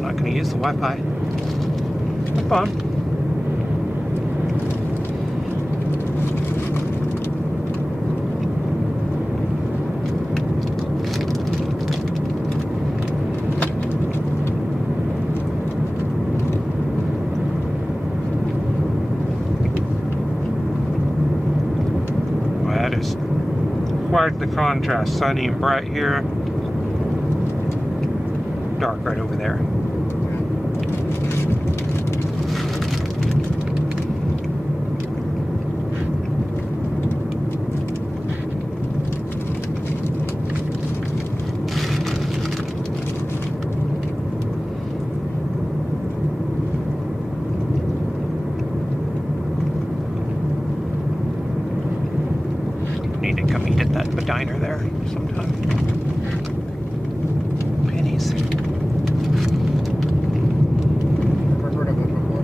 it's not going to use the Wi-Fi. Come on. That is quite the contrast. Sunny and bright here. Dark right over there. Need to come eat at that diner there sometime. Pennies. Never heard of it before.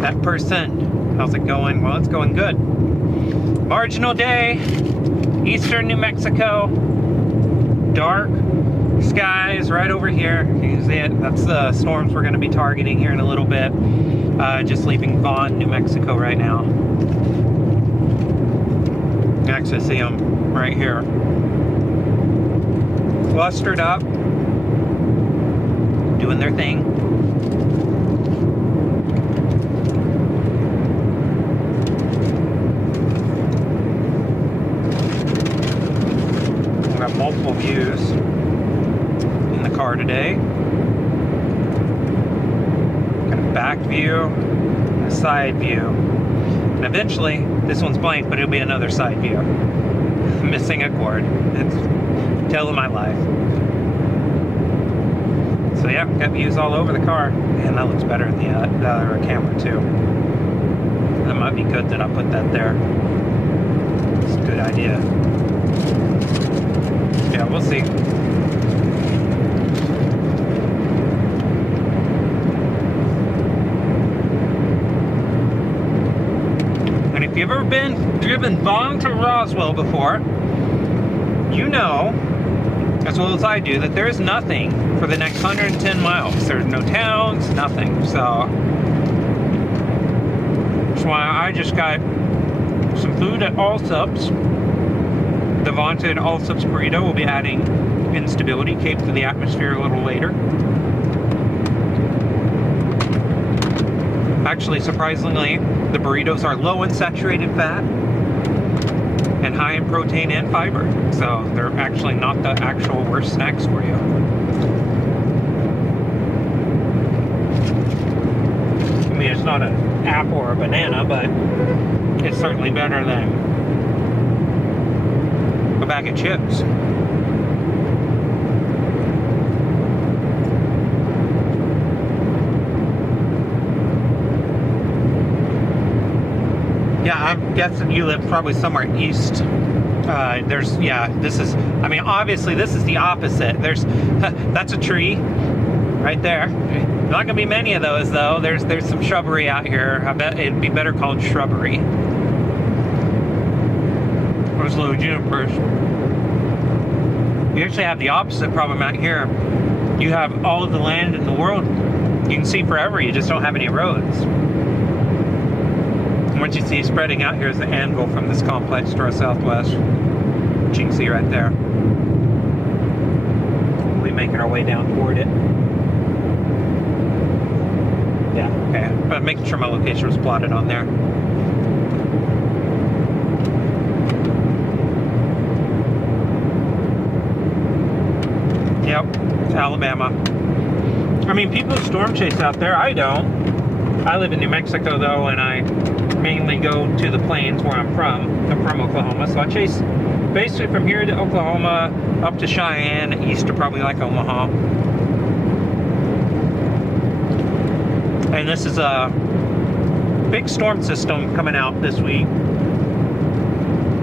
That person, how's it going? Well, it's going good. Marginal day, eastern New Mexico. Dark skies right over here. You see it? That's the storms we're going to be targeting here in a little bit. Just leaving Vaughn, New Mexico right now. You can actually see them right here. Clustered up, doing their thing. We have multiple views in the car today. Got a back view, a side view, and eventually this one's blank, but it'll be another side view. Missing a cord. It's the tale of my life. So yeah, got views all over the car, and that looks better in the other camera too. That might be good that I put that there. It's a good idea. Yeah, we'll see. And if you've ever driven Vaughn to Roswell before, you know, as well as I do, that there is nothing for the next 110 miles. There's no towns, nothing. So that's why I just got some food at Allsup's. The vaunted Allsup's burrito will be adding instability, cape to the atmosphere a little later. Actually, surprisingly, the burritos are low in saturated fat and high in protein and fiber. So they're actually not the actual worst snacks for you. I mean, it's not an apple or a banana, but it's certainly better than a bag of chips. Yeah, I'm guessing you live probably somewhere east. This is, I mean, obviously this is the opposite. That's a tree right there. Not gonna be many of those though. There's some shrubbery out here. I bet it'd be better called shrubbery. There's little junipers. You actually have the opposite problem out here. You have all of the land in the world you can see forever, you just don't have any roads. And what you see spreading out here is the anvil from this complex to our southwest, which you can see right there. We'll be making our way down toward it. Yeah, okay. But making sure my location was plotted on there. Yep, Alabama. I mean, people storm chase out there. I don't. I live in New Mexico though, and I mainly go to the plains where I'm from. I'm from Oklahoma, so I chase basically from here to Oklahoma, up to Cheyenne, east to probably like Omaha. And this is a big storm system coming out this week.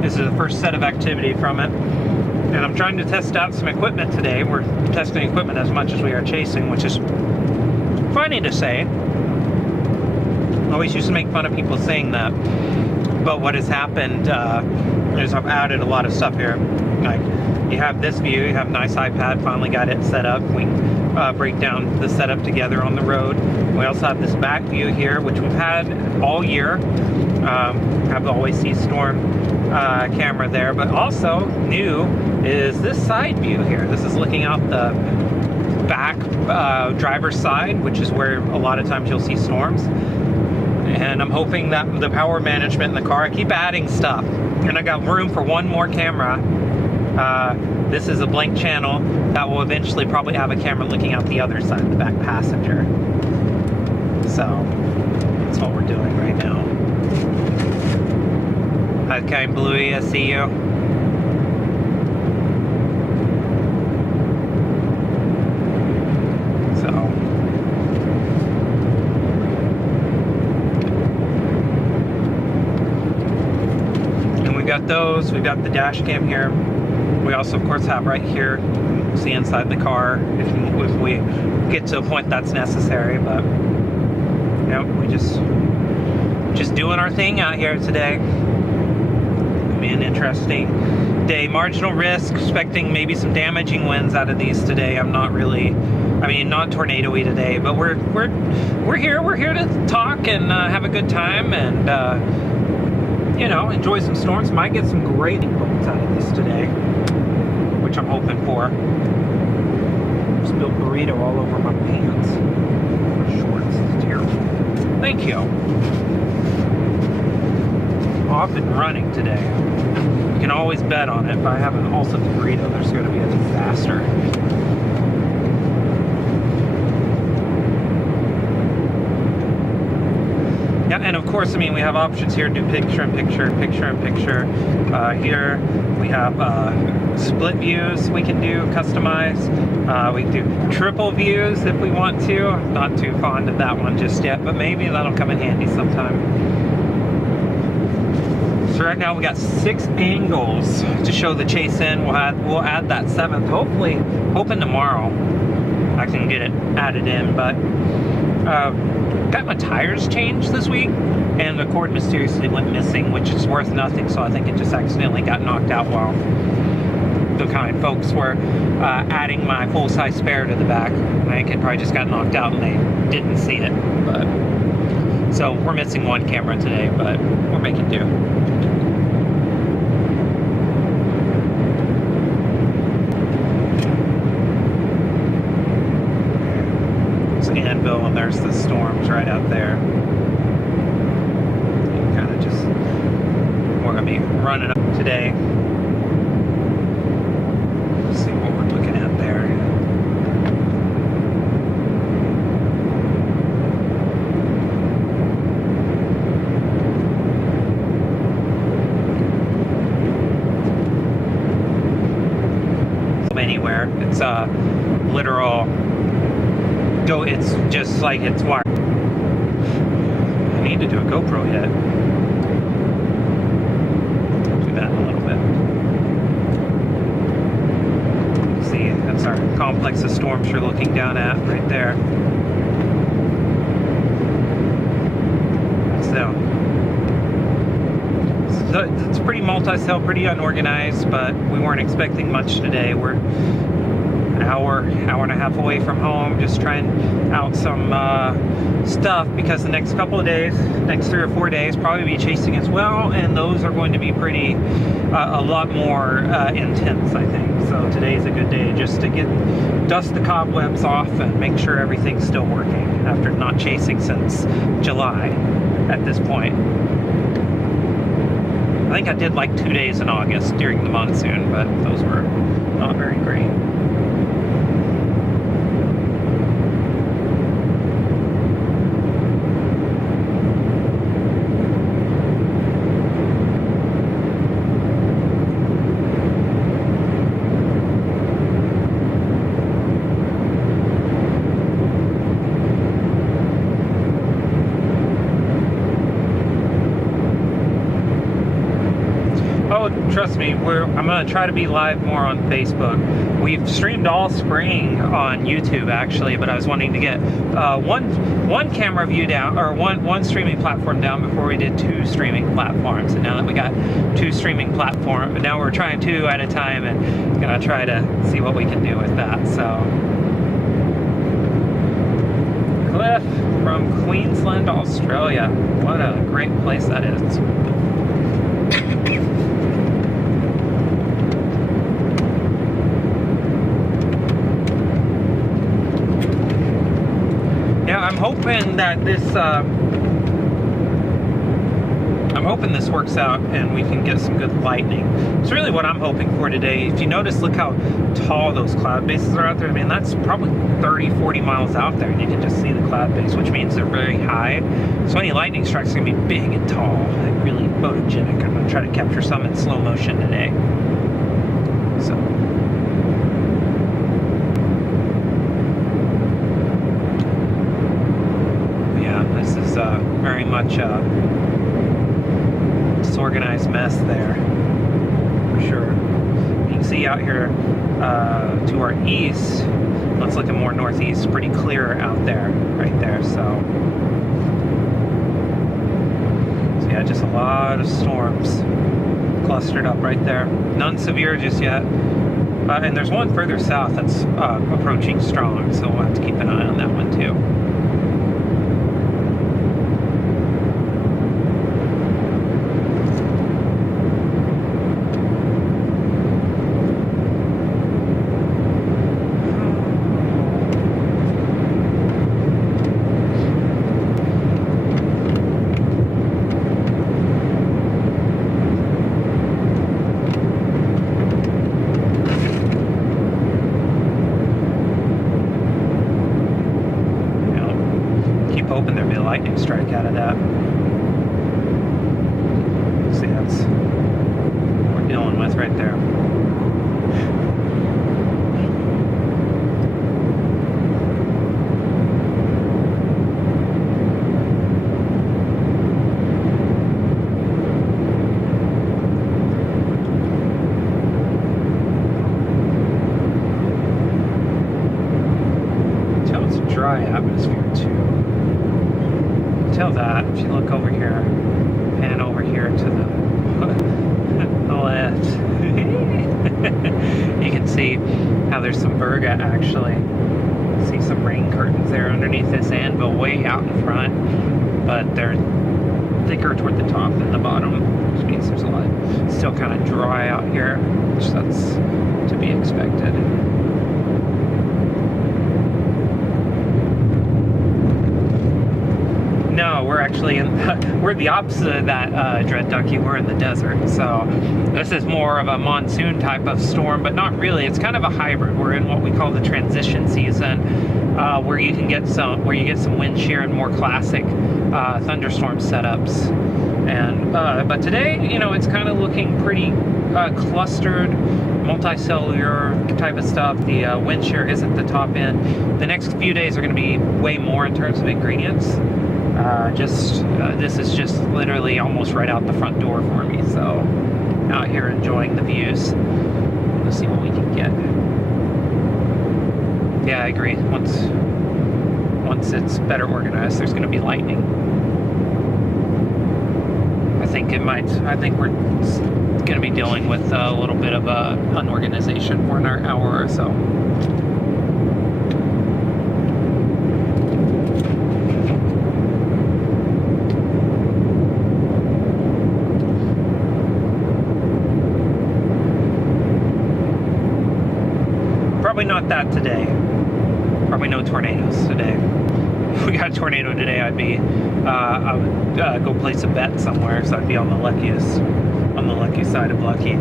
This is the first set of activity from it. And I'm trying to test out some equipment today. We're testing equipment as much as we are chasing, which is funny to say. I always used to make fun of people saying that. But what has happened I've added a lot of stuff here. Like, you have this view, you have nice iPad, finally got it set up. We break down the setup together on the road. We also have this back view here, which we've had all year. Have the Always See Storm camera there, but also new is this side view here. This is looking out the back driver's side, which is where a lot of times you'll see storms. And I'm hoping that the power management in the car, I keep adding stuff, and I got room for one more camera. This is a blank channel that will eventually probably have a camera looking out the other side, the back passenger. So that's what we're doing right now. Hi, Kind Bluey, I see you. Got those. We've got the dash cam here. We also, of course, have right here, see inside the car if we get to a point that's necessary. But you know, we just doing our thing out here today. It'll be an interesting day. Marginal risk, expecting maybe some damaging winds out of these today. I'm not really, I mean, not tornado-y today, but we're here. We're here to talk and have a good time and. You know, enjoy some storms. Might get some great bolts out of this today, which I'm hoping for. Spilled burrito all over my pants. My shorts. It's terrible. Thank you. Off and running today. You can always bet on it. If I have an ultimate burrito, there's going to be a disaster. Yeah, and of course, I mean, we have options here to do picture-in-picture, picture-in-picture. Here we have split views we can do, customize. We can do triple views if we want to. I'm not too fond of that one just yet, but maybe that'll come in handy sometime. So right now we got 6 angles to show the chase in. We'll add that 7th, hopefully, hoping tomorrow I can get it added in, but got my tires changed this week, and the cord mysteriously went missing, which is worth nothing, so I think it just accidentally got knocked out while the kind folks were adding my full-size spare to the back. I think it probably just got knocked out and they didn't see it. But so we're missing one camera today, but we're making do. Anvil, and there's the storms right out there. Kind of just, we're gonna be running up today. Let's see what we're looking at there. Anywhere, it's a literal. It's just like it's wired. I need to do a GoPro hit. Do that in a little bit. See, that's our complex of storms you're looking down at right there. So it's pretty multi-cell, pretty unorganized, but we weren't expecting much today. We're an hour and a half away from home, just trying out some stuff, because the next couple of days, next 3 or 4 days, probably be chasing as well, and those are going to be pretty a lot more intense, I think. So today's a good day just to dust the cobwebs off and make sure everything's still working after not chasing since July at this point. I think I did like 2 days in August during the monsoon, but those were not very great. Oh, trust me, I'm gonna try to be live more on Facebook. We've streamed all spring on YouTube actually, but I was wanting to get one camera view down, or one streaming platform down before we did 2 streaming platforms. And now that we got 2 streaming platforms, now we're trying 2 at a time and gonna try to see what we can do with that. So, Cliff from Queensland, Australia. What a great place that is. I'm hoping that this works out and we can get some good lightning. It's really what I'm hoping for today. If you notice, look how tall those cloud bases are out there. I mean, that's probably 30, 40 miles out there, and you can just see the cloud base, which means they're very high. So any lightning strikes are gonna be big and tall, like really photogenic. I'm gonna try to capture some in slow motion today. So. This is very much a disorganized mess there, for sure. You can see out here to our east, let's look at more northeast, pretty clear out there, right there. So yeah, just a lot of storms clustered up right there. None severe just yet. And there's one further south that's approaching strong, so we'll have to keep an eye on that one too. Hoping there'd be a lightning strike out of that. See, that's what we're dealing with right there. Tell it's a dry atmosphere too. Tell that if you look over here, pan over here to the left, you can see how there's some virga actually. See some rain curtains there underneath this anvil way out in front, but they're thicker toward the top than the bottom, which means there's a lot still kind of dry out here, which that's to be expected. No, we're actually we're the opposite of that, Dread Ducky. We're in the desert, so this is more of a monsoon type of storm, but not really. It's kind of a hybrid. We're in what we call the transition season, where you get some wind shear and more classic thunderstorm setups. And but today, you know, it's kind of looking pretty clustered, multicellular type of stuff. The wind shear is at the top end. The next few days are going to be way more in terms of ingredients. This is just literally almost right out the front door for me, so out here enjoying the views. Let's see what we can get. Yeah, I agree. Once it's better organized, there's going to be lightning. I think we're going to be dealing with a little bit of unorganization for an hour or so. Probably not that today. Probably no tornadoes today. If we got a tornado today, I would go place a bet somewhere, so I'd be on the lucky side of lucky.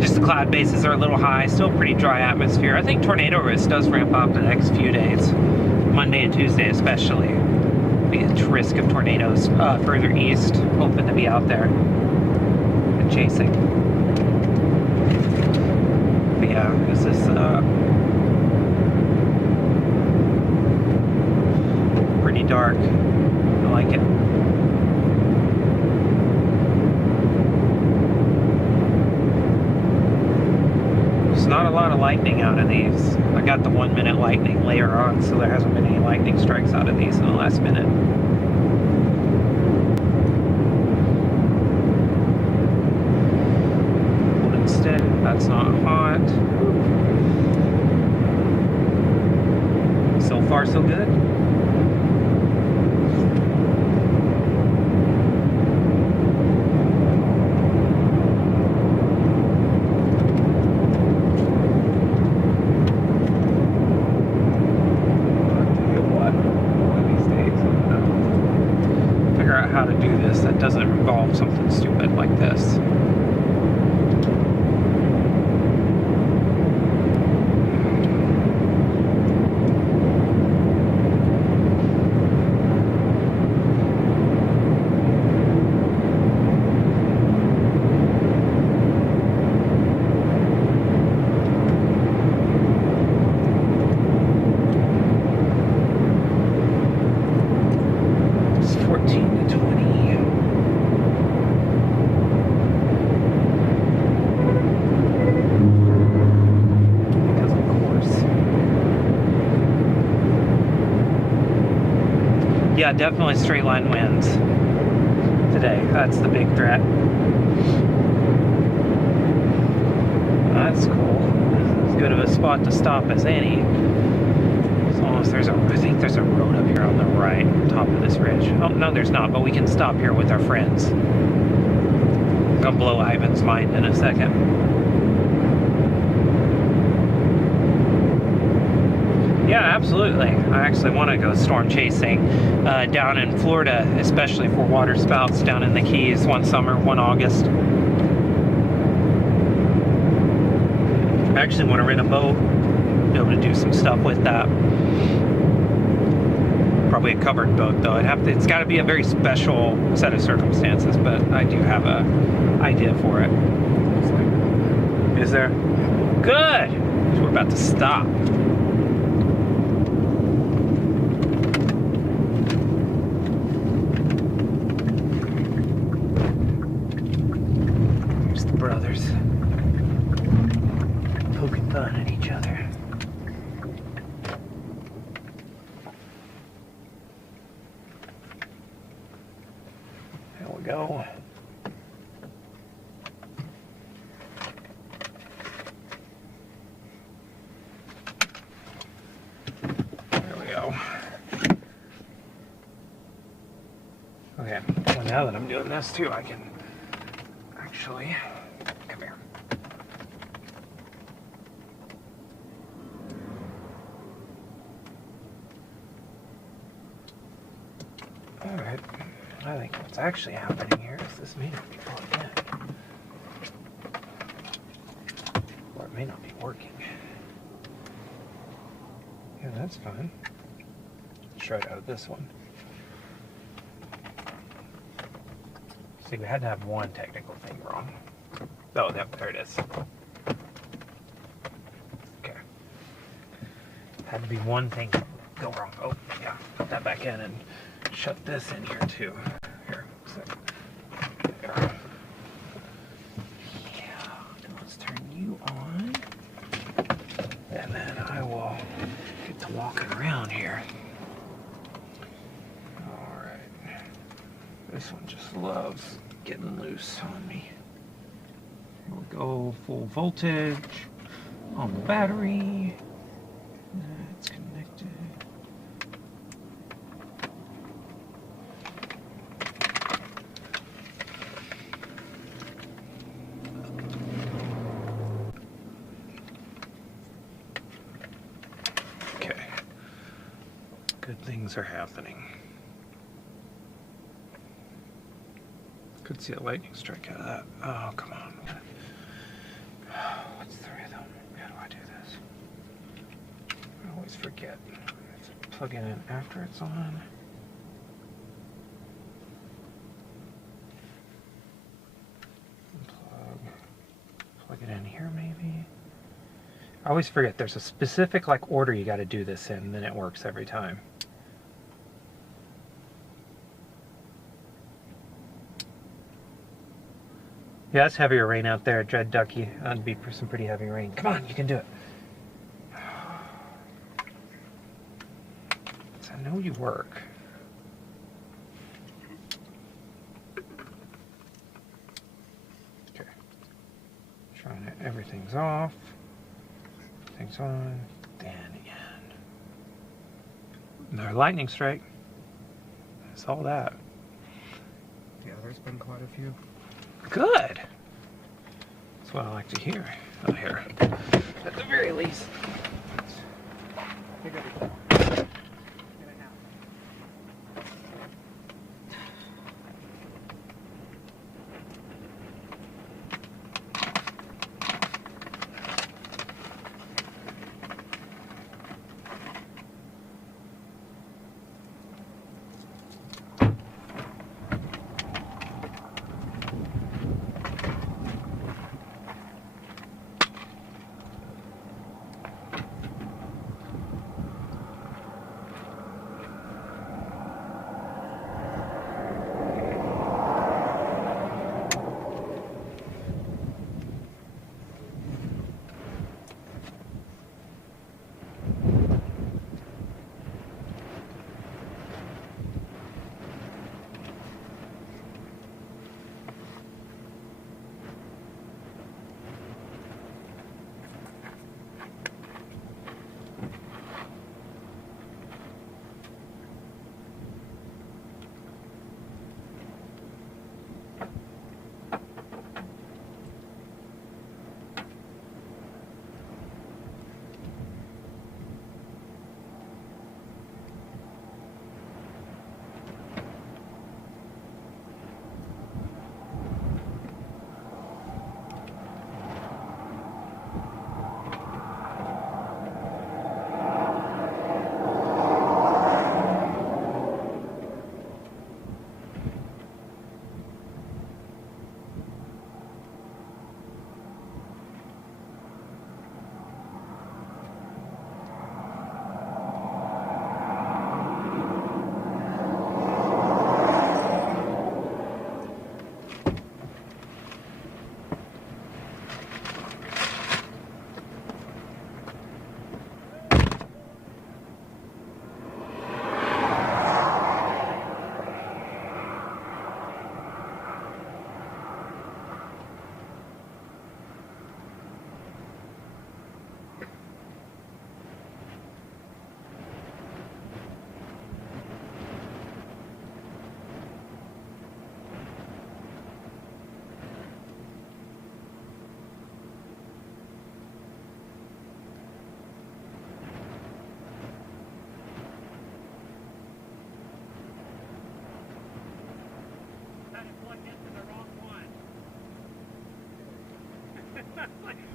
Just the cloud bases are a little high, still pretty dry atmosphere. I think tornado risk does ramp up the next few days, Monday and Tuesday especially. Be a risk of tornadoes further east, hoping to be out there and chasing. But yeah, this is pretty dark. I like it. There's not a lot of lightning out of these. I got the 1 minute lightning later on, so there hasn't been any lightning strikes out of these in the last minute. Hold instead, that's not hot. So far so good. How to do this that doesn't involve something stupid like this. Yeah, definitely straight line winds today. That's the big threat. That's cool. As good of a spot to stop as any. As long as there's I think there's a road up here on the right, top of this ridge. Oh, no, there's not, but we can stop here with our friends. I'm gonna blow Ivan's mind in a second. Yeah, absolutely. I actually want to go storm chasing down in Florida, especially for water spouts down in the Keys one summer, one August. I actually want to rent a boat, be able to do some stuff with that. Probably a covered boat though. It's got to be a very special set of circumstances, but I do have a idea for it. Is there? Good! So we're about to stop. Brothers poking fun at each other. There we go. There we go. Okay, well now that I'm doing this too, I can actually come here. Alright, I think what's actually happening here is this may not be plugged in. Or it may not be working. Yeah, that's fine. Let's try it out of this one. See, we had to have one technical thing wrong. Oh, yep, there it is. Okay. Had to be one thing go wrong. Oh, yeah, put that back in and shut this in here too. Here, so, there. Yeah, let's turn you on. And then I will get to walking around here. Alright. This one just loves getting loose on me. Here we go, full voltage on the battery. It's connected. Okay. Good things are happening. Could see a lightning strike out of that. Oh, come on. What's the rhythm? How do I do this? I always forget. I have to plug it in after it's on. Plug it in here maybe. I always forget there's a specific like order you got to do this in, then it works every time. Yeah, it's heavier rain out there at Dread Ducky. That'd be some pretty heavy rain. Come on, you can do it. I know you work. Okay. Trying to, everything's off. Everything's on. And again. Another lightning strike. I saw that. Yeah, there's been quite a few. Good. That's what I like to hear. Oh, here. At the very least. You're good.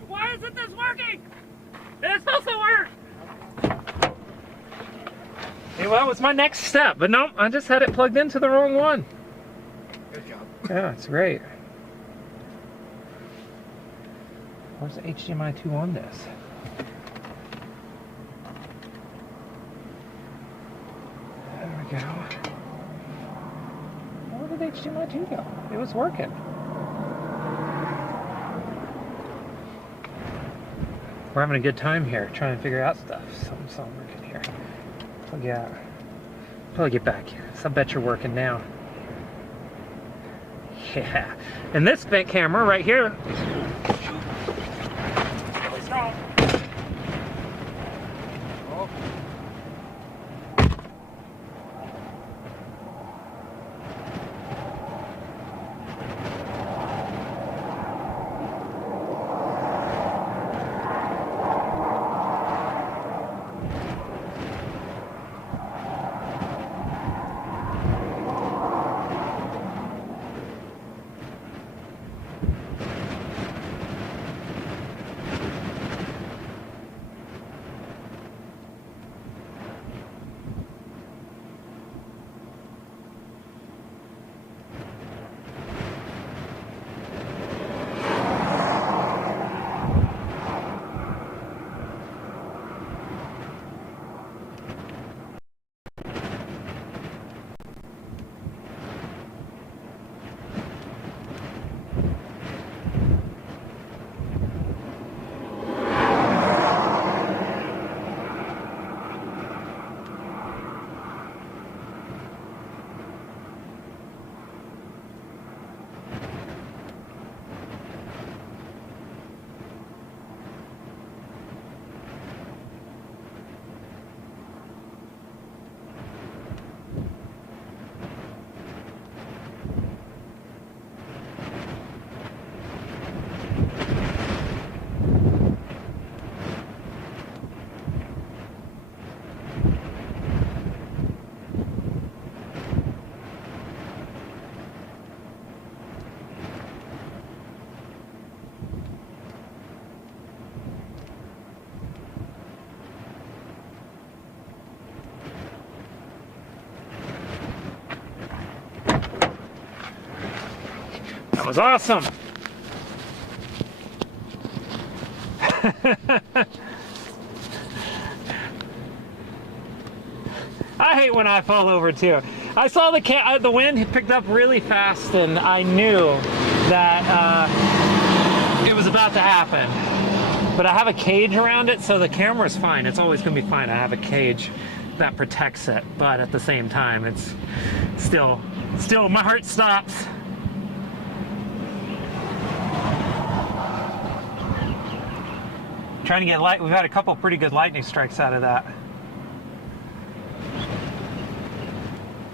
Why isn't this working? It's supposed to work! Hey, well, it was my next step, but no, I just had it plugged into the wrong one. Good job. Yeah, it's great. Where's the HDMI 2 on this? There we go. Where did HDMI 2 go? It was working. We're having a good time here, trying to figure out stuff. Something's not working here. Plug you out. Probably get back here. So I bet you're working now. Yeah. And this bent camera right here. Really strong. Oh. was awesome. I hate when I fall over too. I saw the wind picked up really fast, and I knew that it was about to happen. But I have a cage around it, so the camera's fine. It's always going to be fine. I have a cage that protects it, but at the same time, it's still my heart stops. Trying to get light. We've had a couple pretty good lightning strikes out of that.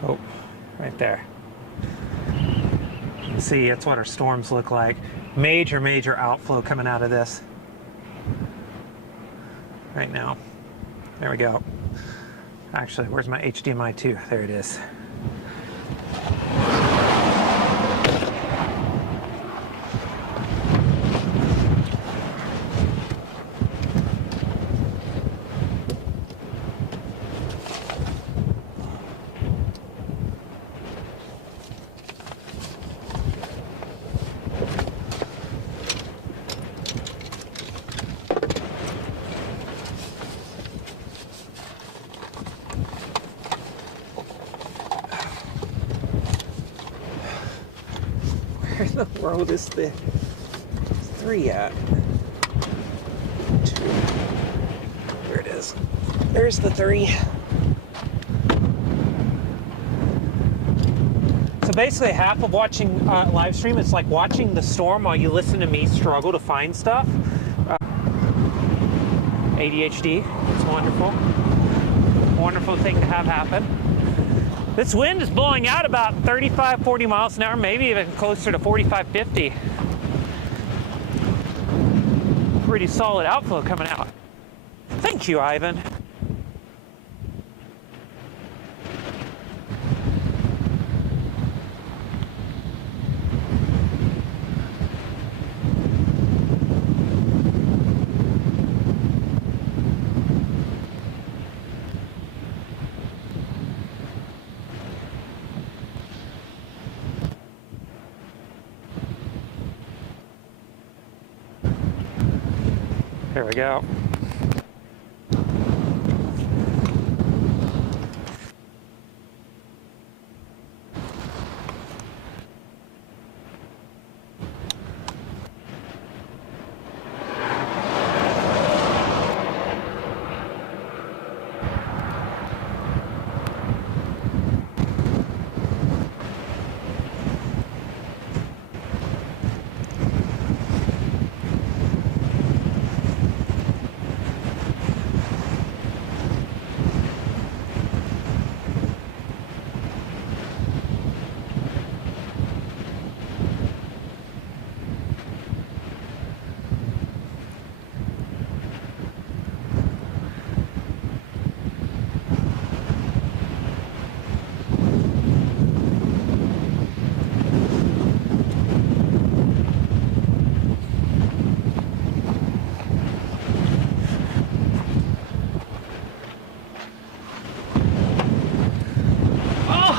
Oh, right there. You can see that's what our storms look like. Major outflow coming out of this right now. There we go. Actually, where's my HDMI 2? There it is. Where in the world is the 3 at? 2. There it is. There's the 3. So basically half of watching live stream is like watching the storm while you listen to me struggle to find stuff. ADHD, it's wonderful. Wonderful thing to have happen. This wind is blowing out about 35, 40 miles an hour, maybe even closer to 45, 50. Pretty solid outflow coming out. Thank you, Ivan. There we go.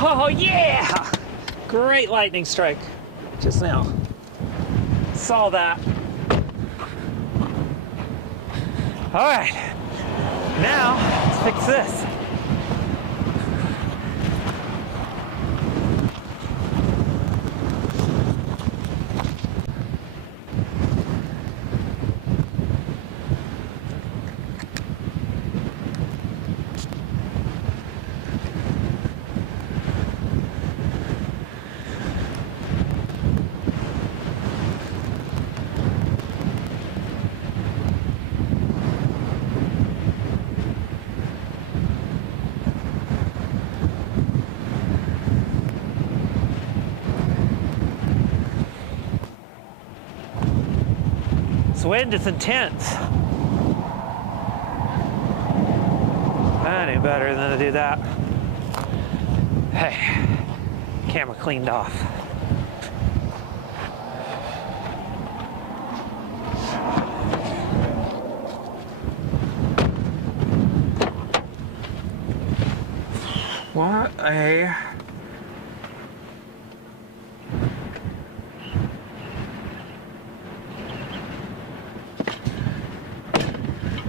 Oh yeah! Great lightning strike just now. Saw that. All right, now let's fix this. This wind is intense. I knew better than to do that. Hey, camera cleaned off. What a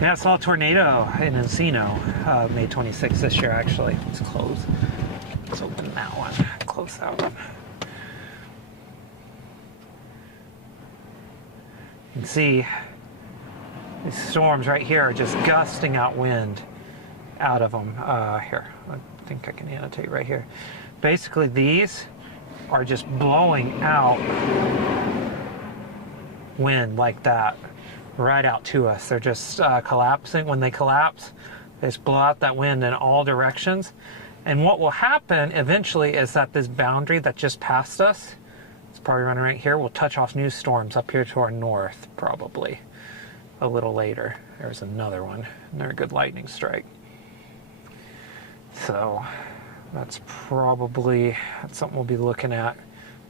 Yeah, I saw a tornado in Encino, May 26th this year, actually. It's closed. Let's open that one, close that one. You can see these storms right here are just gusting out wind out of them. Here, I think I can annotate right here. Basically, these are just blowing out wind like that right out to us. They're just collapsing. When they collapse, they just blow out that wind in all directions. And what will happen eventually is that this boundary that just passed us, it's probably running right here, will touch off new storms up here to our north, probably a little later. There's another one, another good lightning strike. So that's something we'll be looking at.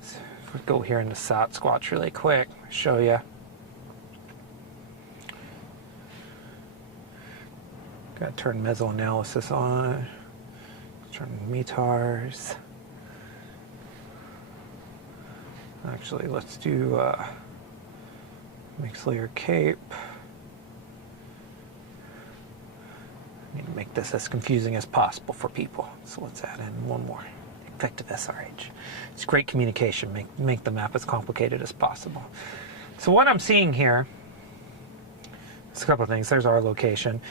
So if we go here into Sasquatch really quick, show you. Got to turn mesoanalysis on. Turn METARs. Actually, let's do mixed layer cape. I need to make this as confusing as possible for people. So let's add in one more. Effective SRH. It's great communication. Make the map as complicated as possible. So what I'm seeing here is a couple of things. There's our location.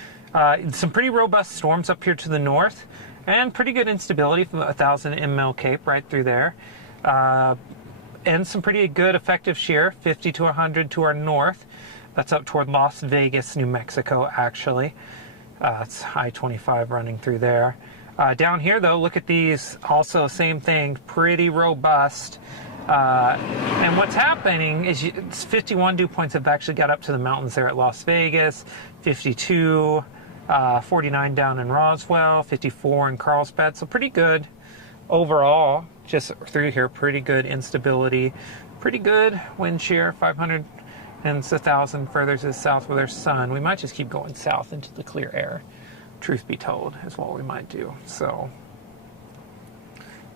Some pretty robust storms up here to the north, and pretty good instability from 1,000 ml cape right through there. And some pretty good effective shear, 50 to 100 to our north. That's up toward Las Vegas, New Mexico, actually. It's I-25 running through there. Down here, though, look at these. Also, same thing, pretty robust. And what's happening is it's 51 dew points have actually got up to the mountains there at Las Vegas, 52, 49 down in Roswell, 54 in Carlsbad. So pretty good overall, just through here, pretty good instability, pretty good wind shear, 500 and 1,000 further to the south with our sun. We might just keep going south into the clear air, truth be told, is what we might do. So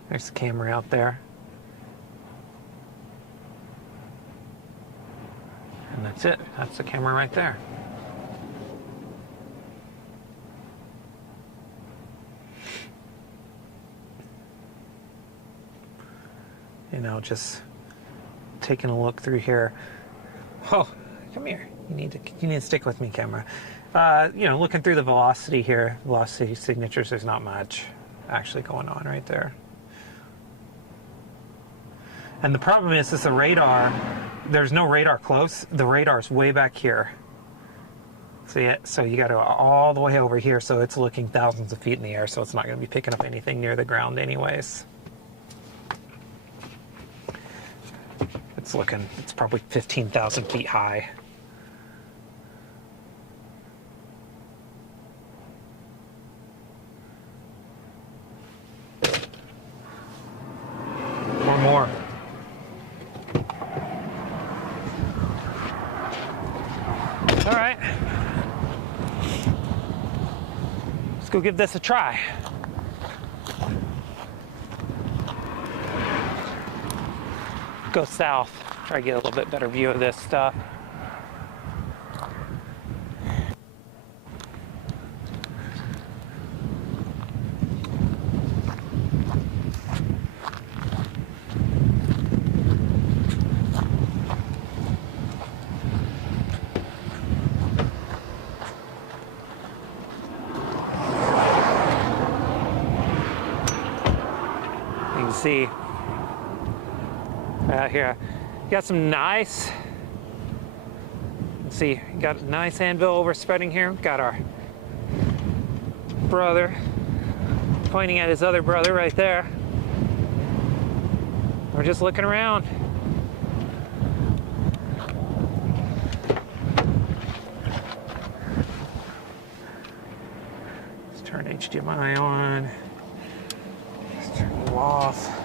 there's the camera out there. And that's it. That's the camera right there. You know, just taking a look through here. Oh, come here. You need to stick with me, camera. You know, looking through the velocity here, velocity signatures, there's not much actually going on right there. And the problem is the radar, there's no radar close. The radar's way back here. See it? So you got to go all the way over here, so it's looking thousands of feet in the air, so it's not going to be picking up anything near the ground anyways. It's probably 15,000 feet high. Or more. All right. Let's go give this a try. Go south, try to get a little bit better view of this stuff. You can see out here, got some nice, let's see, got a nice anvil overspreading here. Got our brother pointing at his other brother right there. We're just looking around. Let's turn HDMI on. Let's turn you off.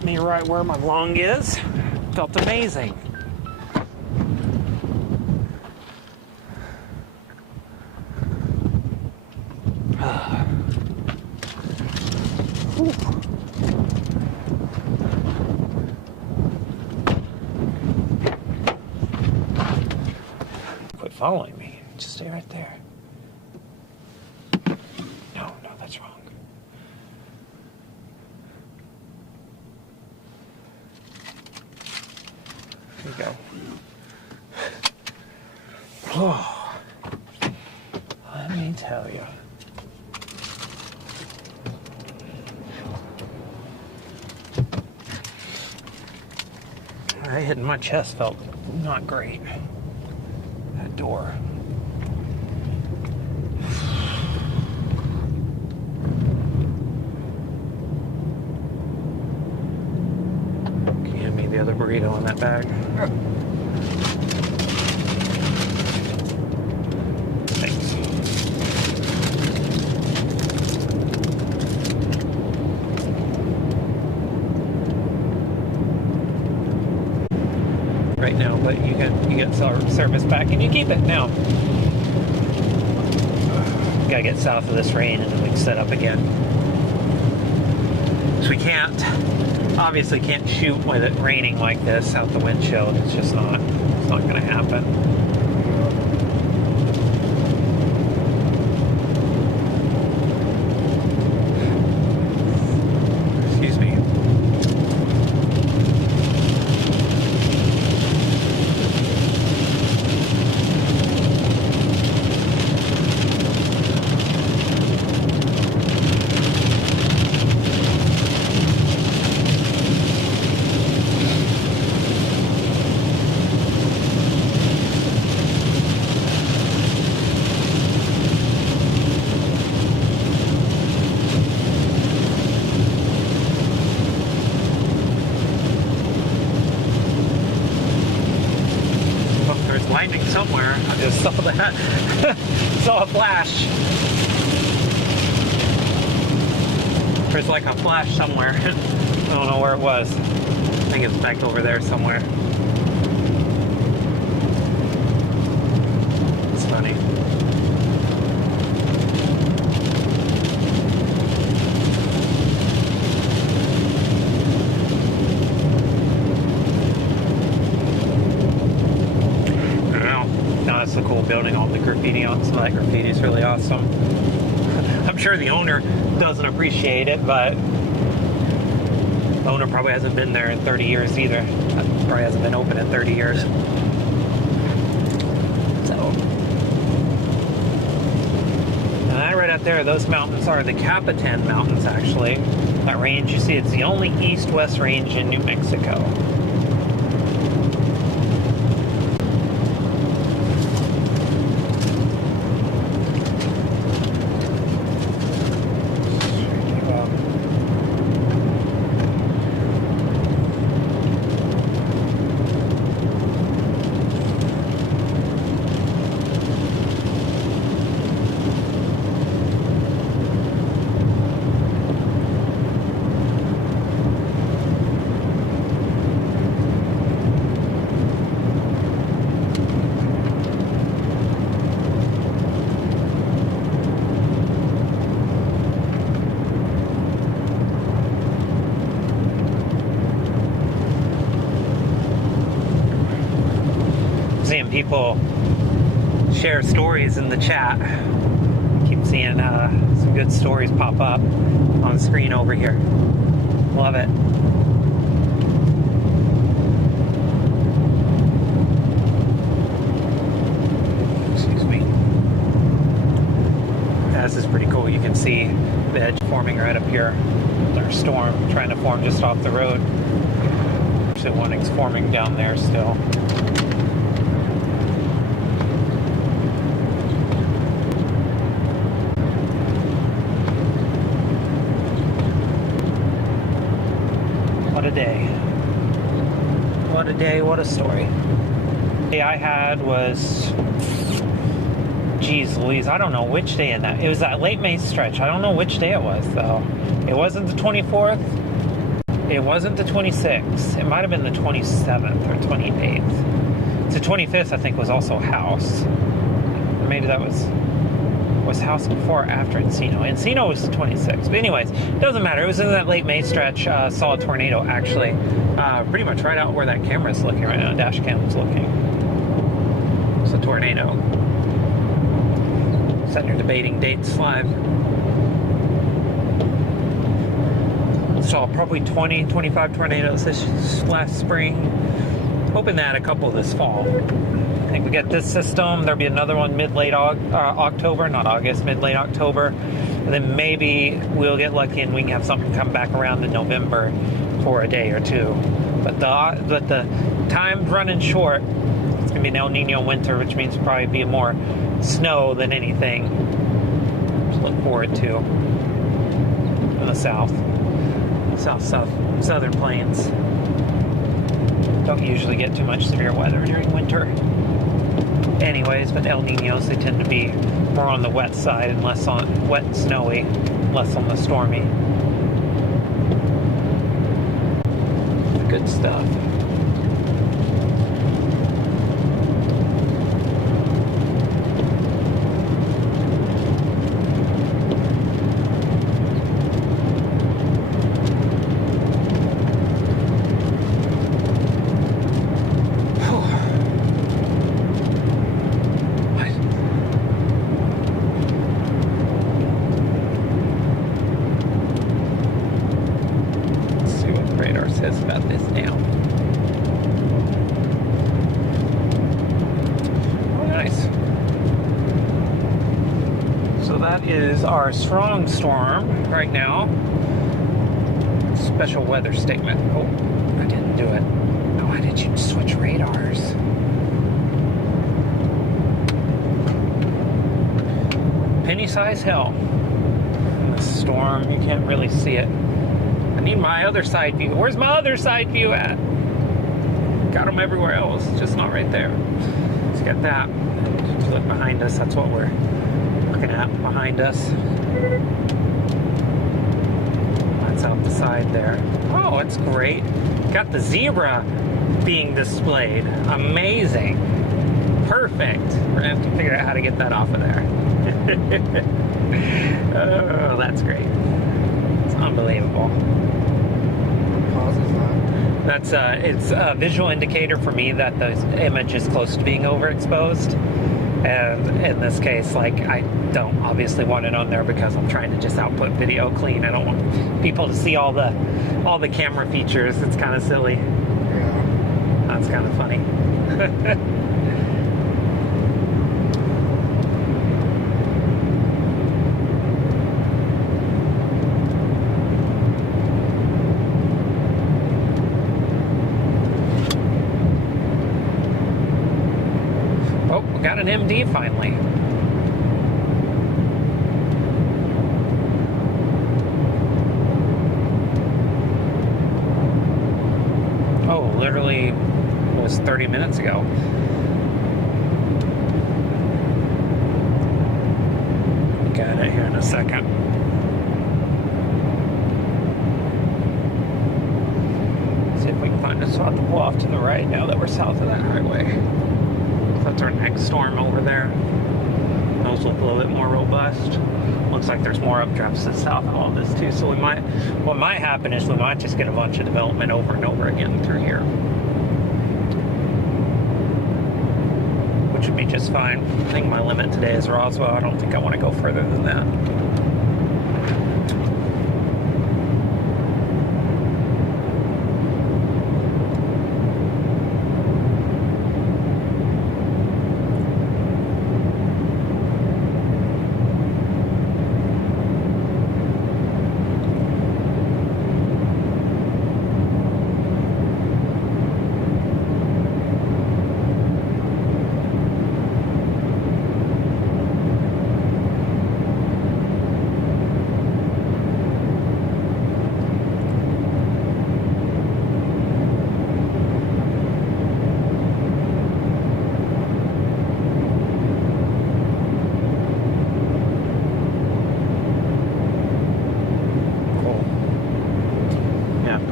hit me right where my lung is. Felt amazing. Quit following me. Just stay right there. No, that's wrong. There you go. Oh, let me tell you. That hitting my chest felt not great. That door. Can you hand me the other burrito in that bag? Thanks. Right now, but you get service back and you keep it now. Gotta get south of this rain and then we can set up again. So we obviously can't shoot with it raining like this out the windshield. It's just not gonna happen. Excuse me. Lightning somewhere. I just saw that. Saw a flash. There's like a flash somewhere. I don't know where it was. I think it's back over there somewhere. It's funny. That's the cool building, all the graffiti on. Some of that graffiti is really awesome. I'm sure the owner doesn't appreciate it, but the owner probably hasn't been there in 30 years either. Probably hasn't been open in 30 years. So, and that right out there, those mountains are the Capitan mountains actually. That range, you see, it's the only east-west range in New Mexico. Seeing people share stories in the chat. Keep seeing some good stories pop up on the screen over here. Love it. Excuse me. Yeah, this is pretty cool. You can see the edge forming right up here. There's a storm trying to form just off the road. Actually, one is forming down there still. What a day. What a day, what a story. The day I had was, geez Louise, I don't know which day in that. It was that late May stretch. I don't know which day it was though. It wasn't the 24th. It wasn't the 26th. It might have been the 27th or 28th. The 25th, I think, was also House. Maybe that was House before or after Encino. Encino was the 26th. But anyways, doesn't matter. It was in that late May stretch. Saw a tornado, actually. Pretty much right out where that camera's looking right now. Dash cam's looking. It's a tornado. Sitting here debating dates live. Saw probably 20, 25 tornadoes this last spring. Hoping to add a couple this fall. I think we get this system. There'll be another one mid-late October, not August, mid-late October. And then maybe we'll get lucky and we can have something come back around in November for a day or two. But the time's running short. It's going to be an El Nino winter, which means probably be more snow than anything to look forward to in the southern plains. Don't usually get too much severe weather during winter. Anyways, but El Ninos, they tend to be more on the wet side and less on wet and snowy, less on the stormy. Good stuff. About this now. Oh, nice. So that is our strong storm right now. Special weather statement. Oh, I didn't do it. Oh, why did you switch radars? Penny-size hell. In the storm, you can't really see it. I need my other side view. Where's my other side view at? Got them everywhere else, just not right there. So got that. Look behind us. That's what we're looking at behind us. That's out the side there. Oh, it's great. Got the zebra being displayed. Amazing. Perfect. We're gonna have to figure out how to get that off of there. Oh, that's great. It's unbelievable. That's it's a visual indicator for me that the image is close to being overexposed. And in this case, like, I don't obviously want it on there because I'm trying to just output video clean. I don't want people to see all the camera features. It's kind of silly. Yeah. That's kind of funny. Got an MD finally. Oh, literally, it was 30 minutes ago. Got it here in a second. See if we can find a spot to pull off to the right now that we're south of that highway. That's our next storm over there. Those look a little bit more robust. Looks like there's more updrafts to the south of all this too. So what might happen is we might just get a bunch of development over and over again through here, which would be just fine. I think my limit today is Roswell. I don't think I want to go further than that.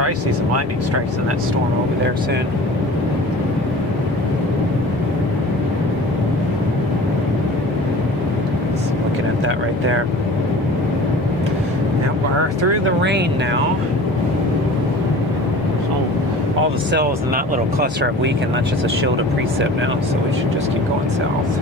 probably see some lightning strikes in that storm over there soon. So looking at that right there. Now we're through the rain now. So all the cells in that little cluster have weakened. That's just a shield of precip now, so we should just keep going south.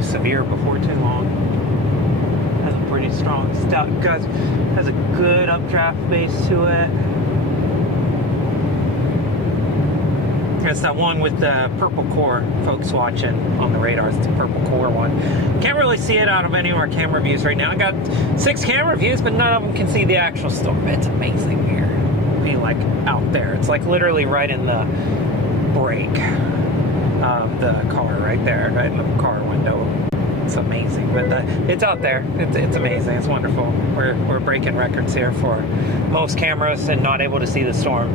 Severe before too long. Has a pretty strong stout, guys. Has a good updraft base to it. It's that one with the purple core. Folks watching on the radar, it's the purple core one. Can't really see it out of any of our camera views right now. I got 6 camera views, but none of them can see the actual storm. It's amazing here. Being like out there, it's like literally right in the break of the car right there, right in the car window. It's amazing, but it's out there. It's amazing. It's wonderful. We're breaking records here for most cameras and not able to see the storm.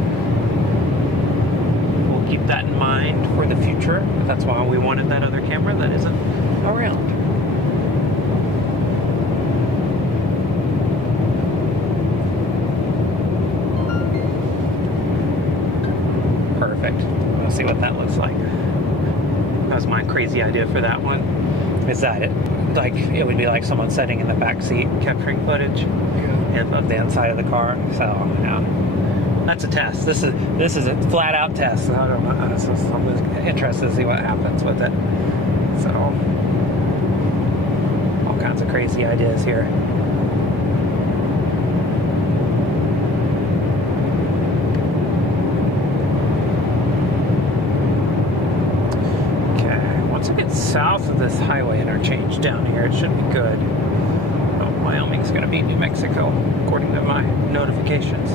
We'll keep that in mind for the future. That's why we wanted that other camera that isn't around. Perfect. We'll see what that looks like. That was my crazy idea for that one. Is that it would be like someone sitting in the back seat capturing footage of the inside of the car. So yeah, that's a test. This is a flat out test. I don't know. So I'm interested to see what happens with it. So all kinds of crazy ideas here. South of this highway interchange down here, it should be good. Oh, Wyoming's going to be New Mexico, according to my notifications.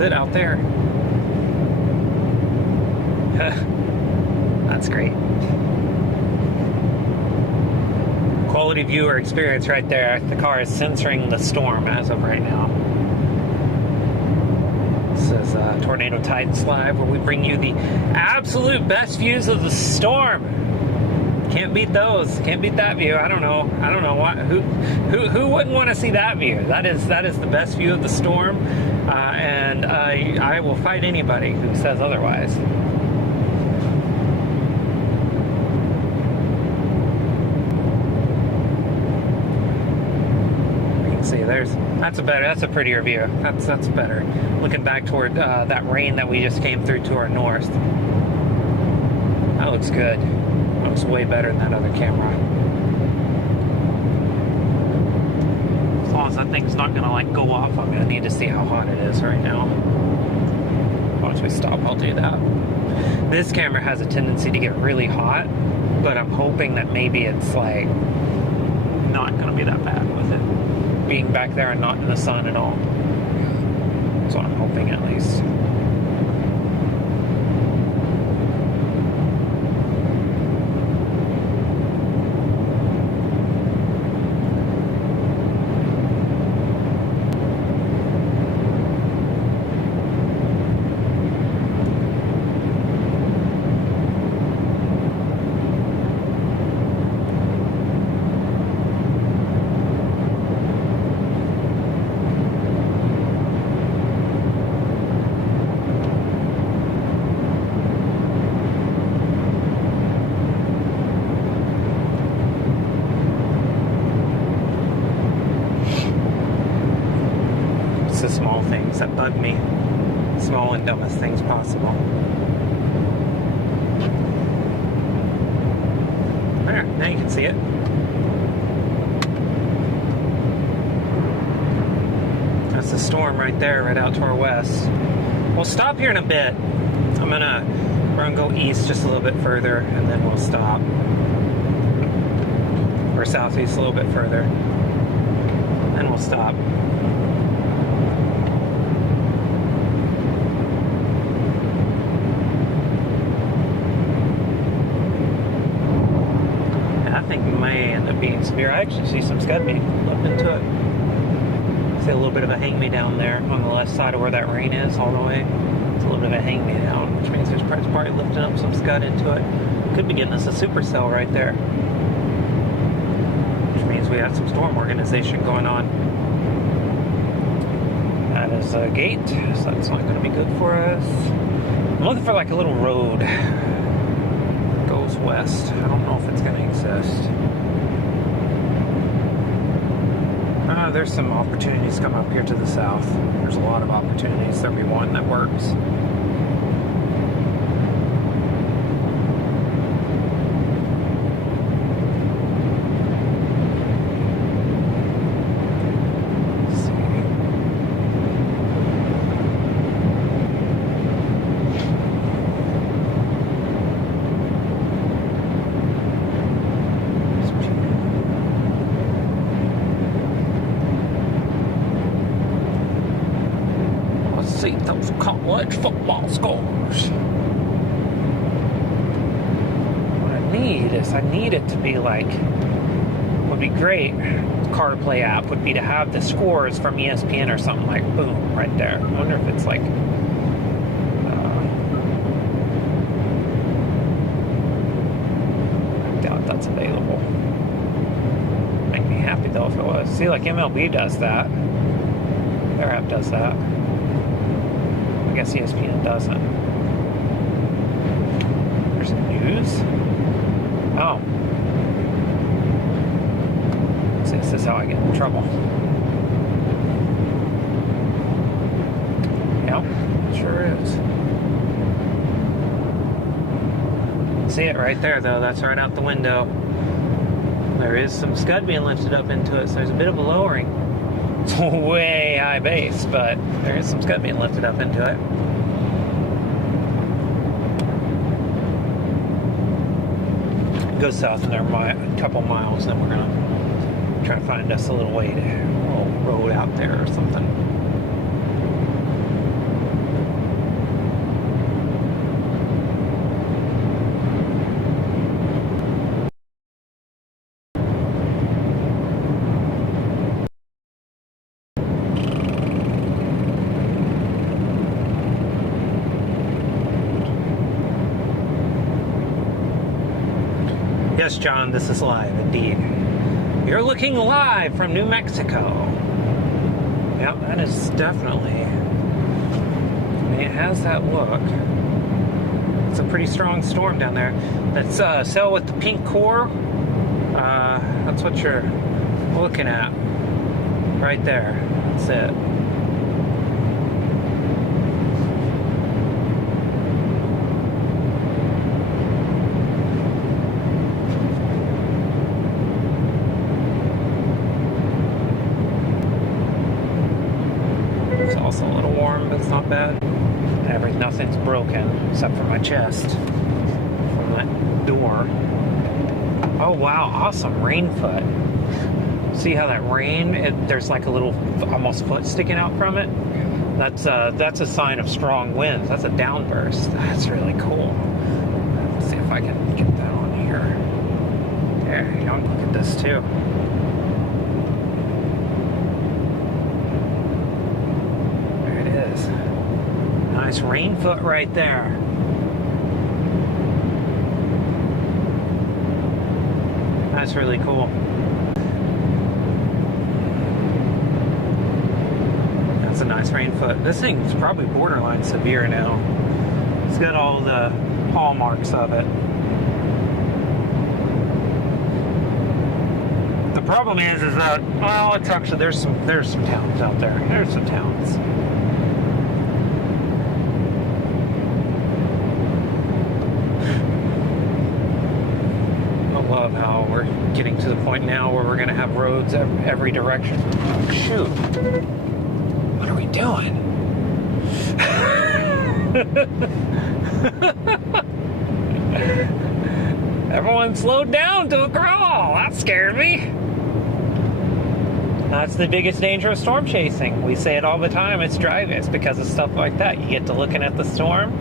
It out there. That's great. Quality viewer experience right there. The car is censoring the storm as of right now. This is Tornado Tides Live, where we bring you the absolute best views of the storm. Can't beat those. Can't beat that view. I don't know what. Who wouldn't want to see that view? That is the best view of the storm, and I will fight anybody who says otherwise. You can see that's a prettier view. That's better. Looking back toward that rain that we just came through to our north. That looks good. That looks way better than that other camera. As long as that thing's not gonna like go off, I'm gonna need to see how hot it is right now. Once we stop, I'll do that. This camera has a tendency to get really hot, but I'm hoping that maybe it's like not gonna be that bad with it being back there and not in the sun at all. That's what I'm hoping, at least. The small things that bug me. Small and dumbest things possible. There, now you can see it. storm right there, right out to our west. We'll stop here in a bit. We're gonna go east just a little bit further, and then we'll stop. Or southeast a little bit further. Then we'll stop. I think we may end up being severe. I actually see some scud being up into it. See a little bit of a hang-me-down there on the left side of where that rain is all the way. It's a little bit of a hang-me-down, which means there's probably lifting up some scud into it. Could be getting us a supercell right there. Which means we have some storm organization going on. That is a gate, so that's not going to be good for us. I'm looking for like a little road. Goes west. I don't know if it's going to exist. There's some opportunities come up here to the south. There's a lot of opportunities. There'll be one that works. See those college football scores. What I need is, I need it to be like, would be great, card play app would be to have the scores from ESPN or something, like boom, right there. I wonder if it's like, I doubt that's available. Make me happy though if it was. See, like MLB does that. Their app does that. I guess ESPN doesn't. There's news? Oh. See, this is how I get in trouble. Yep, it sure is. See it right there, though. That's right out the window. There is some scud being lifted up into it, so there's a bit of a lowering. Way high base, but there is some scud being lifted up into it. It goes south another a couple miles, then we're gonna try to find us a little way to a little road out there or something. Yes, John, this is live, indeed. You're looking live from New Mexico. Yep, that is definitely... It has that look. It's a pretty strong storm down there. That's cell with the pink core. That's what you're looking at. Right there. That's it. Also a little warm, but it's not bad. Nothing's broken except for my chest from that door. Oh wow, awesome rain foot. See how that rain? There's like a little almost foot sticking out from it. That's a sign of strong winds. That's a downburst. That's really cool. Let's see if I can get that on here. There you go. Look at this too. Nice rain foot right there. That's really cool. That's a nice rain foot. This thing's probably borderline severe now. It's got all the hallmarks of it. The problem is that, well, it's actually, there's some towns out there. There's some towns. Love how we're getting to the point now where we're going to have roads every direction. Oh, shoot. What are we you doing? Everyone slowed down to a crawl. That scared me. That's the biggest danger of storm chasing. We say it all the time. It's driving. It's because of stuff like that. You get to looking at the storm,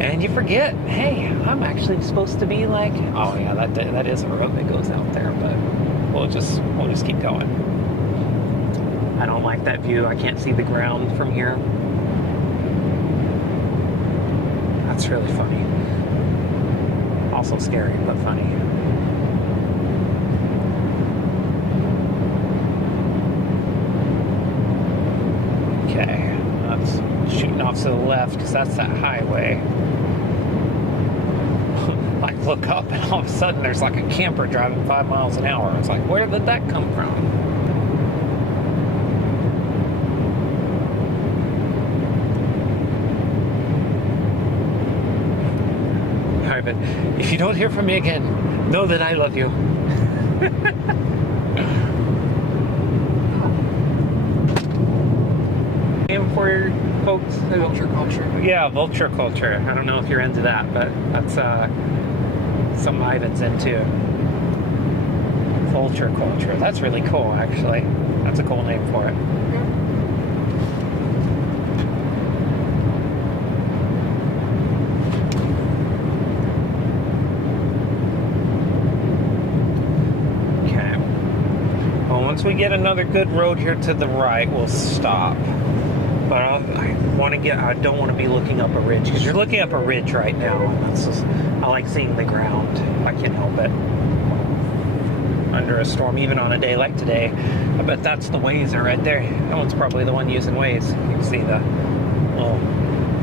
and you forget. Hey, I'm actually supposed to be like. Oh yeah, that is a road that goes out there, but we'll just keep going. I don't like that view. I can't see the ground from here. That's really funny. Also scary, but funny. Okay, that's shooting off to the left because that's that highway. Like, look up and all of a sudden there's like a camper driving 5 miles an hour. It's like, where did that come from? But if you don't hear from me again, know that I love you. And for folks, Vulture culture. Yeah, vulture culture. I don't know if you're into that, but that's something Ivan's into. Vulture culture. That's really cool, actually. That's a cool name for it. Once we get another good road here to the right, we'll stop. But I don't want to be looking up a ridge, because you're looking up a ridge right now. And I like seeing the ground. I can't help it. Under a storm, even on a day like today. I bet that's the Wazer right there. That one's probably the one using Waze. You can see the little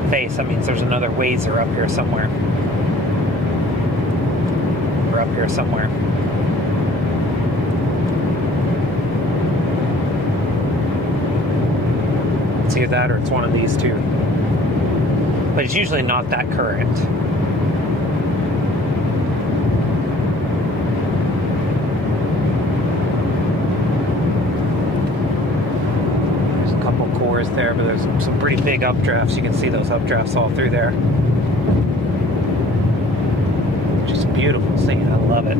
face. That means there's another Wazer up here somewhere. Or up here somewhere. It's either that or it's one of these two. But it's usually not that current. There's a couple cores there, but there's some pretty big updrafts. You can see those updrafts all through there. Just beautiful scene. I love it.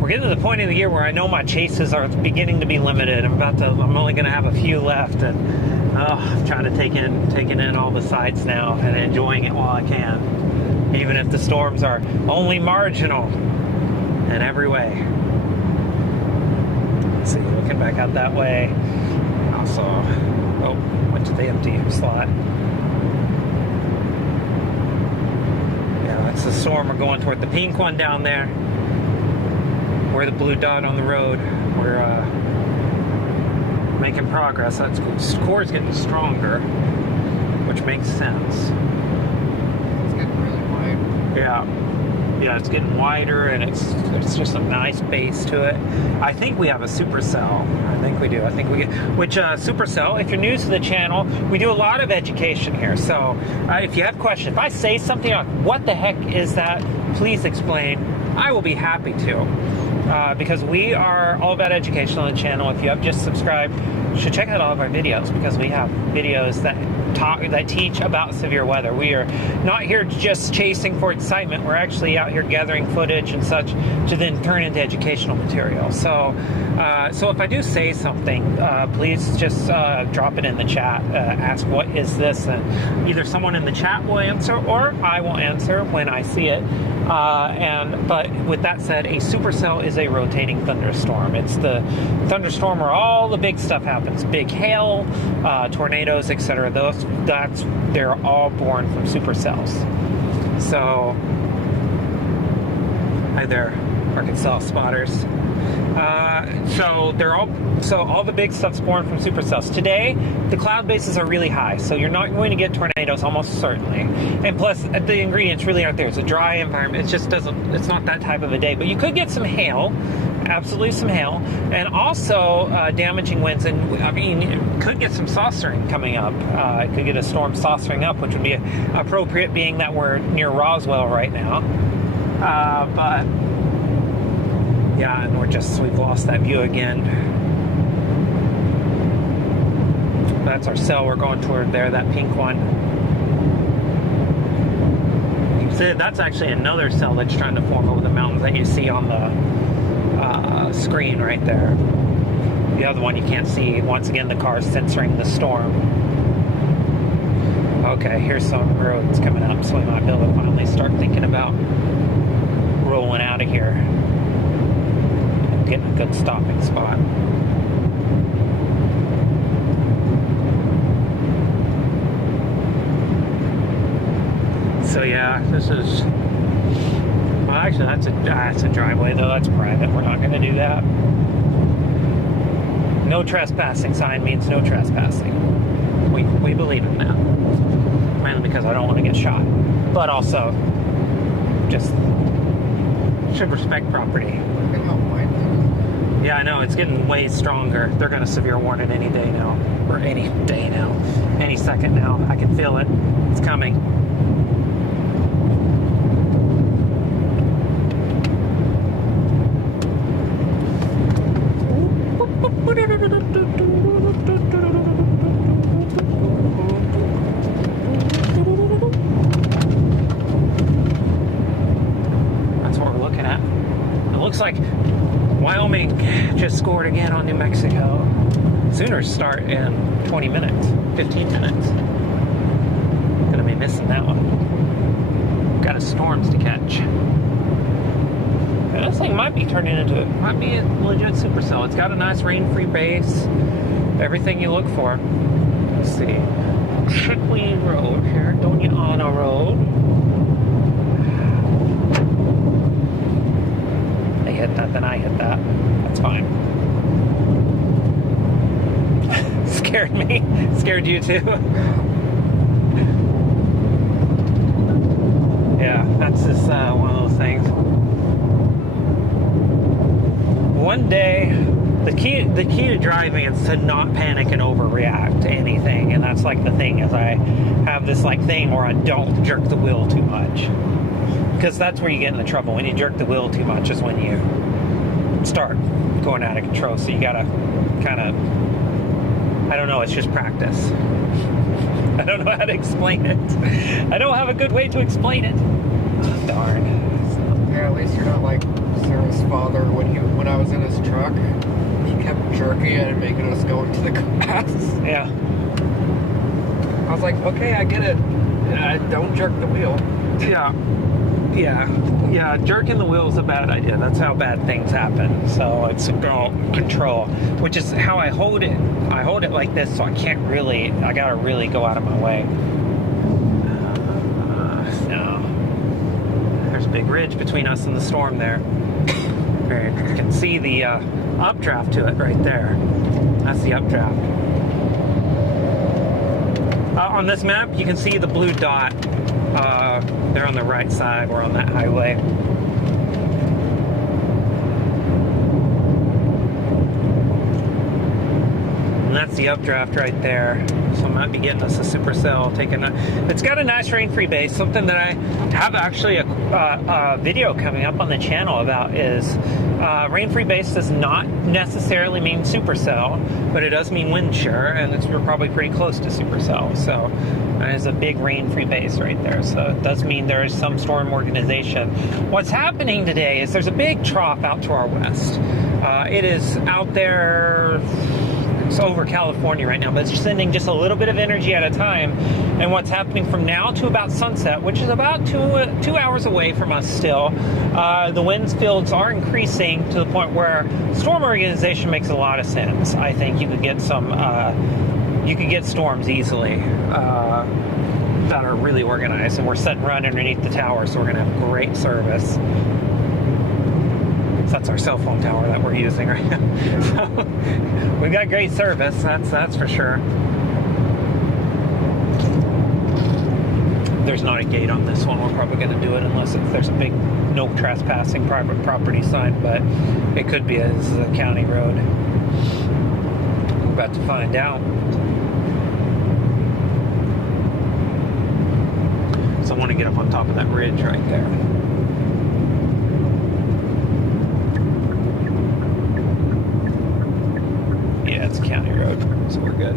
We're getting to the point of the year where I know my chases are beginning to be limited. I'm only going to have a few left, and I'm trying to taking in all the sights now and enjoying it while I can, even if the storms are only marginal in every way. Let's see, looking back out that way. Also, went to the empty slot. Yeah, that's the storm. We're going toward the pink one down there. We're the blue dot on the road. We're making progress. That's cool. Score is getting stronger, which makes sense. It's getting really wide. Yeah, it's getting wider, and it's just a nice base to it. I think we have a Supercell. I think we do. I think we get, which Supercell. If you're new to the channel, we do a lot of education here. So if you have questions, if I say something like, "What the heck is that?" Please explain. I will be happy to. Because we are all about education on the channel. If you have just subscribed, you should check out all of our videos, because we have videos that teach about severe weather. We are not here just chasing for excitement. We're actually out here gathering footage and such to then turn into educational material. So if I do say something, please just drop it in the chat. Ask, what is this? And either someone in the chat will answer, or I will answer when I see it. But with that said, a supercell is a rotating thunderstorm. It's the thunderstorm where all the big stuff happens. Big hail, tornadoes, etc. They're all born from supercells. So, hi there, Arkansas spotters. So all the big stuff's born from supercells. Today, the cloud bases are really high, so you're not going to get tornadoes almost certainly. And plus, the ingredients really aren't there. It's a dry environment. It's not that type of a day. But you could get some hail, absolutely some hail, and also damaging winds. And I mean, you could get some saucering coming up. Could get a storm saucering up, which would be appropriate, being that we're near Roswell right now. But yeah, and we've lost that view again. That's our cell we're going toward there, that pink one. You can see that's actually another cell that's trying to form over the mountains that you see on the screen right there. The other one you can't see. Once again, the car's censoring the storm. Okay, here's some roads coming up, so we might be able to finally start thinking about rolling out of here. Getting a good stopping spot. So yeah, this is, well actually that's a driveway though, that's private, we're not going to do that. No trespassing sign means no trespassing. We believe in that. Mainly because I don't want to get shot. But also, just should respect property. Yeah, I know, it's getting way stronger. They're going to severe warn it any day now. Or any day now. Any second now. I can feel it. It's coming. That's what we're looking at. It looks like Wyoming just scored again on New Mexico. Sooners start in 20 minutes, 15 minutes. Gonna be missing that one. Got a storms to catch. And this thing might be turning into, might be a legit supercell. It's got a nice rain-free base. Everything you look for. Let's see. Chickley Road here, Doniana Road. They hit that, then I hit that. That's fine. Scared me. Scared you too. Yeah, that's just one of those things. One day, the key to driving is to not panic and overreact to anything, and that's like the thing is I have this like thing where I don't jerk the wheel too much, because that's where you get in the trouble. When you jerk the wheel too much is when you start going out of control. So you gotta kind of, I don't know, it's just practice. I don't know how to explain it. I don't have a good way to explain it. Oh, darn. Yeah, at least you're not like Sarah's father when I was in his truck. He kept jerking and making us go into the grass. Yeah. I was like, okay, I get it. Don't jerk the wheel. Yeah. Yeah, jerking the wheel is a bad idea. That's how bad things happen. So it's control, which is how I hold it. I hold it like this, so I can't really, I gotta really go out of my way. No. There's a big ridge between us and the storm there. You can see the updraft to it right there. That's the updraft. On this map, you can see the blue dot. They're on the right side. We're on that highway. And that's the updraft right there. So I might be getting us a supercell. It's got a nice rain-free base. Something that I have actually a video coming up on the channel about is rain-free base does not necessarily mean supercell, but it does mean wind shear, and we're probably pretty close to supercell. So there's a big rain-free base right there. So it does mean there is some storm organization. What's happening today is there's a big trough out to our west. It is out there. It's over California right now, but it's sending just a little bit of energy at a time. And what's happening from now to about sunset, which is about two hours away from us still, the wind fields are increasing to the point where storm organization makes a lot of sense. I think you could get storms easily that are really organized, and we're setting right underneath the tower, so we're going to have great service. That's our cell phone tower that we're using right now. So, we've got great service, that's for sure. There's not a gate on this one. We're probably going to do it unless there's a big no trespassing private property sign, but it could be this is a county road. We're about to find out. So I want to get up on top of that ridge right there. Yeah, it's a county road, so we're good.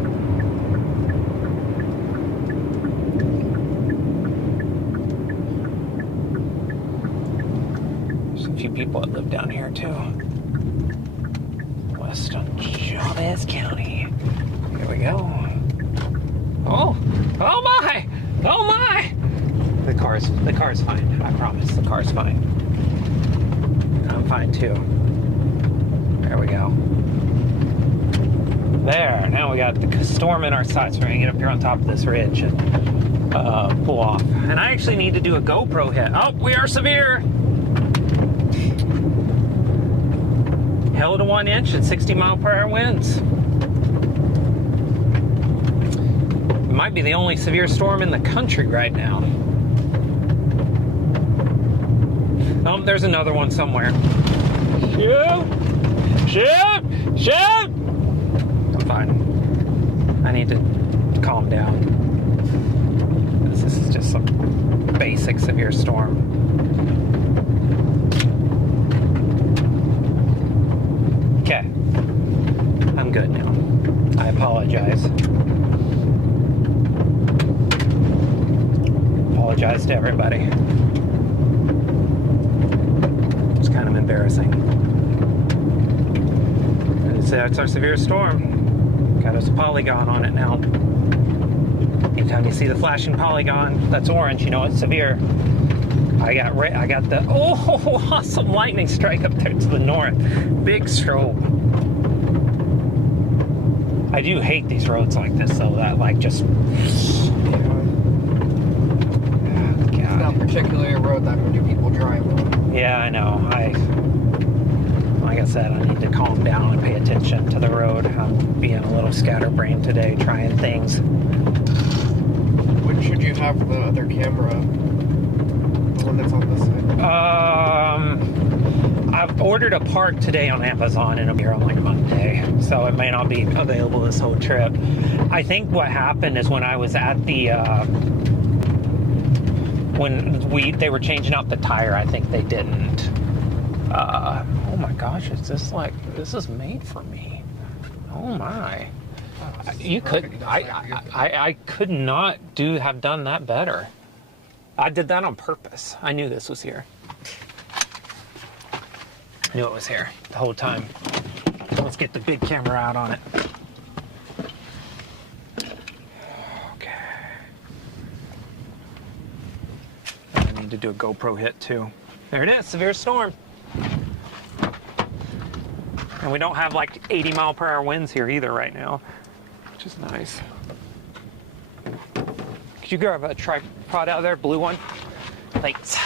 a few people that live down here too. Western Chavez County. Here we go. Oh, oh my, oh my! The car's fine. I promise, the car's fine. I'm fine too. There we go. There. Now we got the storm in our sights. We're gonna get up here on top of this ridge and pull off. And I actually need to do a GoPro hit. Oh, we are severe. Held to 1 inch and 60-mile-per-hour winds. It might be the only severe storm in the country right now. Oh, there's another one somewhere. Shoot! Shoot! Shoot! I'm fine. I need to calm down. This is just some basic severe storm. Okay. I'm good now. I apologize. Apologize to everybody. It's kind of embarrassing. That's our severe storm. Got us a polygon on it now. Anytime you see the flashing polygon that's orange, you know it's severe. I got the awesome lightning strike up there to the north. Big strobe. I do hate these roads like this though, that like just It's not particularly a road that many people drive on. Yeah, I know. Like I said, I need to calm down and pay attention to the road. I'm being a little scatterbrained today, trying things. When should you have the other camera? The one that's on this side? I've ordered a part today on Amazon and it'll be here on like Monday. So it may not be available this whole trip. I think what happened is when I was at the, they were changing out the tire, I think they didn't. Oh my gosh, is this like, this is made for me. Oh my. You could, I could not have done that better. I did that on purpose. I knew this was here. Knew it was here the whole time. Let's get the big camera out on it. Okay. I need to do a GoPro hit too. There it is, severe storm. And we don't have like 80-mile-per-hour winds here either right now, which is nice. Could you grab a tripod out there, blue one? Thanks.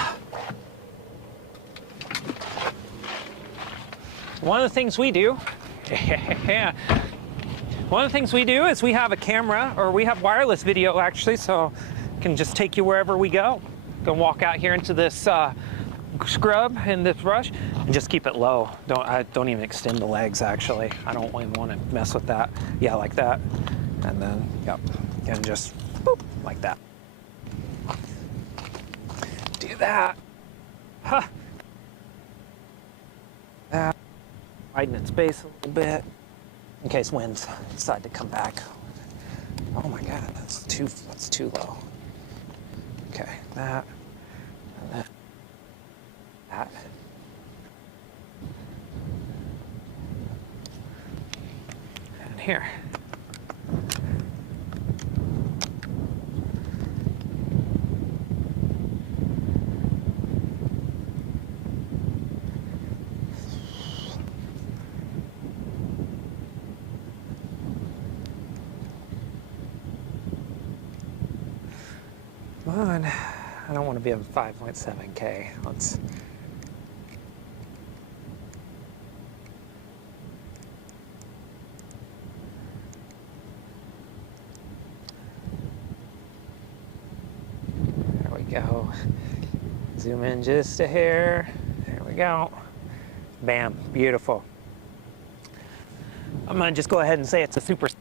One of the things we do, one of the things we do is we have a camera, or we have wireless video actually, so I can just take you wherever we go. Go walk out here into this scrub and this brush and just keep it low. Don't even extend the legs actually. I don't even want to mess with that. Yeah, like that. And then, yep, and just boop, like that. Do that. Huh. That. Widen its base a little bit in case winds decide to come back. Oh my God, that's too low. Okay, that, and that. That. And here. Come on. I don't want to be on 5.7K. Let's. Go. Zoom in just a hair. There we go. Bam. Beautiful. I'm going to just go ahead and say it's a super. So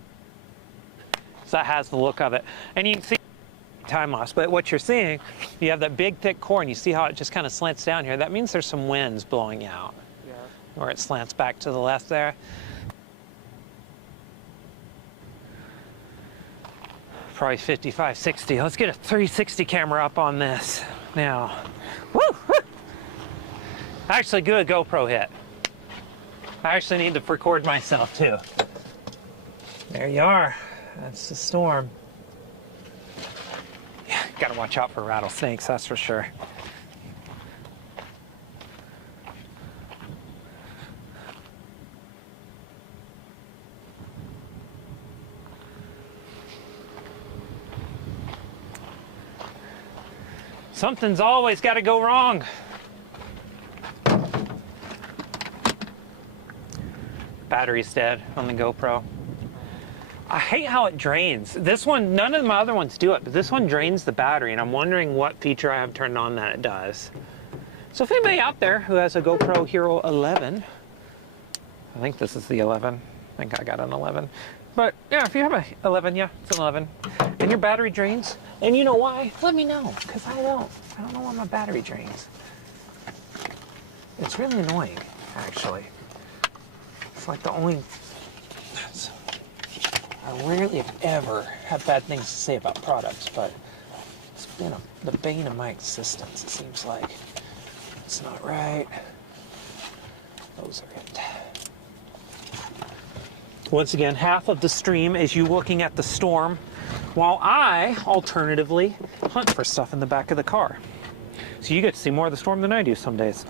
that has the look of it. And you can see time loss. But what you're seeing, you have that big thick core and you see how it just kind of slants down here. That means there's some winds blowing out. Yeah. Where it slants back to the left there. Probably 55, 60. Let's get a 360 camera up on this now. Woo! Woo! Actually, good GoPro hit. I actually need to record myself too. There you are. That's the storm. Yeah, gotta watch out for rattlesnakes, that's for sure. Something's always got to go wrong. Battery's dead on the GoPro. I hate how it drains. This one, none of my other ones do it, but this one drains the battery, and I'm wondering what feature I have turned on that it does. So if anybody out there who has a GoPro Hero 11, I think this is the 11. I think I got an 11. But yeah, if you have a 11, yeah, it's an 11, and your battery drains, and you know why, let me know, because I don't know why my battery drains. It's really annoying, actually. It's like the only, I rarely ever have bad things to say about products, but it's been the bane of my existence, it seems like. It's not right. Those are it. Once again, half of the stream is you looking at the storm, while I, alternatively, hunt for stuff in the back of the car. So you get to see more of the storm than I do some days.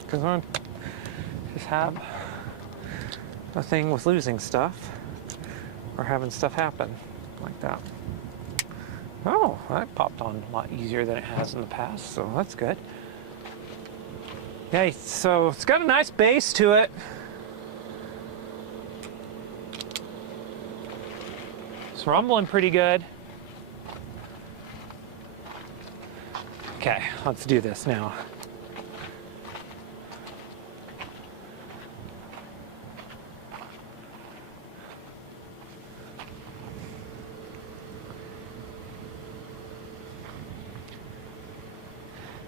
Because I just have a thing with losing stuff, or having stuff happen like that. Oh, that popped on a lot easier than it has in the past, so that's good. Okay, so it's got a nice base to it. It's rumbling pretty good. Okay, let's do this now.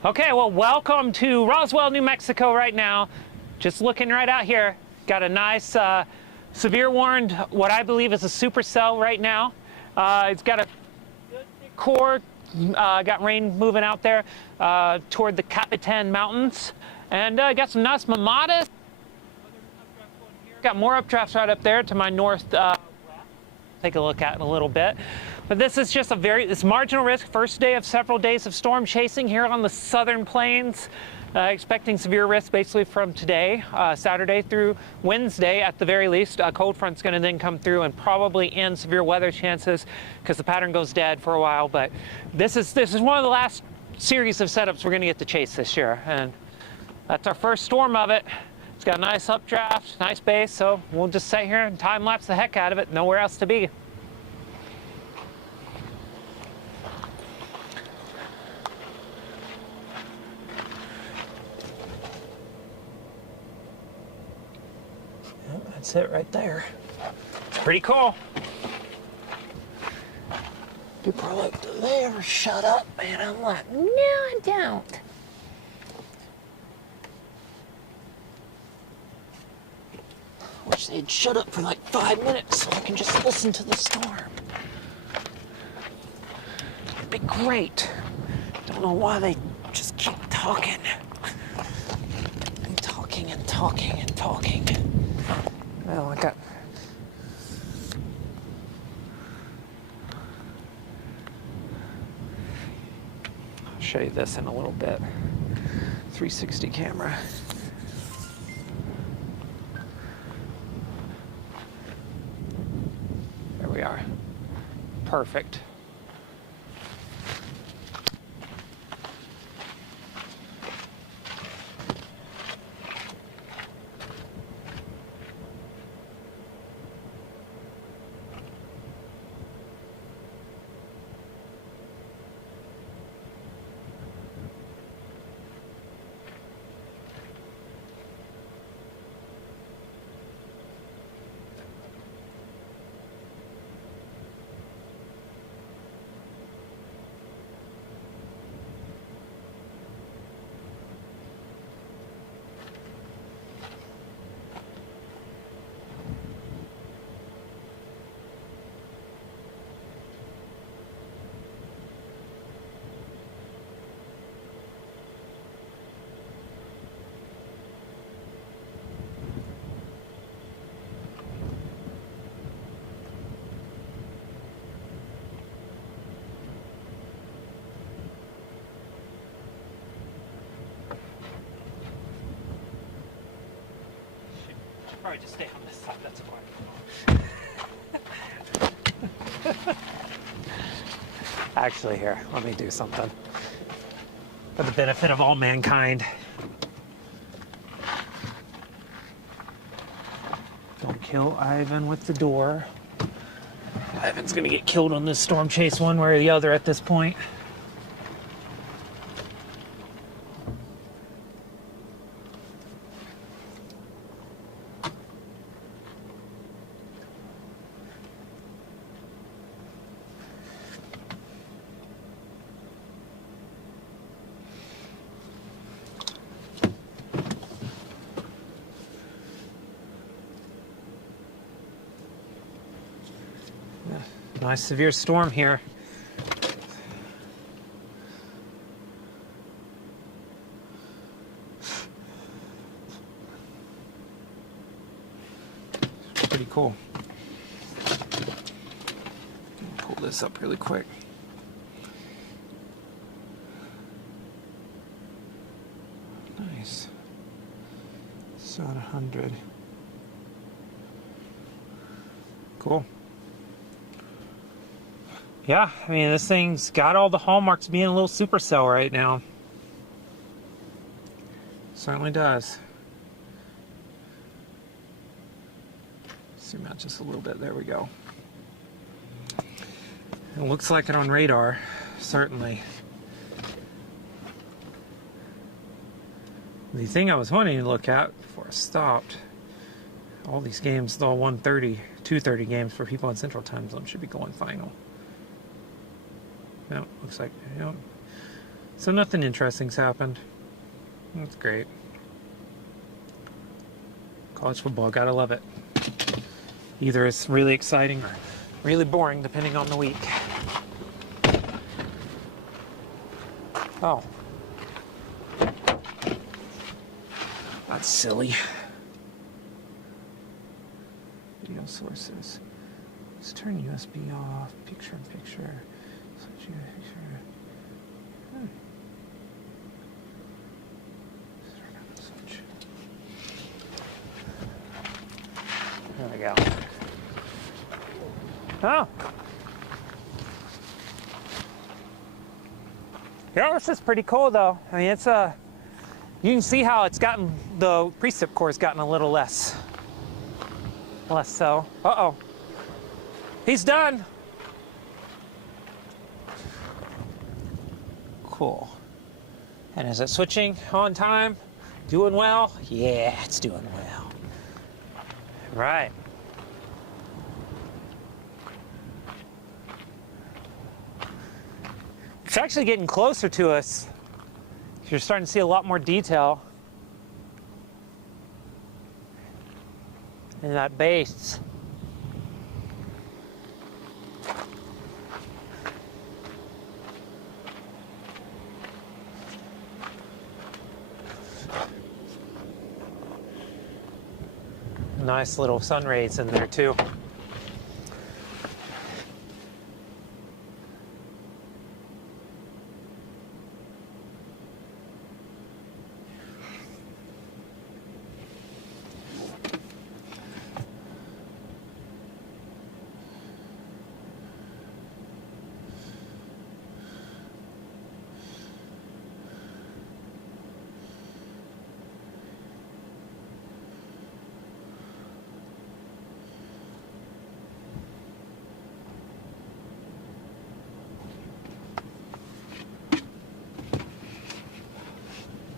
Okay, well, welcome to Roswell, New Mexico right now. Just looking right out here. Got a nice severe warned, what I believe is a supercell right now. It's got a good big core, got rain moving out there toward the Capitan mountains. And got some nice mamadas. Got more updrafts right up there to my north west. Take a look at in a little bit. But this is just it's marginal risk, first day of several days of storm chasing here on the southern plains. Expecting severe risk basically from today, Saturday through Wednesday at the very least. A cold front's going to then come through and probably end severe weather chances because the pattern goes dead for a while. But this is one of the last series of setups we're going to get to chase this year, and that's our first storm of it. It's got a nice updraft, nice base, so we'll just sit here and time lapse the heck out of it. Nowhere else to be. That's it right there. It's pretty cool. People are like, do they ever shut up? And I'm like, no, I don't. Wish they'd shut up for like 5 minutes so I can just listen to the storm. It'd be great. Don't know why they just keep talking. And talking and talking and talking. Well, I got... I'll show you this in a little bit. 360 camera. There we are. Perfect. Probably just stay on this side. That's fine. Actually, here, let me do something for the benefit of all mankind. Don't kill Ivan with the door. Ivan's gonna get killed on this storm chase one way or the other at this point. Nice severe storm here. Pretty cool. Pull this up really quick. Nice. It's on 100. Cool. Yeah, I mean, this thing's got all the hallmarks of being a little supercell right now. Certainly does. Zoom out just a little bit. There we go. It looks like it on radar, certainly. The thing I was wanting to look at before I stopped, all these games, all 1:30, 2:30 games for people in Central Time Zone should be going final. No, looks like, you know, so nothing interesting's happened. That's great. College football, gotta love it. Either it's really exciting or really boring, depending on the week. Oh. That's silly. Video sources. Let's turn USB off. Picture in picture. Switch in picture. Turn on the switch. There we go. Oh. Yeah, this is pretty cool though. I mean, it's you can see how it's gotten, the precip core's gotten a little less so. Uh-oh. He's done. Cool. And is it switching on time? Doing well? Yeah, it's doing well. Right. It's actually getting closer to us. You're starting to see a lot more detail in that base. Nice little sun rays in there too.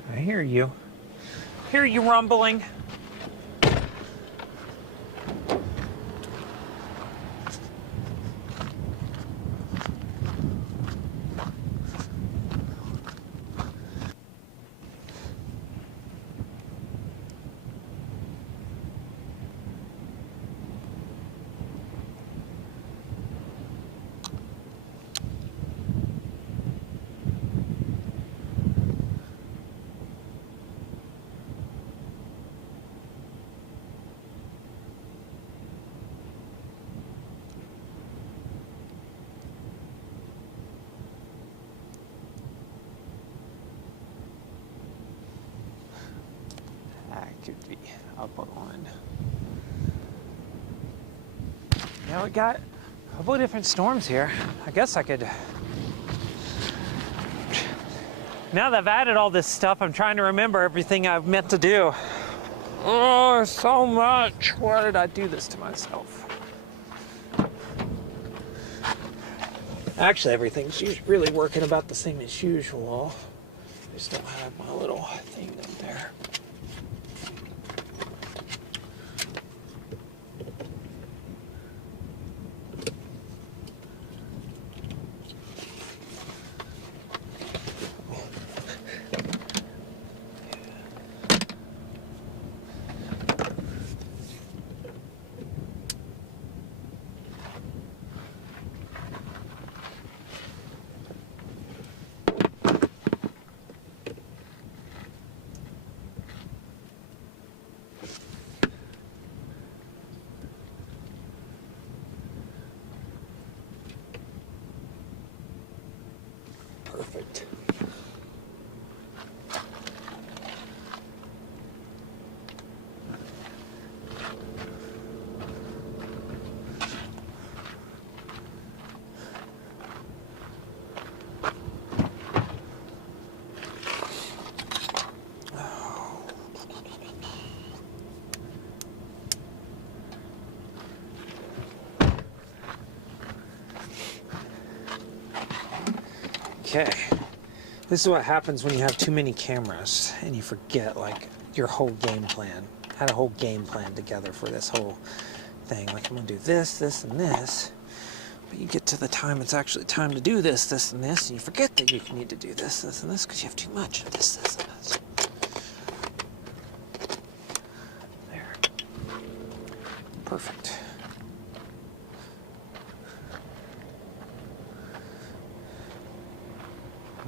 I hear you. Hear you rumbling. Could be up on. Now we got a couple of different storms here. I guess I could... Now that I've added all this stuff, I'm trying to remember everything I've meant to do. Oh, so much. Why did I do this to myself? Actually, everything's really working about the same as usual. I just don't have my little thing up there. Perfect. Okay, this is what happens when you have too many cameras and you forget like your whole game plan. I had a whole game plan together for this whole thing. Like I'm gonna do this, this, and this. But you get to the time it's actually time to do this, this, and this, and you forget that you need to do this, this, and this because you have too much of this, this, and this. There. Perfect.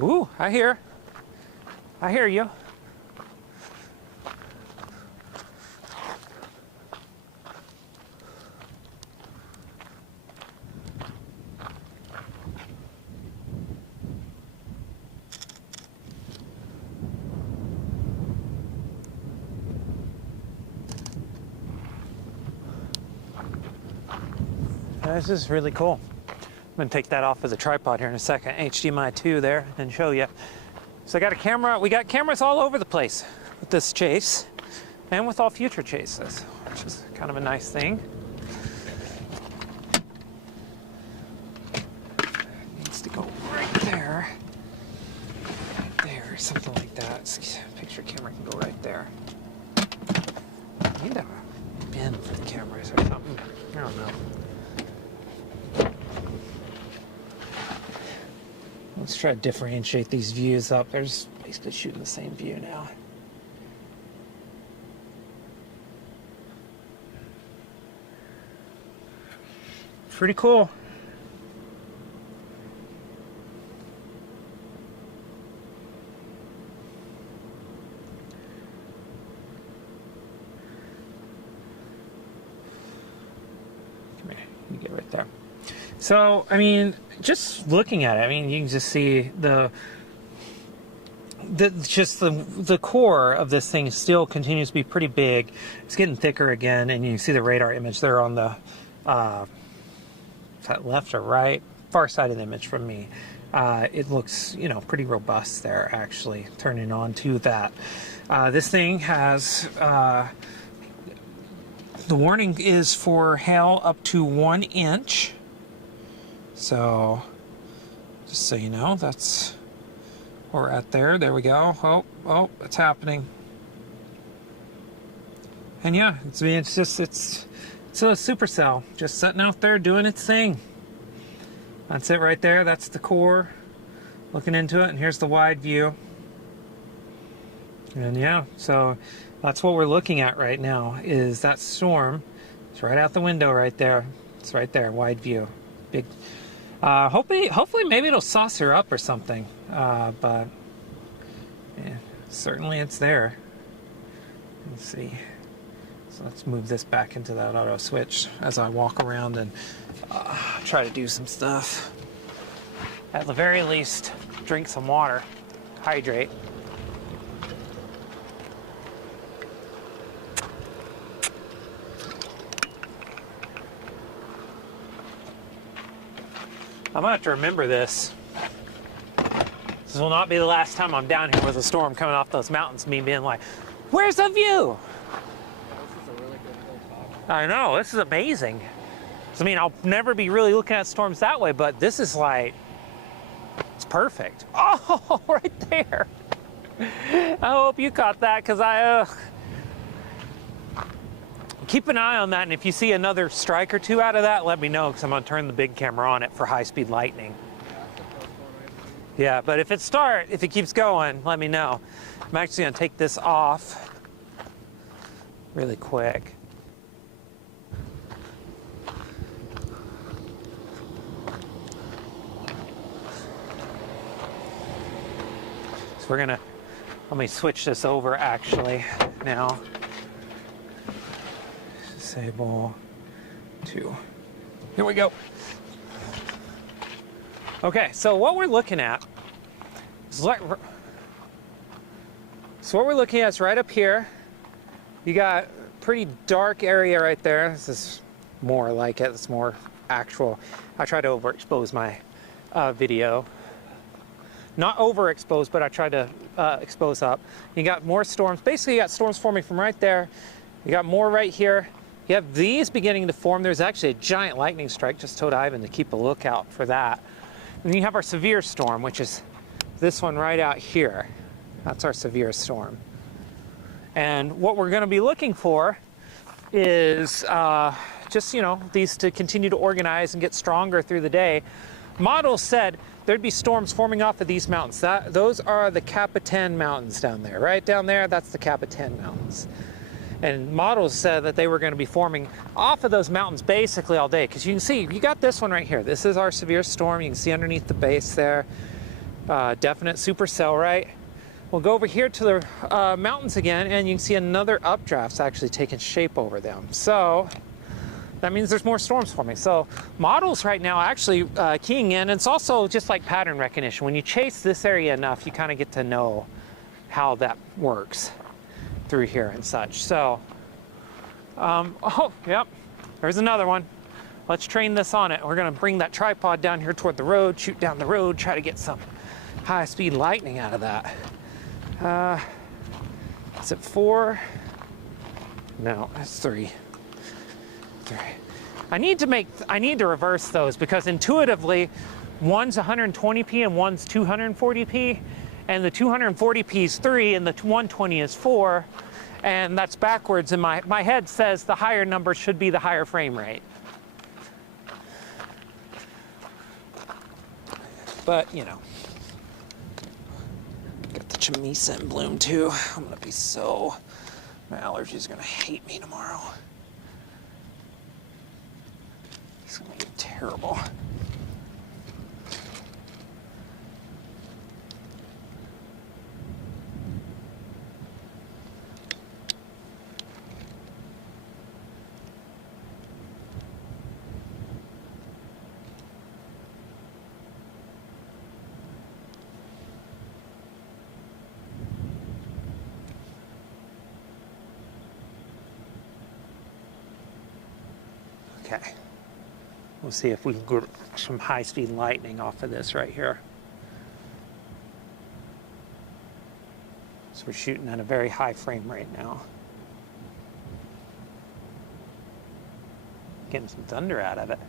Ooh, I hear you. This is really cool. I'm gonna take that off of the tripod here in a second. HDMI 2 there and show you. So I got a camera. We got cameras all over the place with this chase and with all future chases, which is kind of a nice thing. Needs to go right there. Right there, something like that. Picture camera can go right there. I need a bin for the cameras or something. I don't know. Let's try to differentiate these views up. They're just basically shooting the same view now. Pretty cool. Come here, you get right there. So, I mean, just looking at it, I mean, you can just see the core of this thing still continues to be pretty big. It's getting thicker again, and you see the radar image there on the is that left or right, far side of the image from me. It looks, you know, pretty robust there, actually, turning on to that. This thing has the warning is for hail up to 1 inch. So, just so you know, that's where we're at there. There we go. Oh, it's happening. And yeah, it's a Supercell just sitting out there doing its thing. That's it right there. That's the core. Looking into it, and here's the wide view. And yeah, so that's what we're looking at right now. Is that storm? It's right out the window right there. It's right there, wide view, big. Hopefully maybe it'll saucer up or something, but yeah, certainly it's there. Let's see. So let's move this back into that auto switch as I walk around and try to do some stuff. At the very least, drink some water, hydrate. I'm gonna have to remember this. This will not be the last time I'm down here with a storm coming off those mountains, me being like, where's the view? This is a really good hilltop. I know, this is amazing. I mean, I'll never be really looking at storms that way, but this is like, it's perfect. Oh, right there. I hope you caught that, because keep an eye on that, and if you see another strike or two out of that, let me know, because I'm going to turn the big camera on it for high-speed lightning. Yeah, but if it keeps going, let me know. I'm actually going to take this off really quick. So we're going to, let me switch this over actually now. Disable 2. Here we go. Okay, so what we're looking at is right up here. You got a pretty dark area right there. This is more like it. It's more actual. I try to overexpose my video. Not overexposed, but I try to expose up. You got more storms. Basically, you got storms forming from right there. You got more right here. You have these beginning to form. There's actually a giant lightning strike. Just told Ivan to keep a lookout for that. And then you have our severe storm, which is this one right out here. That's our severe storm. And what we're going to be looking for is just, you know, these to continue to organize and get stronger through the day. Models said there'd be storms forming off of these mountains. Those are the Capitan mountains down there. Right down there, that's the Capitan mountains. And models said that they were going to be forming off of those mountains basically all day. Because you can see, you got this one right here. This is our severe storm. You can see underneath the base there. Definite supercell, right? We'll go over here to the mountains again, and you can see another updraft's actually taking shape over them. So that means there's more storms forming. So models right now actually keying in. And it's also just like pattern recognition. When you chase this area enough, you kind of get to know how that works through here and such. So, oh, yep, there's another one. Let's train this on it. We're gonna bring that tripod down here toward the road, shoot down the road, try to get some high-speed lightning out of that. Is it 4? No, that's 3. 3. I need to reverse those because intuitively, one's 120p and one's 240p. And the 240p is 3 and the 120 is 4, and that's backwards. And my head says the higher number should be the higher frame rate. But, you know, got the chamisa in bloom too. I'm gonna be my allergies are gonna hate me tomorrow. It's gonna be terrible. Okay, we'll see if we can get some high-speed lightning off of this right here. So we're shooting at a very high frame rate now. Getting some thunder out of it.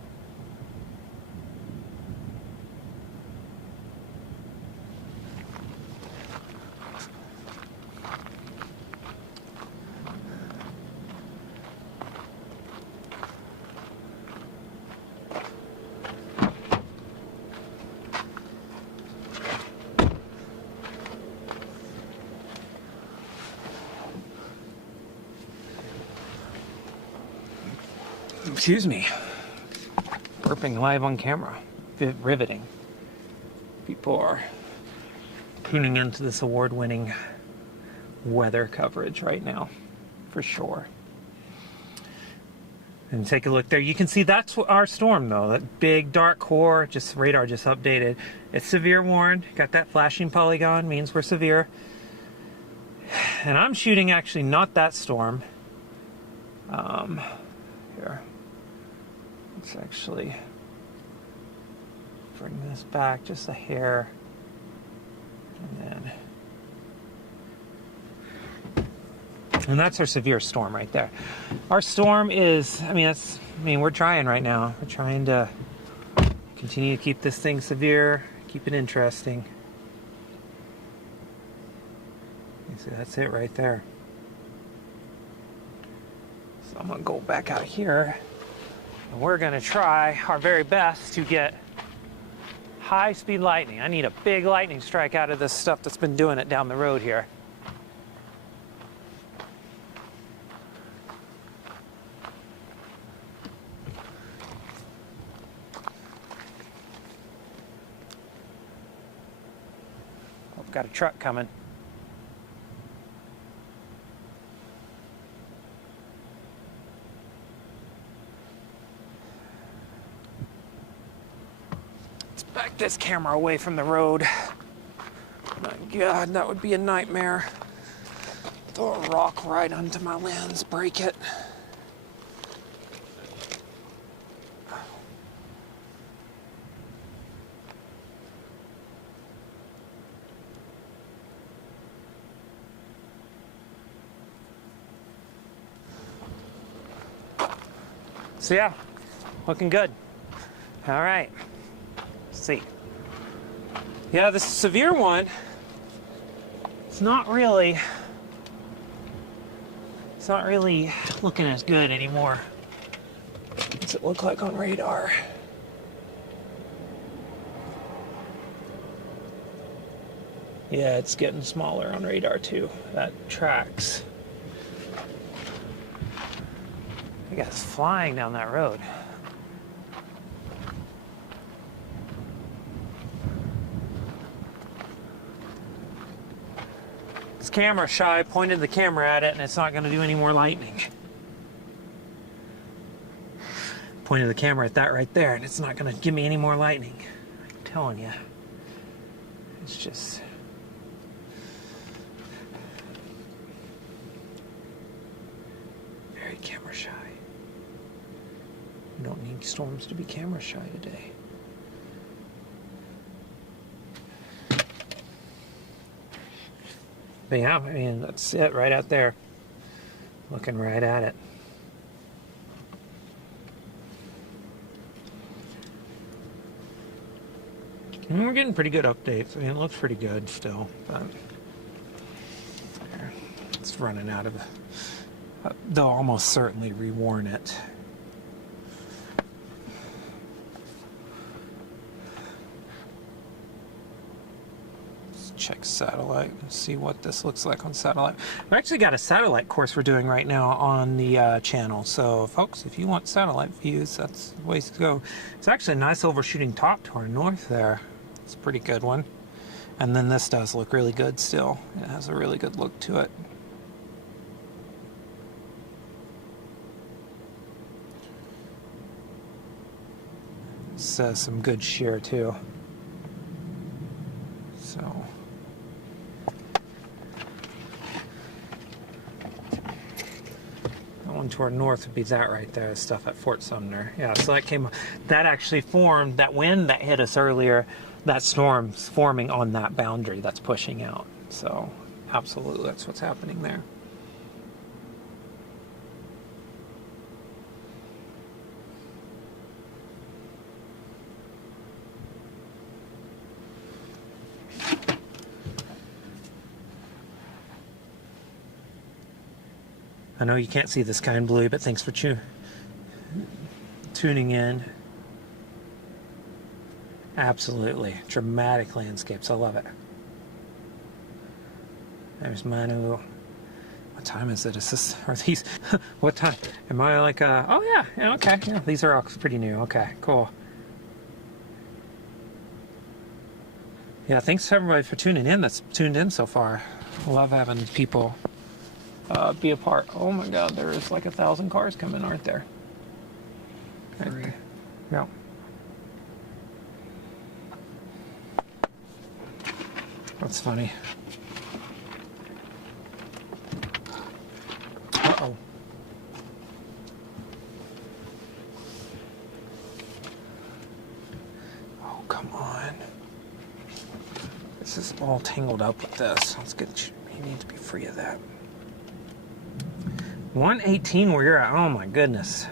Excuse me. Burping live on camera. Riveting. People are tuning into this award-winning weather coverage right now, for sure. And take a look there. You can see that's our storm, though. That big dark core, just radar just updated. It's severe warned. Got that flashing polygon, means we're severe. And I'm shooting actually not that storm. Here. Let's actually bring this back just a hair. And that's our severe storm right there. Our storm is, we're trying right now. We're trying to continue to keep this thing severe, keep it interesting. You see, that's it right there. So I'm gonna go back out here and we're gonna try our very best to get high-speed lightning. I need a big lightning strike out of this stuff that's been doing it down the road here. Oh, got a truck coming. Back this camera away from the road. My God, that would be a nightmare. Throw a rock right onto my lens, break it. So yeah, looking good. All right. See. Yeah, the severe one, it's not really looking as good anymore. What's it look like on radar? Yeah, it's getting smaller on radar too. That tracks. I guess it's flying down that road. Camera shy, pointed the camera at it and it's not going to do any more lightning. Pointed the camera at that right there and it's not going to give me any more lightning. I'm telling you. It's just... very camera shy. You don't need storms to be camera shy today. But yeah, that's it right out there. Looking right at it. And we're getting pretty good updates. It looks pretty good still. But it's running out of... they'll almost certainly rewarn it. Check satellite and see what this looks like on satellite. We've actually got a satellite course we're doing right now on the channel. So folks, if you want satellite views, that's the way to go. It's actually a nice overshooting top to our north there. It's a pretty good one. And then this does look really good still. It has a really good look to it. It's some good shear too. So that one to our north would be that right there, stuff at Fort Sumner. Yeah, so that actually formed, that wind that hit us earlier, that storm's forming on that boundary that's pushing out. So absolutely, that's what's happening there. I know you can't see the sky in blue, but thanks for tuning in. Absolutely. Dramatic landscapes. I love it. There's Manu. What time is it? Is this, are these, what time? Am I like, oh yeah, okay. Yeah, these are all pretty new. Okay, cool. Yeah, thanks to everybody for tuning in that's tuned in so far. I love having people be a part. Oh my God, there's like 1,000 cars coming, aren't there? Right. Yeah. That's funny. Uh-oh. Oh, come on. all tangled up with this. Let's get you need to be free of that. 1:18 where you're at. Oh my goodness.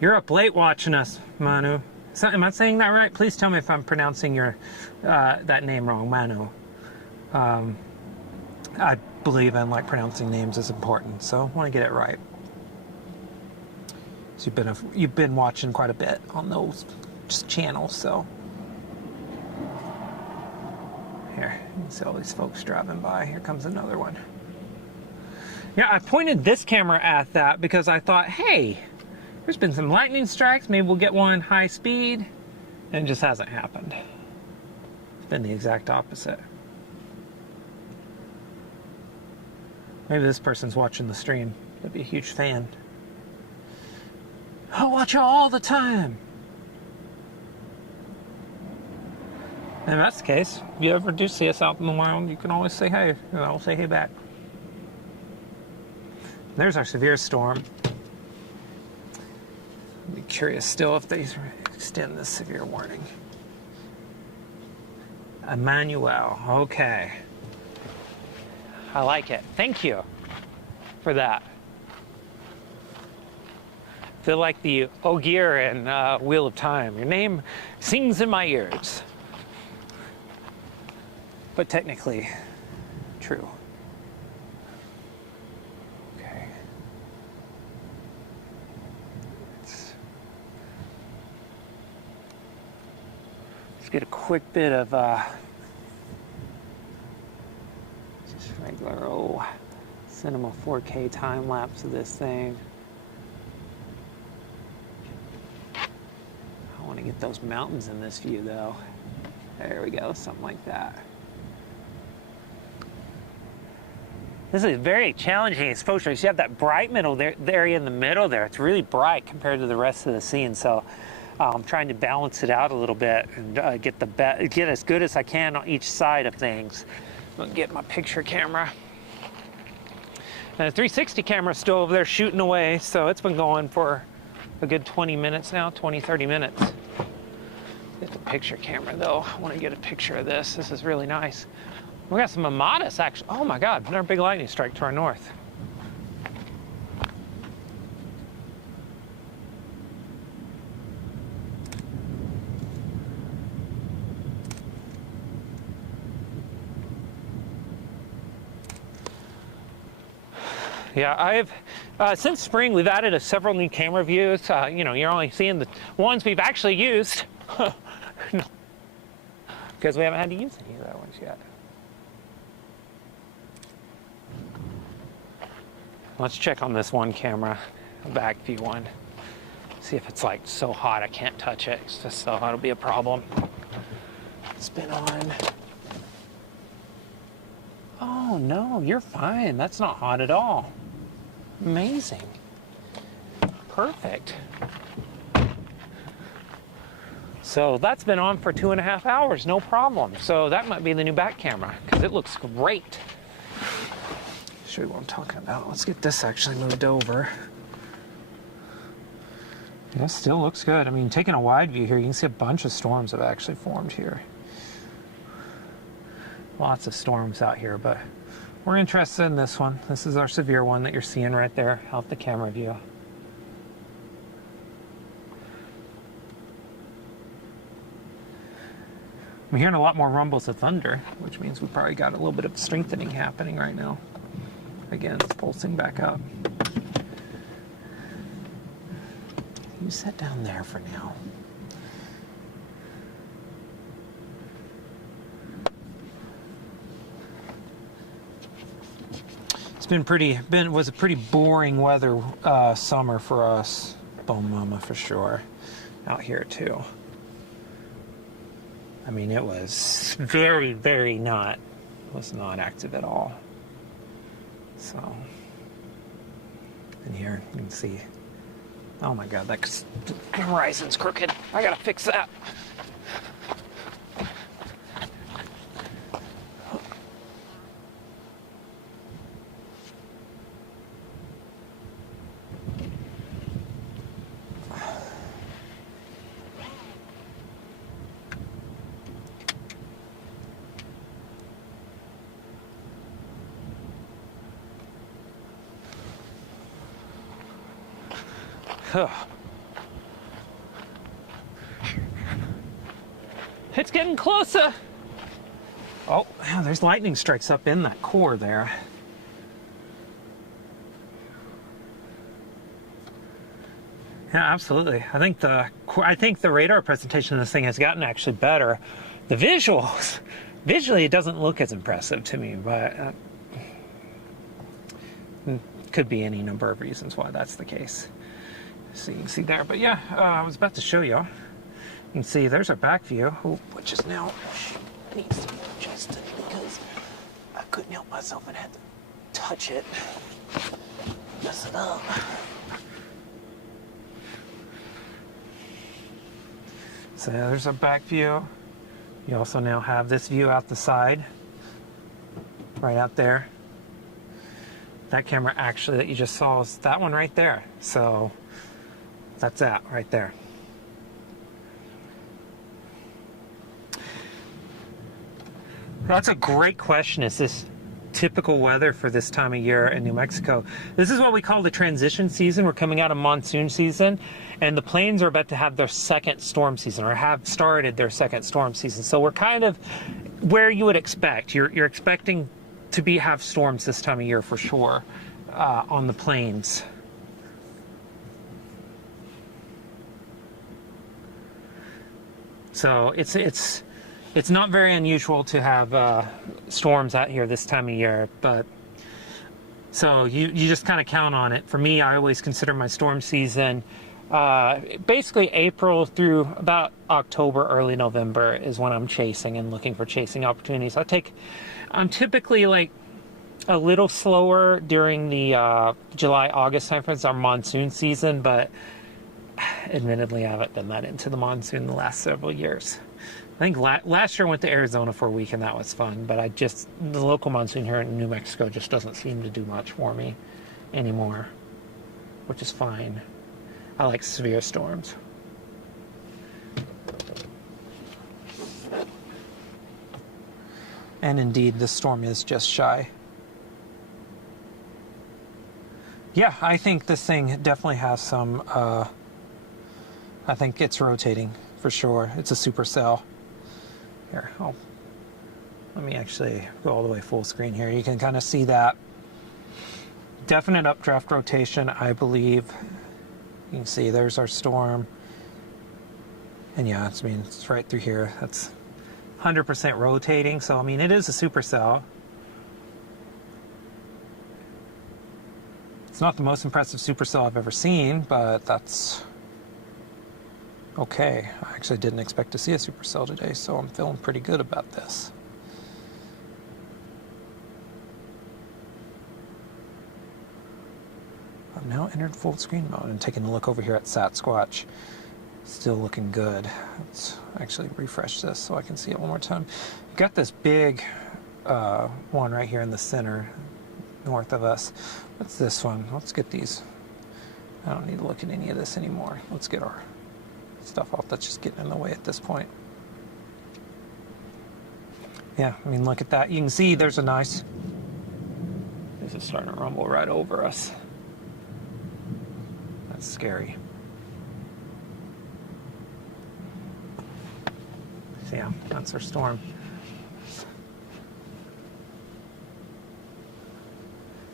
You're up late watching us, Manu. Am I saying that right? Please tell me if I'm pronouncing your that name wrong, Manu. I believe in like pronouncing names is important, so I want to get it right. So you've been watching quite a bit on those channels, so here you can see all these folks driving by. Here comes another one. Yeah, I pointed this camera at that because I thought, hey, there's been some lightning strikes. Maybe we'll get one high speed, and it just hasn't happened. It's been the exact opposite. Maybe this person's watching the stream. They'd be a huge fan. I watch you all the time. And if that's the case, if you ever do see us out in the wild, you can always say hey, and I'll say hey back. There's our severe storm. I'd be curious still if they extend this severe warning. Emmanuel, okay. I like it. Thank you for that. Feel like the Ogier and Wheel of Time. Your name sings in my ears. But technically, true. Okay. Let's get a quick bit of just regular old cinema 4K time lapse of this thing. I want to get those mountains in this view though. There we go, something like that. This is very challenging exposure. You have that bright middle area in the middle there. It's really bright compared to the rest of the scene. So I'm trying to balance it out a little bit and get as good as I can on each side of things. I'm gonna get my picture camera. And the 360 camera's still over there shooting away, so it's been going for a good 20 minutes now, 20, 30 minutes. Get the picture camera though. I want to get a picture of this. This is really nice. We got some Amadas actually. Oh my God, another big lightning strike to our north. Yeah, I've since spring we've added several new camera views. You know, you're only seeing the ones we've actually used no, because we haven't had to use any of the other ones yet. Let's check on this one camera, a back view one. See if it's like so hot I can't touch it. It's just so it'll be a problem. Spin on. Oh no, you're fine. That's not hot at all. Amazing. Perfect. So that's been on for 2.5 hours, no problem. So that might be the new back camera because it looks great. Show you what I'm talking about. Let's get this actually moved over. Yeah, still looks good. I mean, taking a wide view here, you can see a bunch of storms have actually formed here. Lots of storms out here, but we're interested in this one. This is our severe one that you're seeing right there out the camera view. I'm hearing a lot more rumbles of thunder, which means we probably got a little bit of strengthening happening right now. Again, it's pulsing back up. You sit down there for now. It's was a pretty boring weather summer for us, Bone Mama for sure, out here too. I mean, it was very, very was not active at all. So, and here you can see, oh my God, that horizon's crooked. I gotta fix that. It's getting closer. Oh, yeah, there's lightning strikes up in that core there. Yeah, absolutely. I think the radar presentation of this thing has gotten actually better. The visuals, visually, it doesn't look as impressive to me, but could be any number of reasons why that's the case. So you can see there. But yeah, I was about to show you. You can see there's our back view, which is now needs to be adjusted because I couldn't help myself and had to touch it, mess it up. So there's our back view. You also now have this view out the side, right out there. That camera actually that you just saw is that one right there. So that's that right there. That's a great question. Is this typical weather for this time of year in New Mexico? This is what we call the transition season. We're coming out of monsoon season, and the plains are about to have their second storm season, or have started their second storm season. So we're kind of where you would expect. You're expecting to have storms this time of year for sure on the plains. So it's not very unusual to have storms out here this time of year, but so you just kind of count on it. For me, I always consider my storm season basically April through about October, early November is when I'm chasing and looking for chasing opportunities. I'm typically like a little slower during the July, August time frames, our monsoon season, but admittedly I haven't done that into the monsoon the last several years. I think last year I went to Arizona for a week and that was fun, but the local monsoon here in New Mexico just doesn't seem to do much for me anymore, which is fine. I like severe storms. And indeed, this storm is just shy. Yeah, I think this thing definitely has some, I think it's rotating for sure. It's a supercell. Here, let me actually go all the way full screen here. You can kind of see that. Definite updraft rotation, I believe. You can see there's our storm. And yeah, it's right through here. That's 100% rotating. So, I mean, it is a supercell. It's not the most impressive supercell I've ever seen, but that's okay. I actually didn't expect to see a supercell today, so I'm feeling pretty good about this. I've now entered full screen mode and taking a look over here at Sasquatch. Still looking good. Let's actually refresh this so I can see it one more time. You've got this big one right here in the center, north of us. What's this one? Let's get these. I don't need to look at any of this anymore. Let's get our stuff off that's just getting in the way at this point. Yeah, I mean, look at that. You can see there's a nice... This is starting to rumble right over us. That's scary. So yeah, that's our storm.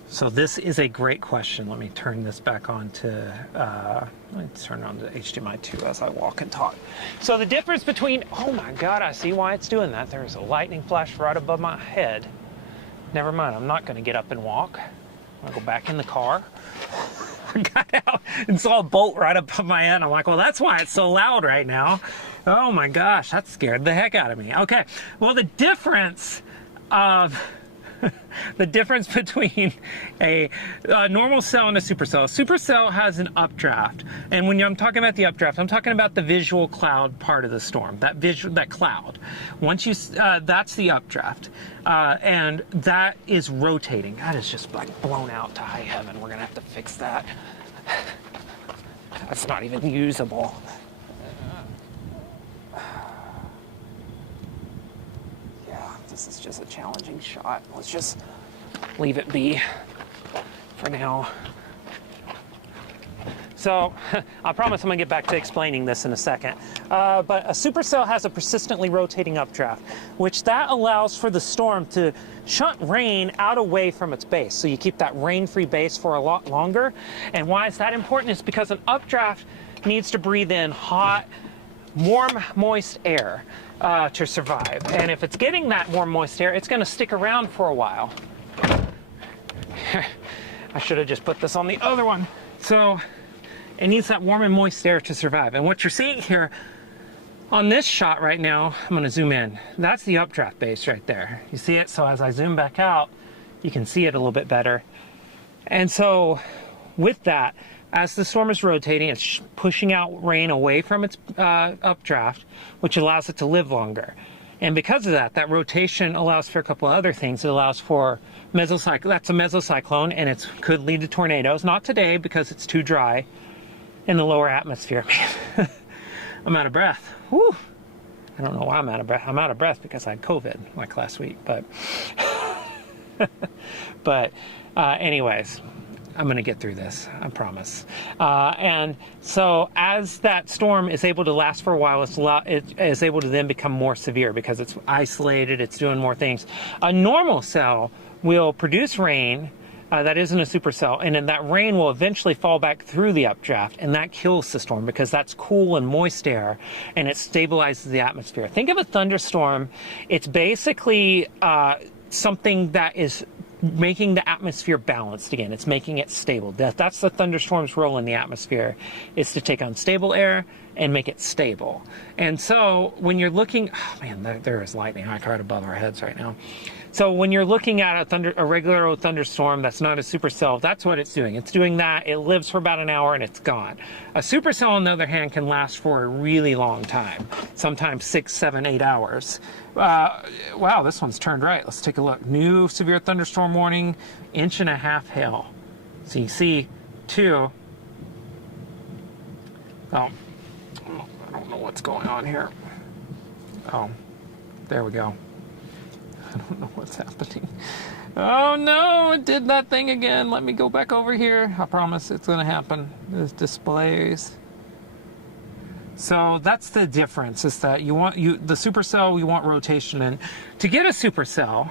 So this is a great question. Let me turn this back on to, let me turn on to HDMI 2 as I walk and talk. So the difference between, oh my God, I see why it's doing that. There's a lightning flash right above my head. Never mind, I'm not gonna get up and walk. I'm gonna go back in the car. I got out and saw a bolt right above my head. I'm like, well, that's why it's so loud right now. Oh my gosh, that scared the heck out of me. Okay, well, the difference of the difference between a normal cell and a supercell. A supercell has an updraft, and when I'm talking about the updraft, I'm talking about the visual cloud part of the storm. That cloud. Once you, that's the updraft, and that is rotating. That is just like blown out to high heaven. We're gonna have to fix that. That's not even usable. This is just a challenging shot. Let's just leave it be for now. So I promise I'm gonna get back to explaining this in a second. But a supercell has a persistently rotating updraft, which that allows for the storm to shunt rain out away from its base. So you keep that rain-free base for a lot longer. And why is that important? Is because an updraft needs to breathe in hot, warm, moist air to survive. And if it's getting that warm, moist air, it's gonna stick around for a while. I should have just put this on the other one. So it needs that warm and moist air to survive. And what you're seeing here on this shot right now, I'm gonna zoom in. That's the updraft base right there. You see it? So as I zoom back out, you can see it a little bit better. And so with that, as the storm is rotating, it's pushing out rain away from its updraft, which allows it to live longer. And because of that, that rotation allows for a couple of other things. It allows for mesocyclone. That's a mesocyclone, and it could lead to tornadoes. Not today because it's too dry in the lower atmosphere. Man, I'm out of breath. Woo! I don't know why I'm out of breath. I'm out of breath because I had COVID like last week. But anyways, I'm going to get through this, I promise. And so as that storm is able to last for a while, it is able to then become more severe because it's isolated, it's doing more things. A normal cell will produce rain that isn't a supercell, and then that rain will eventually fall back through the updraft, and that kills the storm because that's cool and moist air, and it stabilizes the atmosphere. Think of a thunderstorm. It's basically something that is making the atmosphere balanced again. It's making it stable. That's the thunderstorm's role in the atmosphere, is to take unstable air and make it stable. And so when you're looking, oh man, there is lightning right above our heads right now. So when you're looking at a regular old thunderstorm that's not a supercell, that's what it's doing. It's doing that. It lives for about an hour and it's gone. A supercell, on the other hand, can last for a really long time, sometimes 6, 7, 8 hours. Wow, this one's turned right. Let's take a look. New severe thunderstorm warning, 1.5 inch hail. So you see 2. Oh, I don't know what's going on here. Oh, there we go. I don't know what's happening. Oh no, it did that thing again. Let me go back over here. I promise it's gonna happen. It displays. So that's the difference, is that the supercell, we want rotation in. To get a supercell,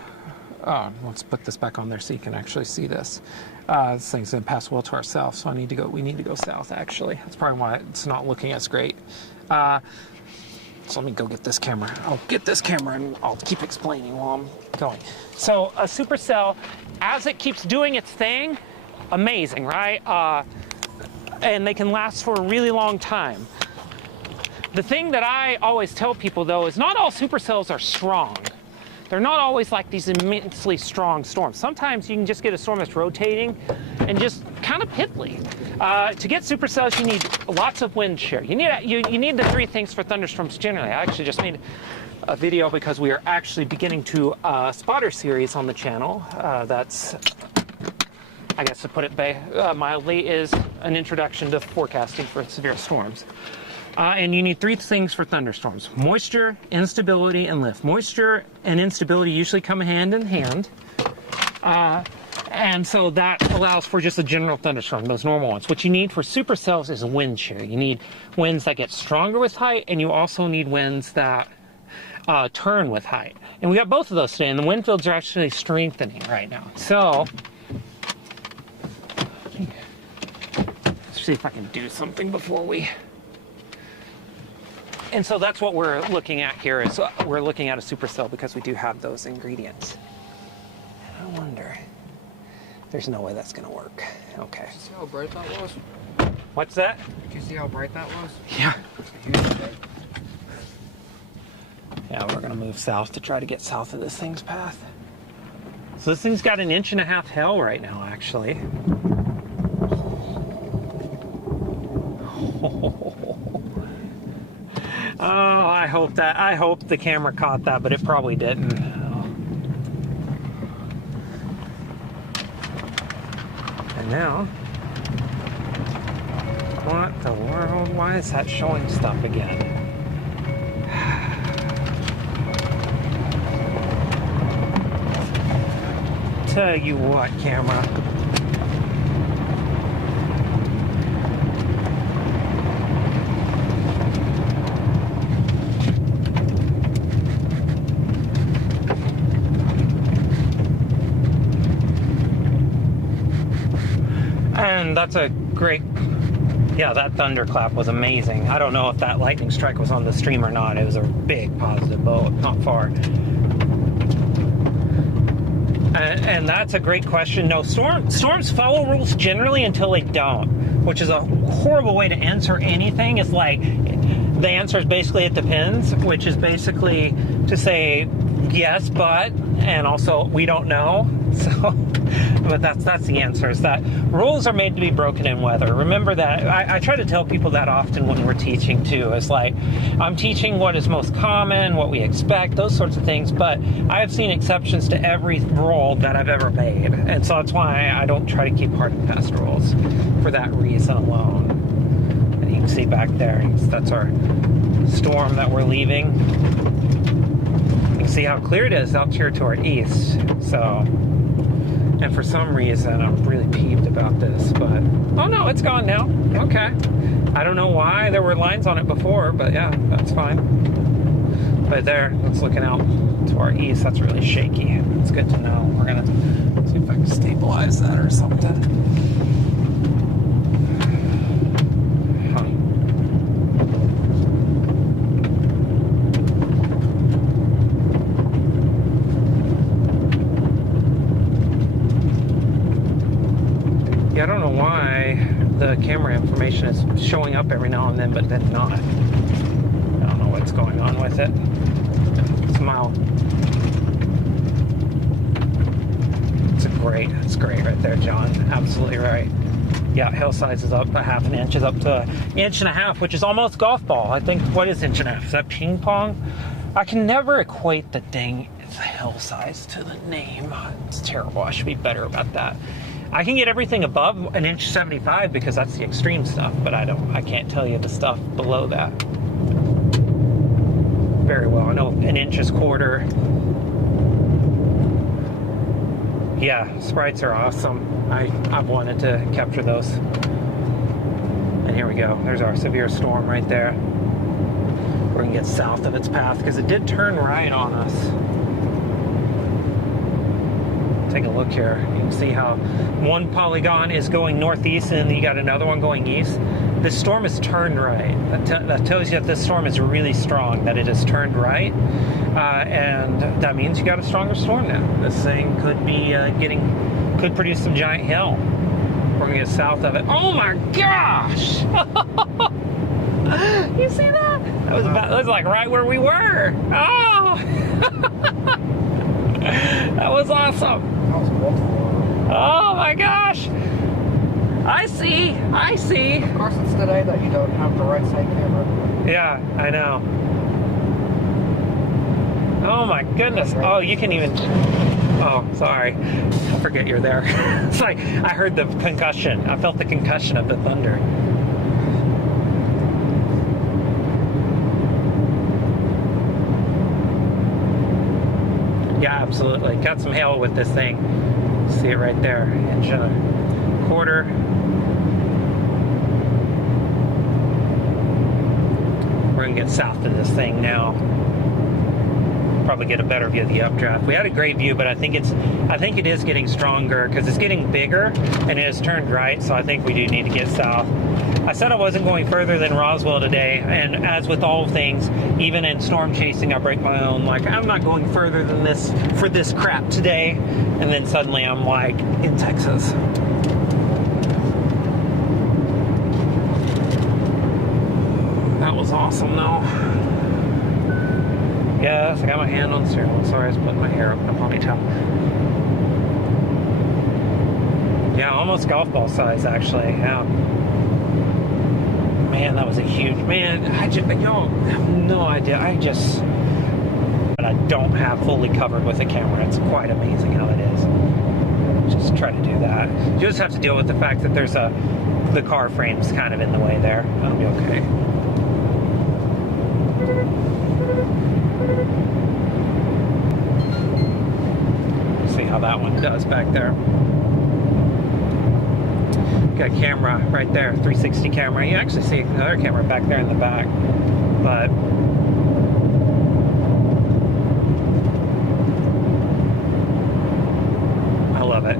oh, let's put this back on there so you can actually see this. This thing's gonna pass well to our south, so we need to go south actually. That's probably why it's not looking as great. So let me go get this camera. I'll get this camera and I'll keep explaining while I'm going. So a supercell, as it keeps doing its thing, amazing, right? And they can last for a really long time. The thing that I always tell people though is not all supercells are strong. They're not always like these immensely strong storms. Sometimes you can just get a storm that's rotating and just kind of piddly. To get supercells, you need lots of wind shear. You need the 3 things for thunderstorms generally. I actually just made a video because we are actually beginning to spotter series on the channel. That's, I guess to put it mildly, is an introduction to forecasting for severe storms. And you need 3 things for thunderstorms: moisture, instability, and lift. Moisture and instability usually come hand in hand. And so that allows for just a general thunderstorm, those normal ones. What you need for supercells is wind shear. You need winds that get stronger with height, and you also need winds that turn with height. And we got both of those today, and the wind fields are actually strengthening right now. So let's see if I can do something before we... And so that's what we're looking at here, is we're looking at a supercell because we do have those ingredients. And I wonder, there's no way that's gonna work. Okay. Did you see how bright that was? What's that? Did you see how bright that was? Yeah. Yeah, we're gonna move south to try to get south of this thing's path. So this thing's got 1.5 inch hail right now, actually. Oh, I hope the camera caught that, but it probably didn't. And now, what the world? Why is that showing stuff again? Tell you what, camera. And that's a great, yeah, that thunderclap was amazing. I don't know if that lightning strike was on the stream or not. It was a big positive boat, not far. And that's a great question. No, storms follow rules generally until they don't, which is a horrible way to answer anything. It's like, the answer is basically it depends, which is basically to say yes, but, and also we don't know. So, but that's the answer, is that rules are made to be broken in weather. Remember that. I try to tell people that often when we're teaching too. It's like, I'm teaching what is most common, what we expect, those sorts of things, but I have seen exceptions to every rule that I've ever made. And so that's why I don't try to keep hard and fast rules, for that reason alone. And you can see back there, that's our storm that we're leaving. You can see how clear it is out here to our east. So, and for some reason, I'm really peeved about this, but, oh no, it's gone now. Okay. I don't know why there were lines on it before, but yeah, that's fine. But there, that's looking out to our east. That's really shaky. It's good to know. We're gonna see if I can stabilize that or something. I don't know why the camera information is showing up every now and then, but then not. I don't know what's going on with it. Smile. It's great right there, John. Absolutely right. Yeah, hillsides is up a half an inch, is up to an inch and a half, which is almost golf ball. I think, what is inch and a half? Is that ping pong? I can never equate the dang hillsides to the name. It's terrible. I should be better about that. I can get everything above an inch 75 because that's the extreme stuff, but I can't tell you the stuff below that very well. I know an inch is quarter. Yeah, sprites are awesome. I've wanted to capture those. And here we go. There's our severe storm right there. We're gonna get south of its path because it did turn right on us. Take a look here. You can see how one polygon is going northeast and then you got another one going east. This storm is turned right. That tells you that this storm is really strong, that it has turned right. And that means you got a stronger storm now. This thing could be could produce some giant hail. We're gonna get south of it. Oh my gosh! You see that? That was like right where we were. Oh! That was awesome. Oh my gosh. I see. Of course, it's today that you don't have the right side camera. Yeah, I know. Oh my goodness. Oh, you can even... Oh, sorry. I forget you're there. It's like, I heard the concussion. I felt the concussion of the thunder. Yeah, absolutely. Got some hail with this thing. See it right there. Inch and a quarter. We're gonna get south of this thing now. Probably get a better view of the updraft. We had a great view, but I think it is getting stronger because it's getting bigger and it has turned right. So I think we do need to get south. I said I wasn't going further than Roswell today, and as with all things, even in storm chasing, I break my own. Like, I'm not going further than this for this crap today, and then suddenly I'm like in Texas. That was awesome, though. Yes, I got my hand on the steering wheel. Sorry, I was putting my hair up in a ponytail. Yeah, almost golf ball size, actually. Yeah. Man, that was a huge... Man, y'all have no idea. But I don't have fully covered with a camera. It's quite amazing how it is. Just try to do that. You just have to deal with the fact that there's the car frame's kind of in the way there. That'll be okay. See how that one does back there. Got a camera right there, 360 camera. You actually see another camera back there in the back, but I love it.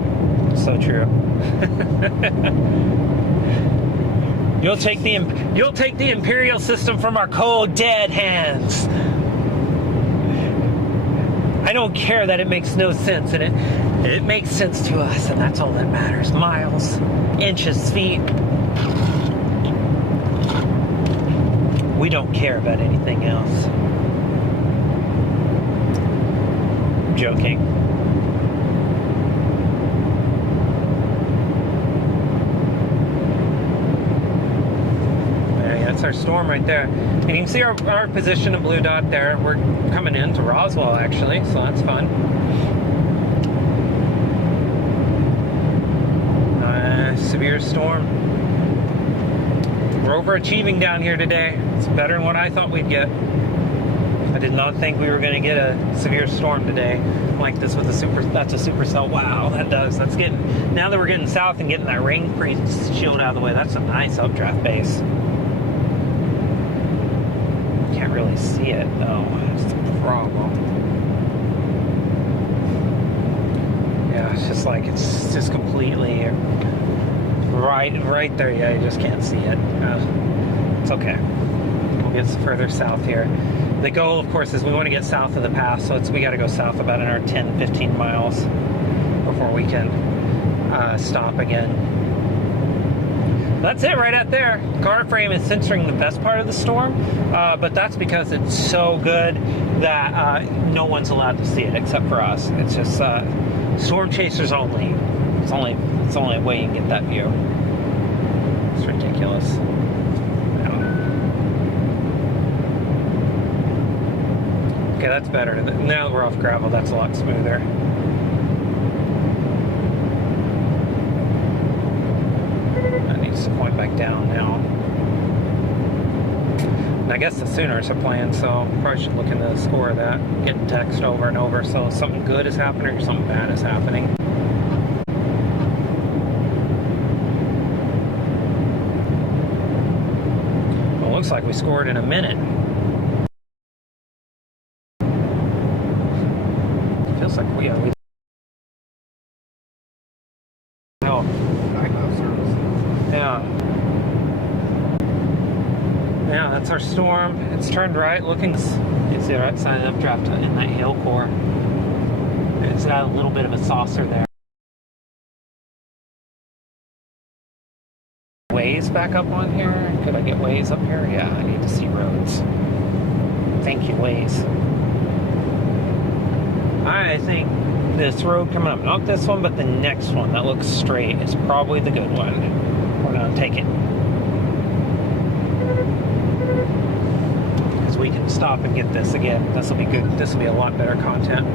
so true. You'll take the imperial system from our cold, dead hands. I don't care that it makes no sense, and it makes sense to us, and that's all that matters. Miles, inches, feet. We don't care about anything else. I'm joking. That's our storm right there. And you can see our position, a blue dot there. We're coming into Roswell, actually, so that's fun. Severe storm. We're overachieving down here today. It's better than what I thought we'd get. I did not think we were going to get a severe storm today like this with that's a supercell. Wow, that's getting, now that we're getting south and getting that rain shield out of the way, that's a nice updraft base. Can't really see it though, that's the problem. Yeah, it's just completely right there. Yeah, you just can't see it. It's okay. We'll get further south here. The goal, of course, is we want to get south of the pass, so we got to go south about another 10-15 miles before we can stop again. That's it right out there. Car frame is censoring the best part of the storm, but that's because it's so good that no one's allowed to see it except for us. It's just storm chasers only. It's only a way you can get that view. It's ridiculous. Okay, that's better. Now that we're off gravel, that's a lot smoother. That needs to point back down now. And I guess the Sooners are playing, so probably should look into the score of that. Getting text over and over, so something good is happening or something bad is happening. Well, it looks like we scored in a minute. Feels like we no. Yeah, that's our storm. It's turned right, looking. You can see the right side of the updraft in that hail core. It's got a little bit of a saucer there. Waze back up on here. Could I get Waze up here? Yeah, I need to see roads. Thank you, Waze. I think this road coming up, not this one, but the next one that looks straight is probably the good one. We're gonna take it. Because we can stop and get this again. This will be good. This will be a lot better content.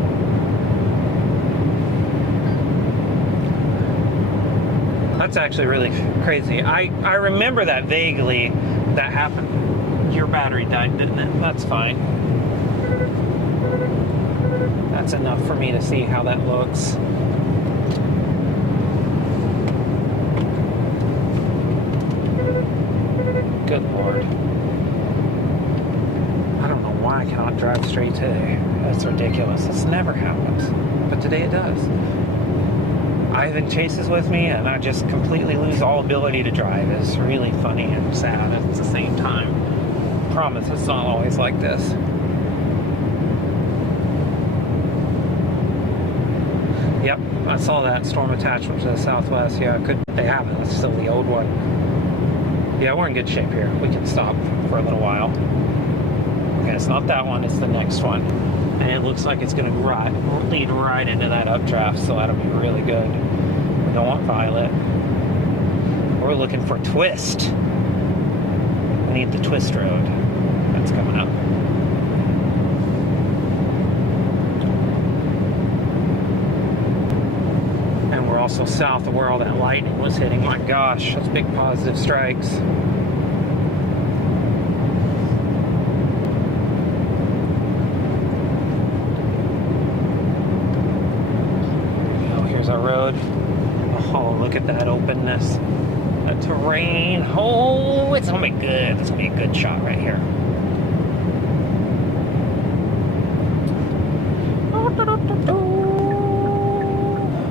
That's actually really crazy. I remember that vaguely. That happened. Your battery died, didn't it? That's fine. That's enough for me to see how that looks. Good Lord. I don't know why I cannot drive straight today. That's ridiculous. This never happens. But today it does. Ivan chases with me and I just completely lose all ability to drive. It's really funny and sad at the same time. I promise it's not always like this. Yep, I saw that storm attachment to the southwest. Yeah, they haven't. It's still the old one. Yeah, we're in good shape here. We can stop for a little while. Okay, it's not that one, it's the next one. And it looks like it's going to lead right into that updraft, so that'll be really good. We don't want violet. We're looking for twist. We need the twist road. That's coming up. And we're also south of where all that lightning was hitting. My gosh, that's big positive strikes. Our road. Oh, look at that openness. The terrain. Oh, it's gonna be good. It's gonna be a good shot right here.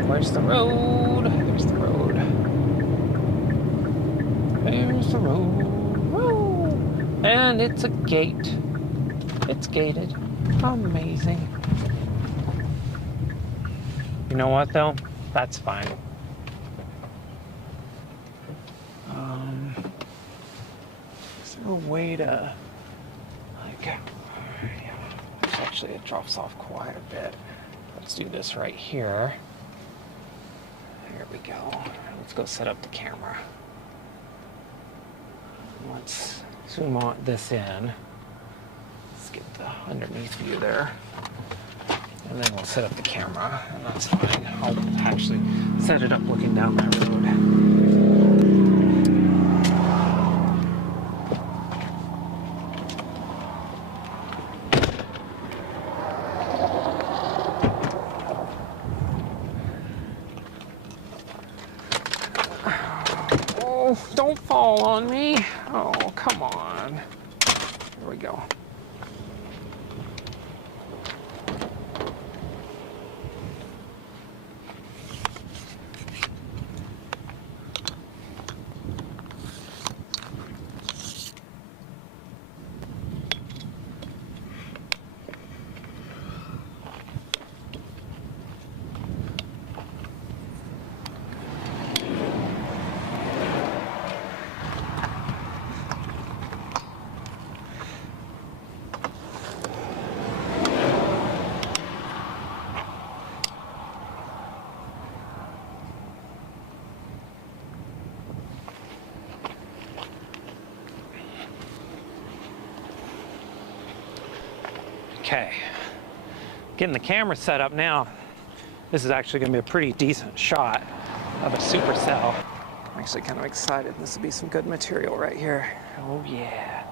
Where's the road? And it's a gate. It's gated. Amazing. You know what though? That's fine. Is there a way to, like, actually it drops off quite a bit. Let's do this right here. Here we go. Let's go set up the camera. Let's zoom on this in. Let's get the underneath view there. And then we'll set up the camera, and that's fine. I'll actually set it up looking down that road. Oh, don't fall on me. Oh, come on. Here we go. Okay, getting the camera set up now. This is actually going to be a pretty decent shot of a Supercell. I'm actually kind of excited. This will be some good material right here. Oh yeah.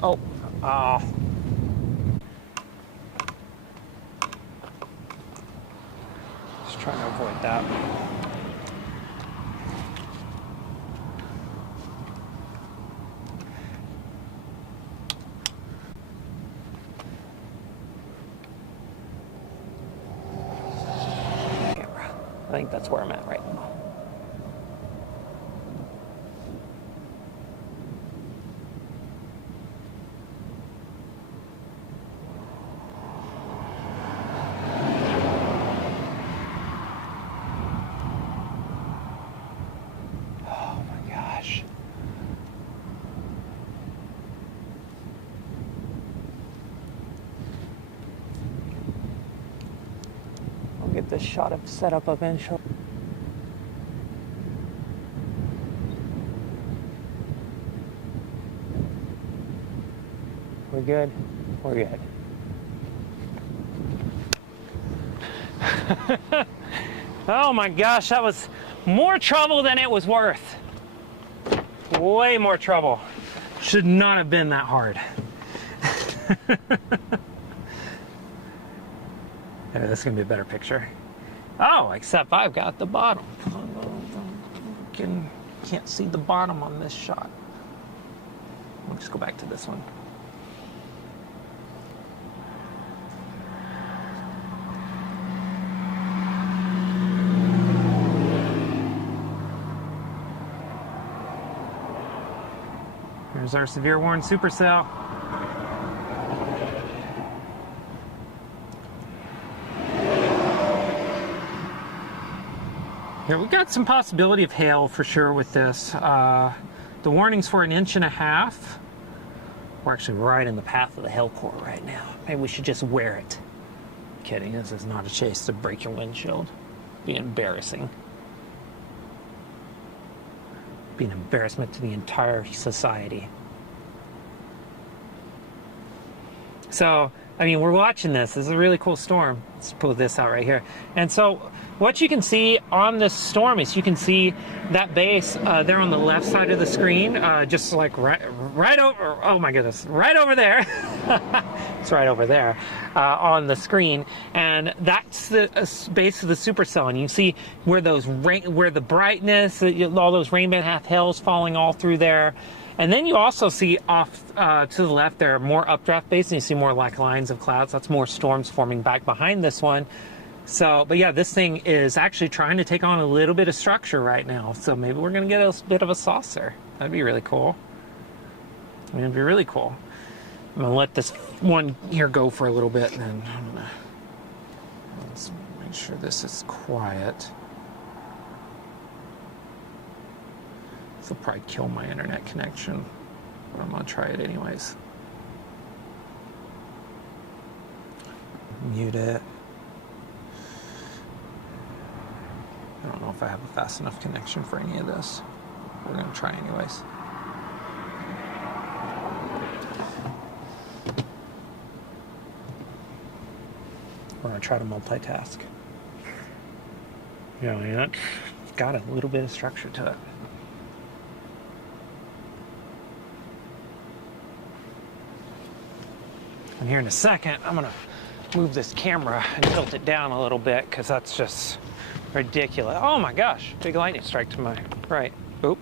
Oh, just trying to avoid that. Camera. I think that's where I'm at right now. Get this shot of setup eventually. We're good. We're good. Oh my gosh, that was more trouble than it was worth. Way more trouble. Should not have been that hard. This is going to be a better picture. Oh, except I've got the bottom. Can't see the bottom on this shot. We'll just go back to this one. Here's our severe worn Supercell. Here, we got some possibility of hail for sure with this. The warning's for 1.5 inches. We're actually right in the path of the hail core right now. Maybe we should just wear it. Kidding, this is not a chase to break your windshield. It'd be embarrassing. Be an embarrassment to the entire society. So, I mean, we're watching this. This is a really cool storm. Let's pull this out right here. And so what you can see on this storm is you can see that base there on the left side of the screen, just like right over, oh my goodness, right over there. It's right over there on the screen. And that's the base of the supercell. And you can see where where the brightness, all those rainbow half hills falling all through there. And then you also see off to the left there more updraft base, and you see more like lines of clouds. That's more storms forming back behind this one. So, but yeah, this thing is actually trying to take on a little bit of structure right now. So maybe we're going to get a bit of a saucer. That'd be really cool. I mean, it'd be really cool. I'm going to let this one here go for a little bit, and then I'm going to let's make sure this is quiet. This will probably kill my internet connection, but I'm going to try it anyways. Mute it. I don't know if I have a fast enough connection for any of this. We're going to try anyways. We're going to try to multitask. Yeah, I mean, that's got a little bit of structure to it. And here in a second, I'm going to move this camera and tilt it down a little bit because that's just ridiculous. Oh my gosh, big lightning strike to my right. Oop.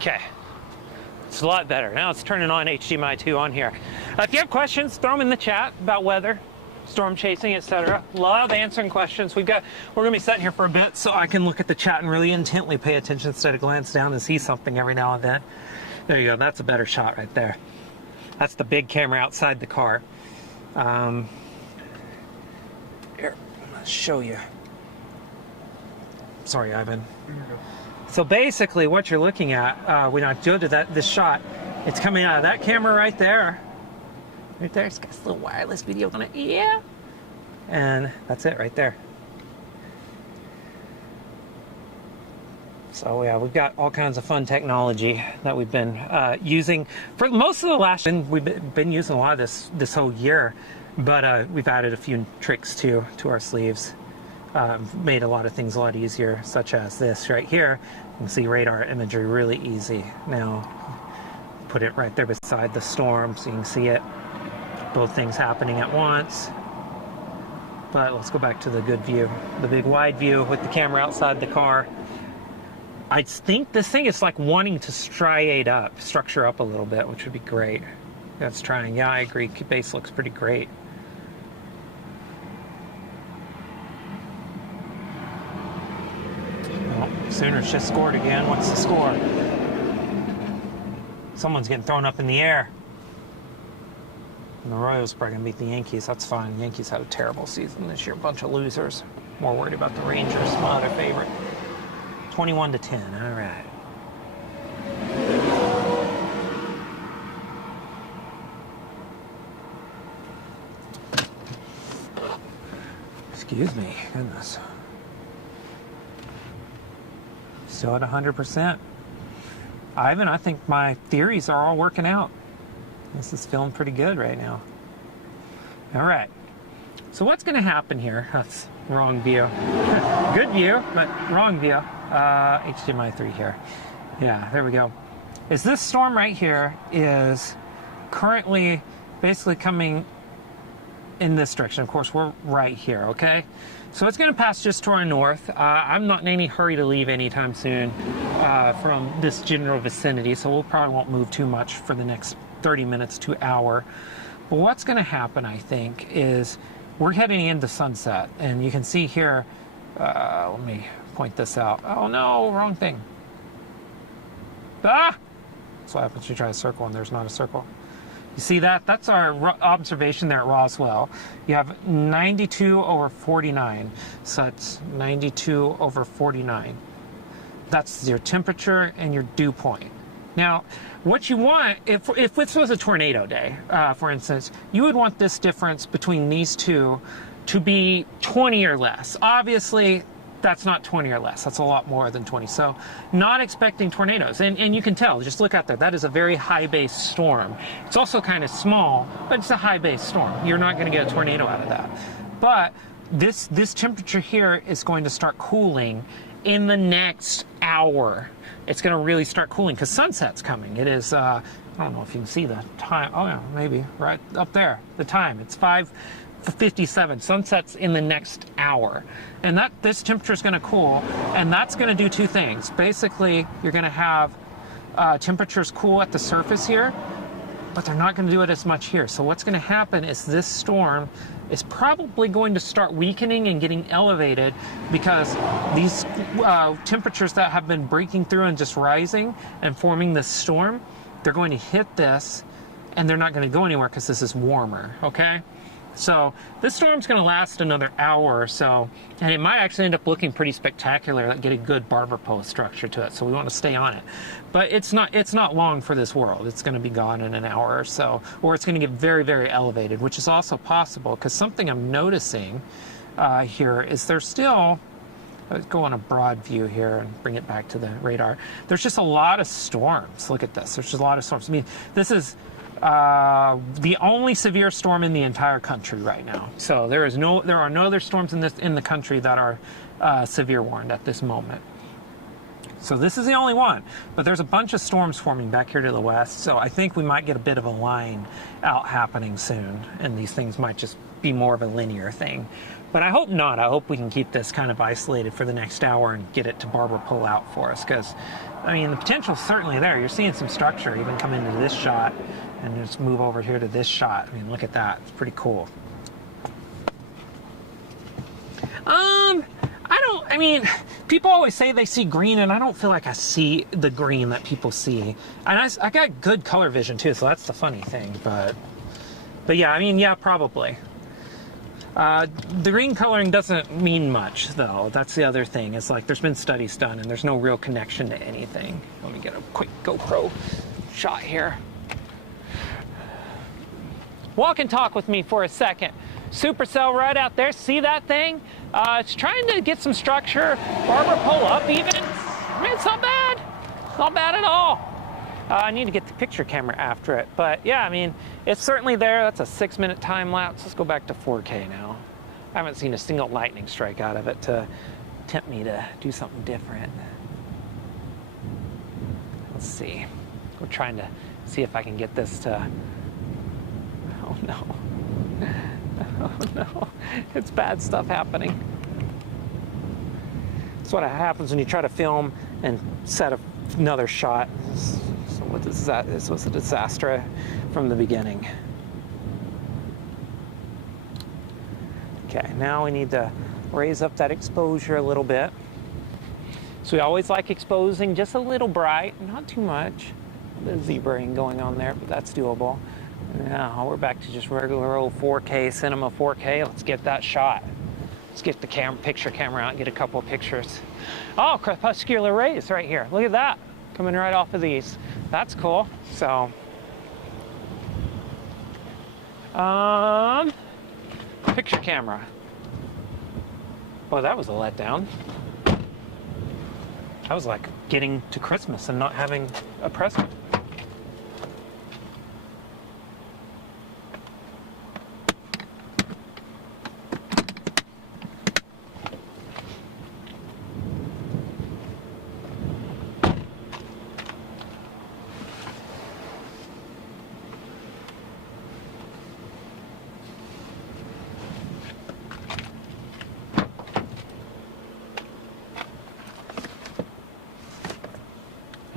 Okay, it's a lot better. Now it's turning on HDMI 2 on here. If you have questions, throw them in the chat about weather, storm chasing, etc. Love answering questions. We're gonna be sitting here for a bit so I can look at the chat and really intently pay attention instead of glance down and see something every now and then. There you go, that's a better shot right there. That's the big camera outside the car. Here, I'm gonna show you. Sorry, Ivan. So basically what you're looking at, when I go to this shot, it's coming out of that camera right there. Right there, it's got this little wireless video on it, yeah. And that's it right there. So yeah, we've got all kinds of fun technology that we've been using for most of the last, we've been using a lot of this whole year, but we've added a few tricks to our sleeves. Made a lot of things a lot easier, such as this right here. You can see radar imagery really easy. Now, put it right there beside the storm so you can see it. Both things happening at once. But let's go back to the good view. The big wide view with the camera outside the car. I think this thing is like wanting to structure up a little bit, which would be great. That's trying. Yeah, I agree. Base looks pretty great. Sooners just scored again. What's the score? Someone's getting thrown up in the air. And the Royals are probably going to beat the Yankees. That's fine. The Yankees had a terrible season this year. A bunch of losers. More worried about the Rangers, my other favorite. 21-10. All right. Excuse me. Goodness. Still at 100%. Ivan, I think my theories are all working out. This is feeling pretty good right now. All right. So what's going to happen here? That's wrong view. Good view, but wrong view. HDMI 3 here. Yeah, there we go. Is this storm right here is currently basically coming in this direction. Of course, we're right here, okay? So it's going to pass just to our north. I'm not in any hurry to leave anytime soon from this general vicinity, so we'll probably won't move too much for the next 30 minutes to hour. But what's going to happen, I think, is we're heading into sunset, and you can see here, let me point this out. Oh no, wrong thing. Ah! That's what happens when you try a circle and there's not a circle. You see that? That's our observation there at Roswell. You have 92 over 49. So that's 92 over 49. That's your temperature and your dew point. Now, what you want, if this was a tornado day, for instance, you would want this difference between these two to be 20 or less. Obviously, that's not 20 or less. That's a lot more than 20. So not expecting tornadoes. And you can tell, just look out there. That is a very high base storm. It's also kind of small, but it's a high base storm. You're not going to get a tornado out of that. But this temperature here is going to start cooling in the next hour. It's going to really start cooling because sunset's coming. It is, I don't know if you can see the time. Oh yeah, maybe right up there. The time. It's 5:57. Sunset's in the next hour, and this temperature is going to cool, and that's going to do two things. Basically, you're going to have temperatures cool at the surface here, but they're not going to do it as much here. So what's going to happen is this storm is probably going to start weakening and getting elevated because these temperatures that have been breaking through and just rising and forming this storm, they're going to hit this, and they're not going to go anywhere because this is warmer, okay? So this storm's going to last another hour or so, and it might actually end up looking pretty spectacular, like get a good barber pole structure to it, so we want to stay on it. But it's not long for this world. It's going to be gone in an hour or so, or it's going to get very, very elevated, which is also possible, because something I'm noticing here is there's still, let's go on a broad view here and bring it back to the radar. There's just a lot of storms. Look at this. There's just a lot of storms. I mean, this is the only severe storm in the entire country right now. So there are no other storms in the country that are severe warned at this moment. So this is the only one, but there's a bunch of storms forming back here to the west. So I think we might get a bit of a line out happening soon, and these things might just be more of a linear thing. But I hope not. I hope we can keep this kind of isolated for the next hour and get it to barber pull out for us, because I mean, the potential's certainly there. You're seeing some structure even come into this shot and just move over here to this shot. I mean, look at that. It's pretty cool. I mean, people always say they see green, and I don't feel like I see the green that people see. And I got good color vision too, so that's the funny thing. But yeah, I mean, yeah, probably. The green coloring doesn't mean much, though. That's the other thing. It's like there's been studies done, and there's no real connection to anything. Let me get a quick GoPro shot here. Walk and talk with me for a second. Supercell right out there. See that thing? It's trying to get some structure. Barber pole up even. I mean, it's not bad. Not bad at all. I need to get the picture camera after it. But yeah, I mean, it's certainly there. That's a 6-minute time lapse. Let's go back to 4K now. I haven't seen a single lightning strike out of it to tempt me to do something different. Let's see. We're trying to see if I can get this to... Oh no. Oh no. It's bad stuff happening. That's what happens when you try to film and set another shot. So what is that? This was a disaster from the beginning. Okay, now we need to raise up that exposure a little bit. So we always like exposing just a little bright, not too much. A bit of zebraing going on there, but that's doable. Now we're back to just regular old 4K, cinema 4K. Let's get that shot. Let's get the picture camera out and get a couple of pictures. Oh, crepuscular rays right here. Look at that. Coming right off of these. That's cool. So, picture camera. Oh, that was a letdown. I was like getting to Christmas and not having a present.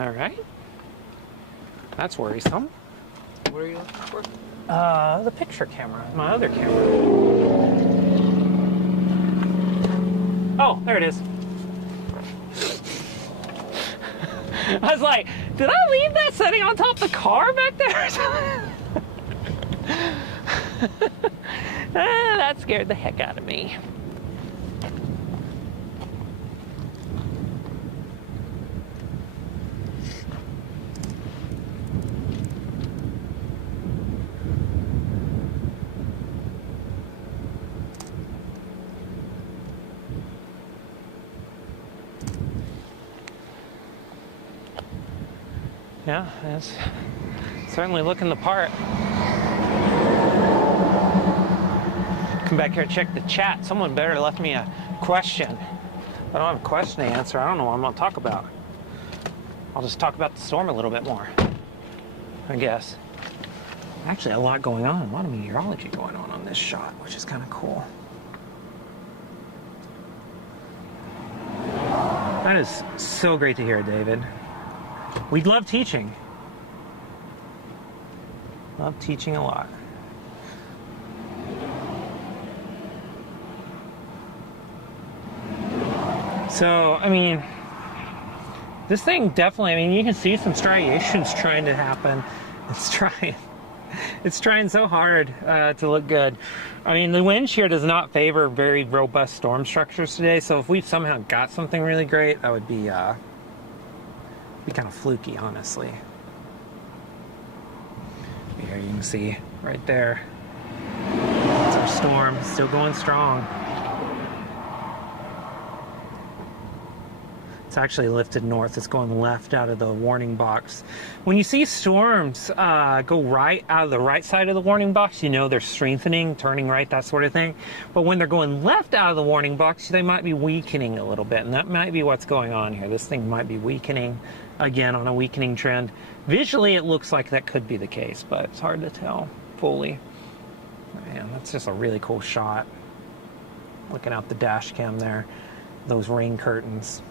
All right. That's worrisome. What are you looking for? The picture camera, my other camera. Oh, there it is. I was like, did I leave that setting on top of the car back there? That scared the heck out of me. Yeah, it's certainly looking the part. Come back here and check the chat. Someone better left me a question. If I don't have a question to answer, I don't know what I'm going to talk about. I'll just talk about the storm a little bit more, I guess. Actually, a lot going on. A lot of meteorology going on this shot, which is kind of cool. That is so great to hear, David. We love teaching. Love teaching a lot. So, I mean, this thing definitely, I mean, you can see some striations trying to happen. It's trying so hard to look good. I mean, the wind shear does not favor very robust storm structures today, so if we somehow got something really great, that would be kind of fluky, honestly. Here you can see right there. That's our storm, still going strong. It's actually lifted north. It's going left out of the warning box. When you see storms go right out of the right side of the warning box, you know they're strengthening, turning right, that sort of thing. But when they're going left out of the warning box, they might be weakening a little bit, and that might be what's going on here. This thing might be weakening, again, on a weakening trend. Visually, it looks like that could be the case, but it's hard to tell fully. Man, that's just a really cool shot. Looking out the dash cam there, those rain curtains.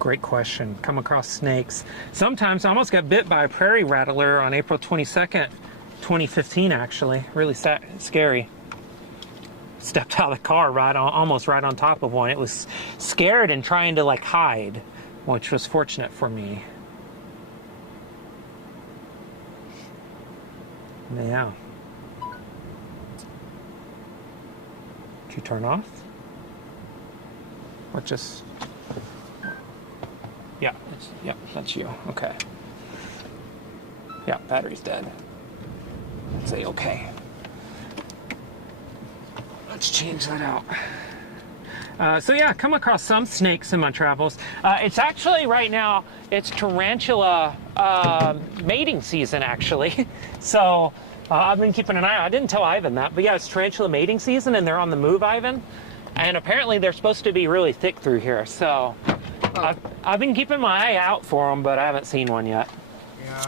Great question. Come across snakes. Sometimes I almost got bit by a prairie rattler on April 22nd, 2015, actually. Really scary. Stepped out of the car almost right on top of one. It was scared and trying to like hide, which was fortunate for me. Yeah. Did you turn off? Or just... Yeah, that's you. Okay. Yeah, battery's dead. Let's say okay. Let's change that out. So yeah, come across some snakes in my travels. It's actually right now, it's tarantula mating season actually. So I've been keeping an eye out. I didn't tell Ivan that, but yeah, it's tarantula mating season and they're on the move, Ivan. And apparently they're supposed to be really thick through here. So I've been keeping my eye out for them, but I haven't seen one yet. Yeah.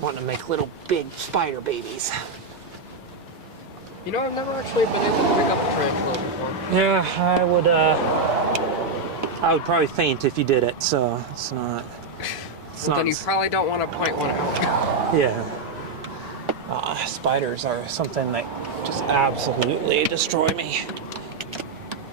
Wanting to make little big spider babies. You know, I've never actually been able to pick up a tarantula before. Yeah, I would probably faint if you did it, so it's not... Then you probably don't want to point one out. Yeah. Spiders are something that just absolutely destroy me.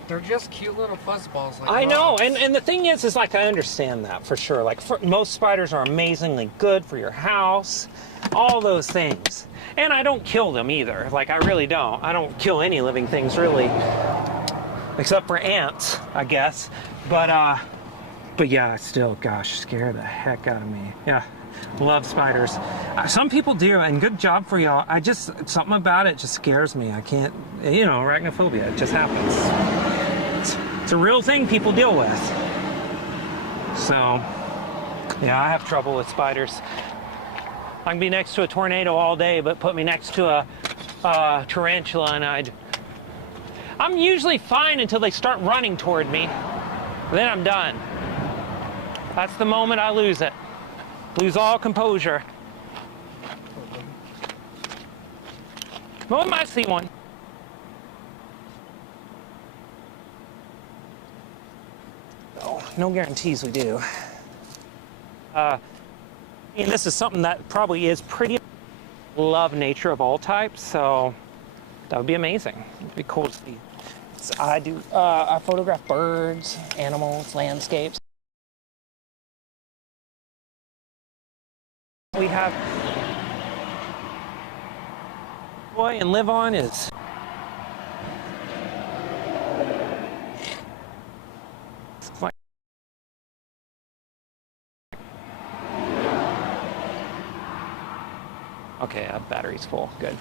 They're just cute little fuzzballs. Like I know, and the thing is like I understand that for sure. Like most spiders are amazingly good for your house, all those things. And I don't kill them either. Like I really don't. I don't kill any living things really, except for ants, I guess. But yeah, still, gosh, scare the heck out of me. Yeah, love spiders. Some people do, and good job for y'all. Something about it just scares me. I can't, arachnophobia. It just happens. It's a real thing people deal with. So, yeah, I have trouble with spiders. I can be next to a tornado all day, but put me next to a tarantula and I'm usually fine until they start running toward me. Then I'm done. That's the moment I lose it. Lose all composure. Oh, I see one. no guarantees we do. I mean, this is something that probably is pretty. Love nature of all types, so that would be amazing. It'd be cool to see. So I photograph birds, animals, landscapes. We have enjoy and live on is okay, battery's full. Good.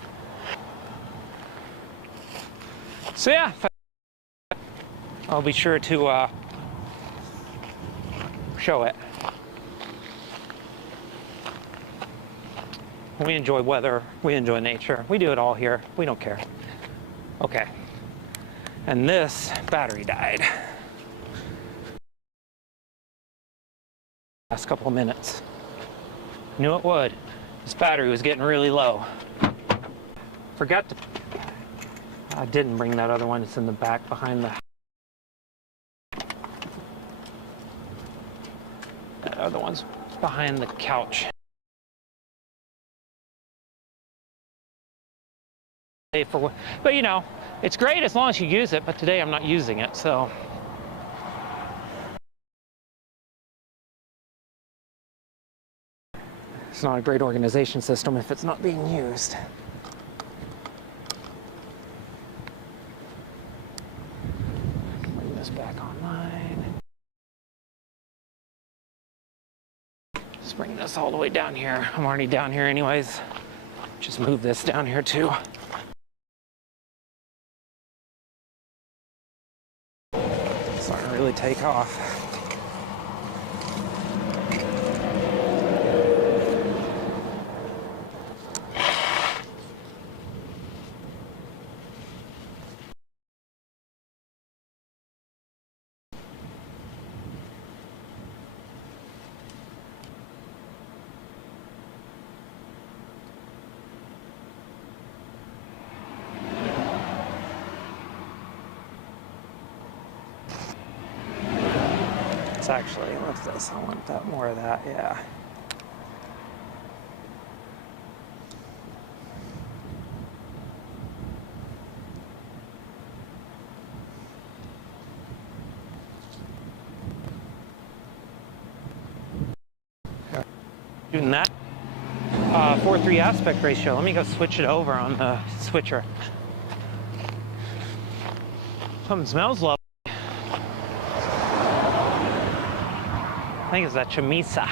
So yeah, I'll be sure to show it. We enjoy weather, we enjoy nature, we do it all here, we don't care. Okay, and this battery died. Last couple of minutes. Knew it would. This battery was getting really low. Forgot to, I didn't bring that other one, it's in the back behind the, that other one's behind the couch. But you know, it's great as long as you use it, but today I'm not using it, so. It's not a great organization system if it's not being used. Bring this back online. Just bring this all the way down here. I'm already down here anyways. Just move this down here too. Starting to really take off. Actually, what's this? I want that more of that, yeah. Doing that 4:3 aspect ratio. Let me go switch it over on the switcher. Something smells lovely. I think it's that chamisa.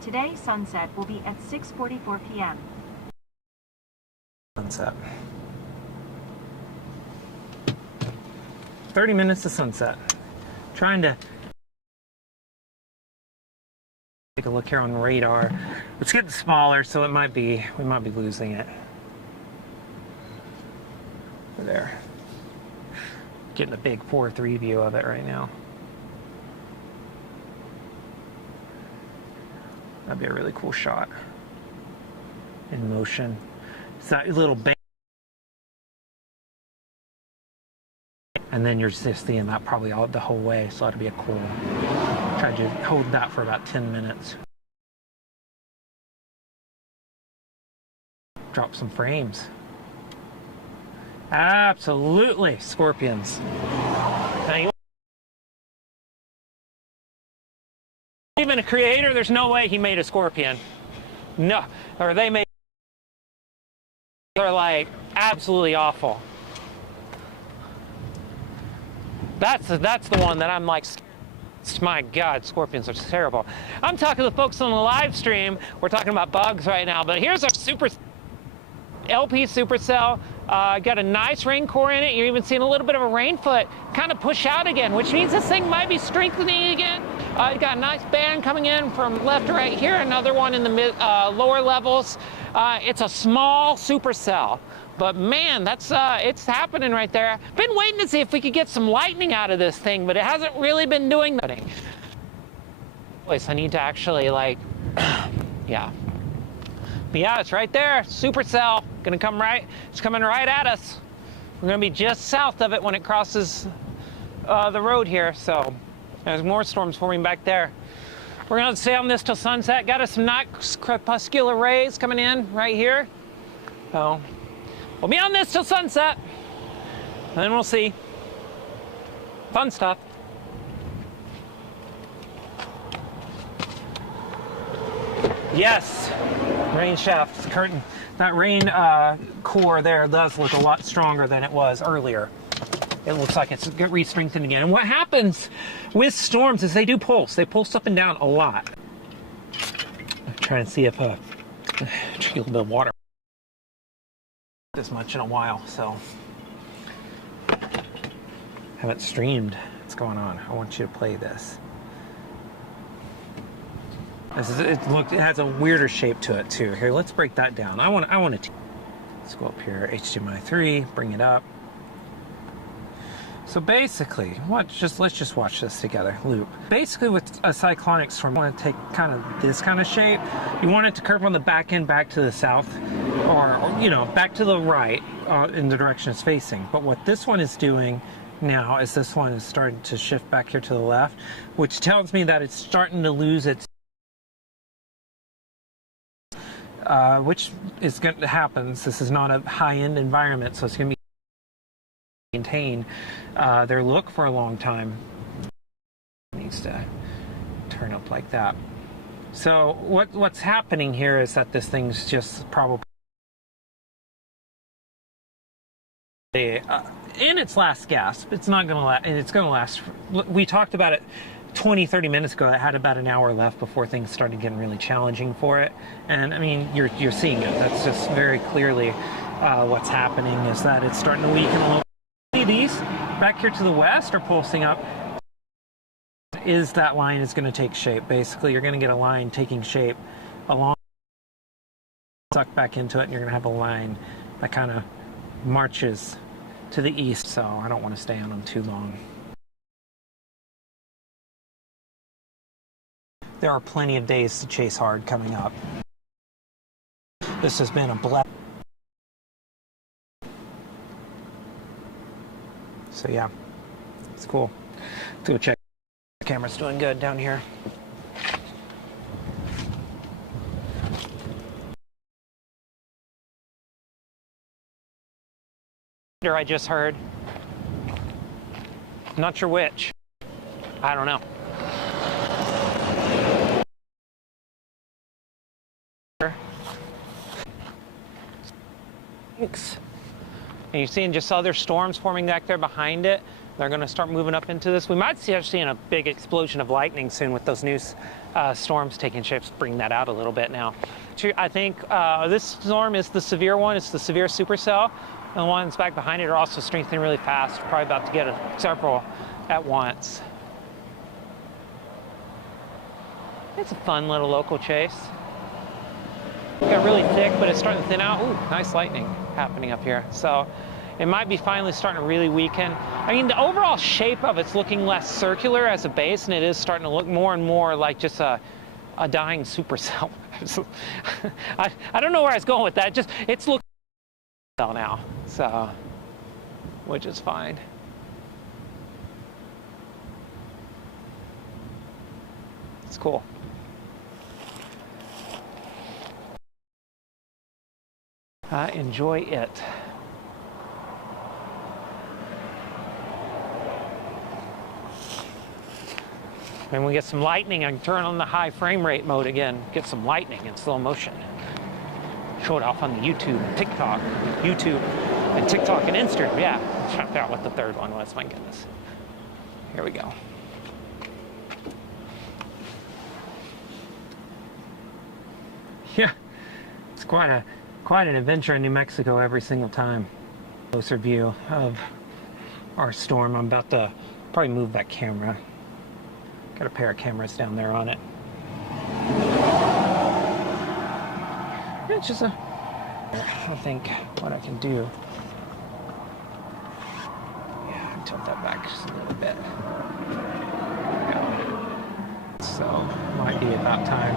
Today, sunset will be at 6:44 p.m. Sunset. 30 minutes to sunset. Trying to take a look here on radar. It's getting smaller, so we might be losing it. Over there. Getting a big 4:3 view of it right now. That'd be a really cool shot in motion. It's that little bang, and then you're just seeing that probably all the whole way. So that'd be a cool. Try to hold that for about 10 minutes. Drop some frames. Absolutely, scorpions. Now, even a creator, there's no way he made a scorpion. No, or they made. They're like absolutely awful. That's the one that I'm like, my God, scorpions are terrible. I'm talking to the folks on the live stream. We're talking about bugs right now, but here's our LP Supercell. Got a nice rain core in it. You're even seeing a little bit of a rain foot kind of push out again, which means this thing might be strengthening again. Got a nice band coming in from left to right here, another one in the lower levels. It's a small supercell, but man, that's it's happening right there. Been waiting to see if we could get some lightning out of this thing, but it hasn't really been doing that. I need to actually like, yeah. But yeah, it's right there, supercell, gonna come right, it's coming right at us. We're gonna be just south of it when it crosses the road here, so there's more storms forming back there. We're gonna stay on this till sunset. Got us some nice crepuscular rays coming in right here. So we'll be on this till sunset, and then we'll see. Fun stuff. Yes, rain shafts, curtain. That rain core there does look a lot stronger than it was earlier. It looks like it's re-strengthened again. And what happens with storms is they do pulse. They pulse up and down a lot. I'm trying to see if drink a little bit of water. This much in a while, so haven't streamed what's going on. I want you to play this. It has a weirder shape to it too. Here, let's break that down. I want to. Let's go up here, HDMI 3, bring it up. So basically, let's just watch this together. Loop. Basically, with a cyclonic storm, you want to take kind of this kind of shape. You want it to curve on the back end back to the south, or you know, back to the right in the direction it's facing. But what this one is doing now is this one is starting to shift back here to the left, which tells me that it's starting to lose its. Which is going to happen. This is not a high-end environment, so it's going to be maintain their look for a long time. It needs to turn up like that. So what's happening here is that this thing's just probably in its last gasp. It's not going to last, and it's going to last. We talked about it 20-30 minutes ago. It had about an hour left before things started getting really challenging for it, and I mean you're seeing it. That's just very clearly what's happening is that it's starting to weaken a little. See these back here to the west are pulsing up. Is that line is going to take shape? Basically, you're going to get a line taking shape along, suck back into it, and you're going to have a line that kind of marches to the east. So I don't want to stay on them too long. There are plenty of days to chase hard coming up. This has been a blessing. So yeah, it's cool. Let's go check. The camera's doing good down here. I just heard. Not sure which. I don't know. Thanks. And you're seeing just other storms forming back there behind it. They're going to start moving up into this. We might start seeing a big explosion of lightning soon with those new storms taking shape. Bring that out a little bit now. I think this storm is the severe one. It's the severe supercell. And the ones back behind it are also strengthening really fast. Probably about to get several at once. It's a fun little local chase. It got really thick, but it's starting to thin out. Ooh, nice lightning happening up here. So it might be finally starting to really weaken. I mean, the overall shape of it's looking less circular as a base, and it is starting to look more and more like just a dying supercell. I don't know where I was going with that. Just it's looking now, so which is fine. It's cool. Enjoy it. When we get some lightning, I can turn on the high frame rate mode again, get some lightning in slow motion. Show it off on the YouTube and TikTok. YouTube and TikTok and Instagram, yeah. I'm trying to figure out what the third one was, my goodness. Here we go. Yeah, it's quite an adventure in New Mexico every single time. Closer view of our storm. I'm about to probably move that camera. Got a pair of cameras down there on it. It's just I think what I can do. Yeah, I can tilt that back just a little bit. So might be about time.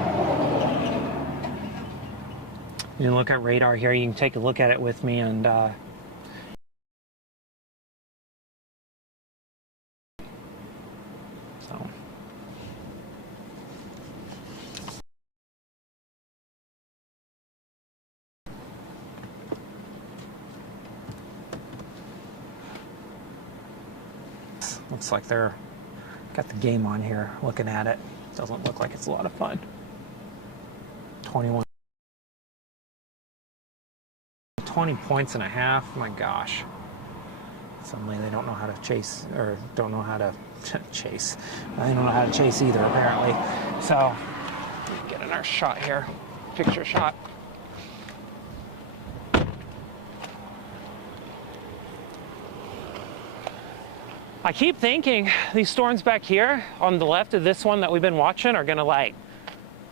You can look at radar here. You can take a look at it with me, and this. Looks like they're got the game on here. Looking at it, doesn't look like it's a lot of fun. 20 points and a half. My gosh. Suddenly they don't know how to chase, or don't know how to chase. They don't know how to chase either, apparently. So, get another shot here. Picture shot. I keep thinking these storms back here on the left of this one that we've been watching are gonna like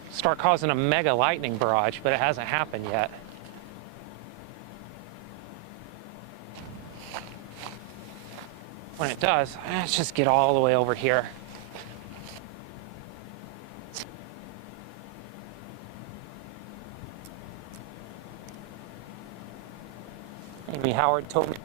start causing a mega lightning barrage, but it hasn't happened yet. When it does, let's just get all the way over here. Amy Howard told me.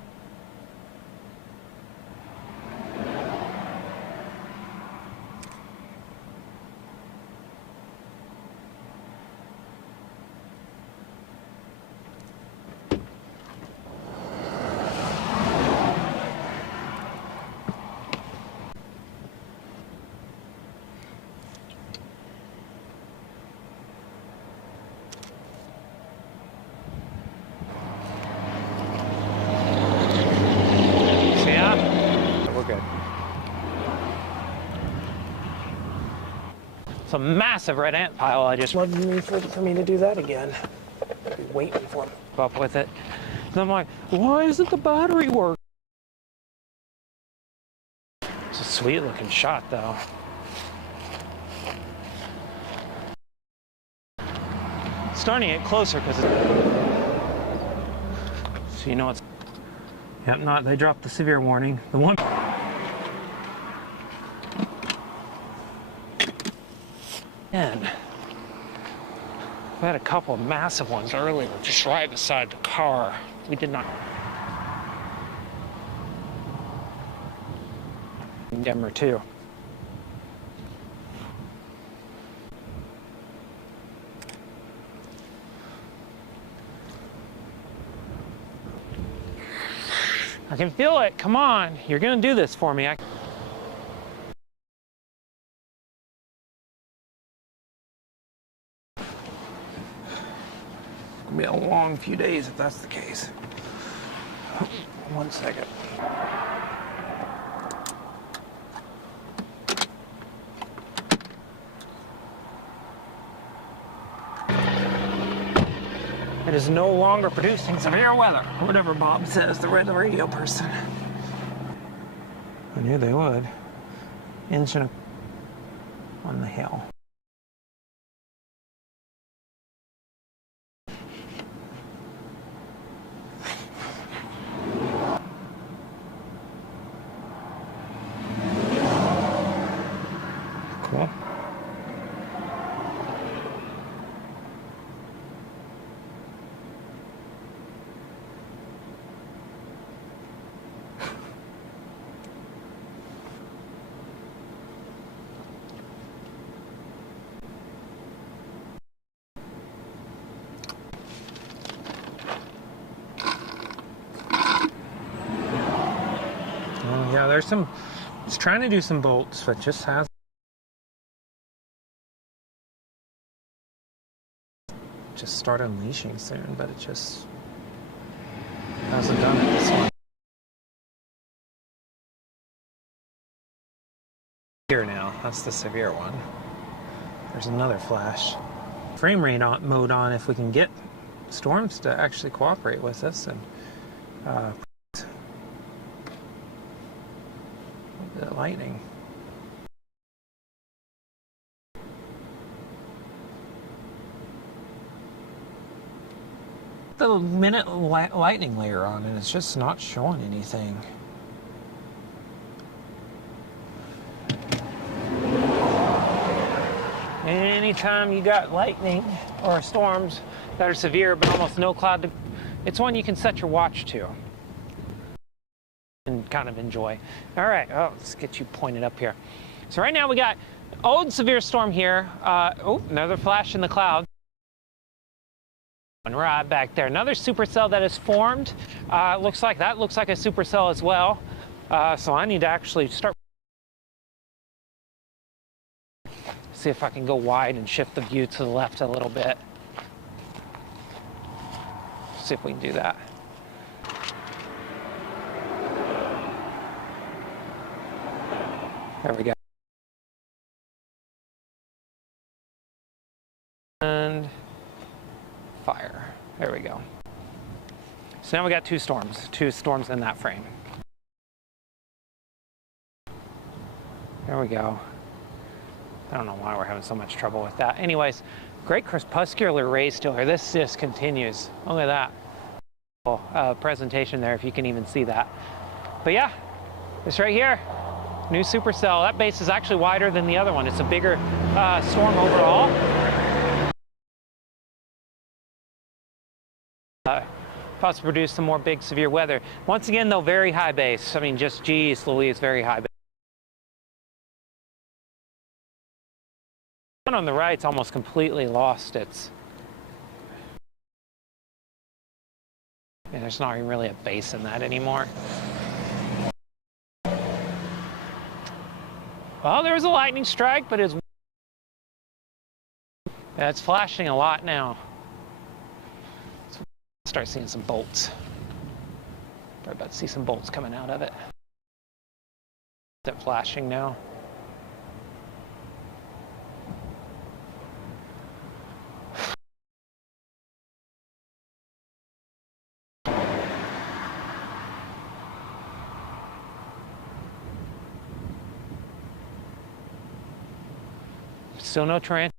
A massive red ant pile. I just love for me to do that again. Be waiting for him to keep up with it. And I'm like, why isn't the battery work? It's a sweet looking shot though. It's starting to get closer because so you know it's. Yep, not. They dropped the severe warning. The one. And we had a couple of massive ones earlier, just right beside the car. We did not. Dimmer too. I can feel it. Come on, you're gonna do this for me. Be a long few days if that's the case. 1 second. It is no longer producing severe weather, whatever Bob says, the radio person. I knew they would. Engine on the hill. Cool. Yeah, there's some, it's trying to do some bolts, but just has just start unleashing soon, but it just hasn't done it this one. Here now, that's the severe one. There's another flash. Frame rate mode on if we can get storms to actually cooperate with us and the lightning. The minute lightning layer on and it's just not showing anything. Anytime you got lightning or storms that are severe but almost no cloud, it's one you can set your watch to and kind of enjoy. All right, let's get you pointed up here. So right now we got old severe storm here. Oh, another flash in the cloud. And right back there, another supercell that is formed. Looks like a supercell as well. So I need to actually start. See if I can go wide and shift the view to the left a little bit. See if we can do that. There we go. And fire. There we go. So now we got two storms in that frame. There we go. I don't know why we're having so much trouble with that. Anyways, great crepuscular rays still here. This just continues. Look at that. Presentation there, if you can even see that. But yeah, this right here, new Supercell. That base is actually wider than the other one. It's a bigger storm overall. Possibly produce some more big severe weather. Once again though, very high base. I mean, just geez Louise, very high base. One on the right's almost completely lost its. Yeah, there's not even really a base in that anymore. Well, there was a lightning strike, but it's flashing a lot now. Start seeing some bolts. We're about to see some bolts coming out of it. Is it flashing now? Still no train.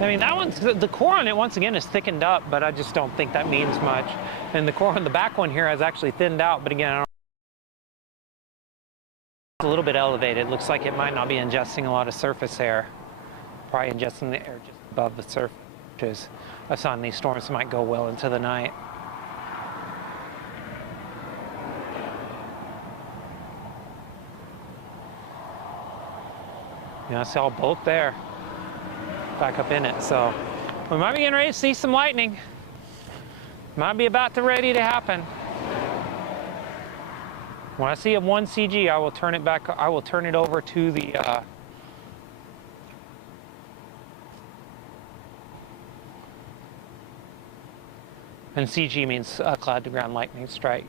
I mean, that one's, the core on it once again is thickened up, but I just don't think that means much. And the core on the back one here has actually thinned out, but again, I don't, it's a little bit elevated. Looks like it might not be ingesting a lot of surface air. Probably ingesting the air just above the surface, which is a sign these storms might go well into the night. You know, I saw a bolt there. Back up in it, so we might be getting ready to see some lightning. Might be about to ready to happen. When I see a 1 CG, I will turn it back. I will turn it over to the and CG means cloud to ground lightning strike.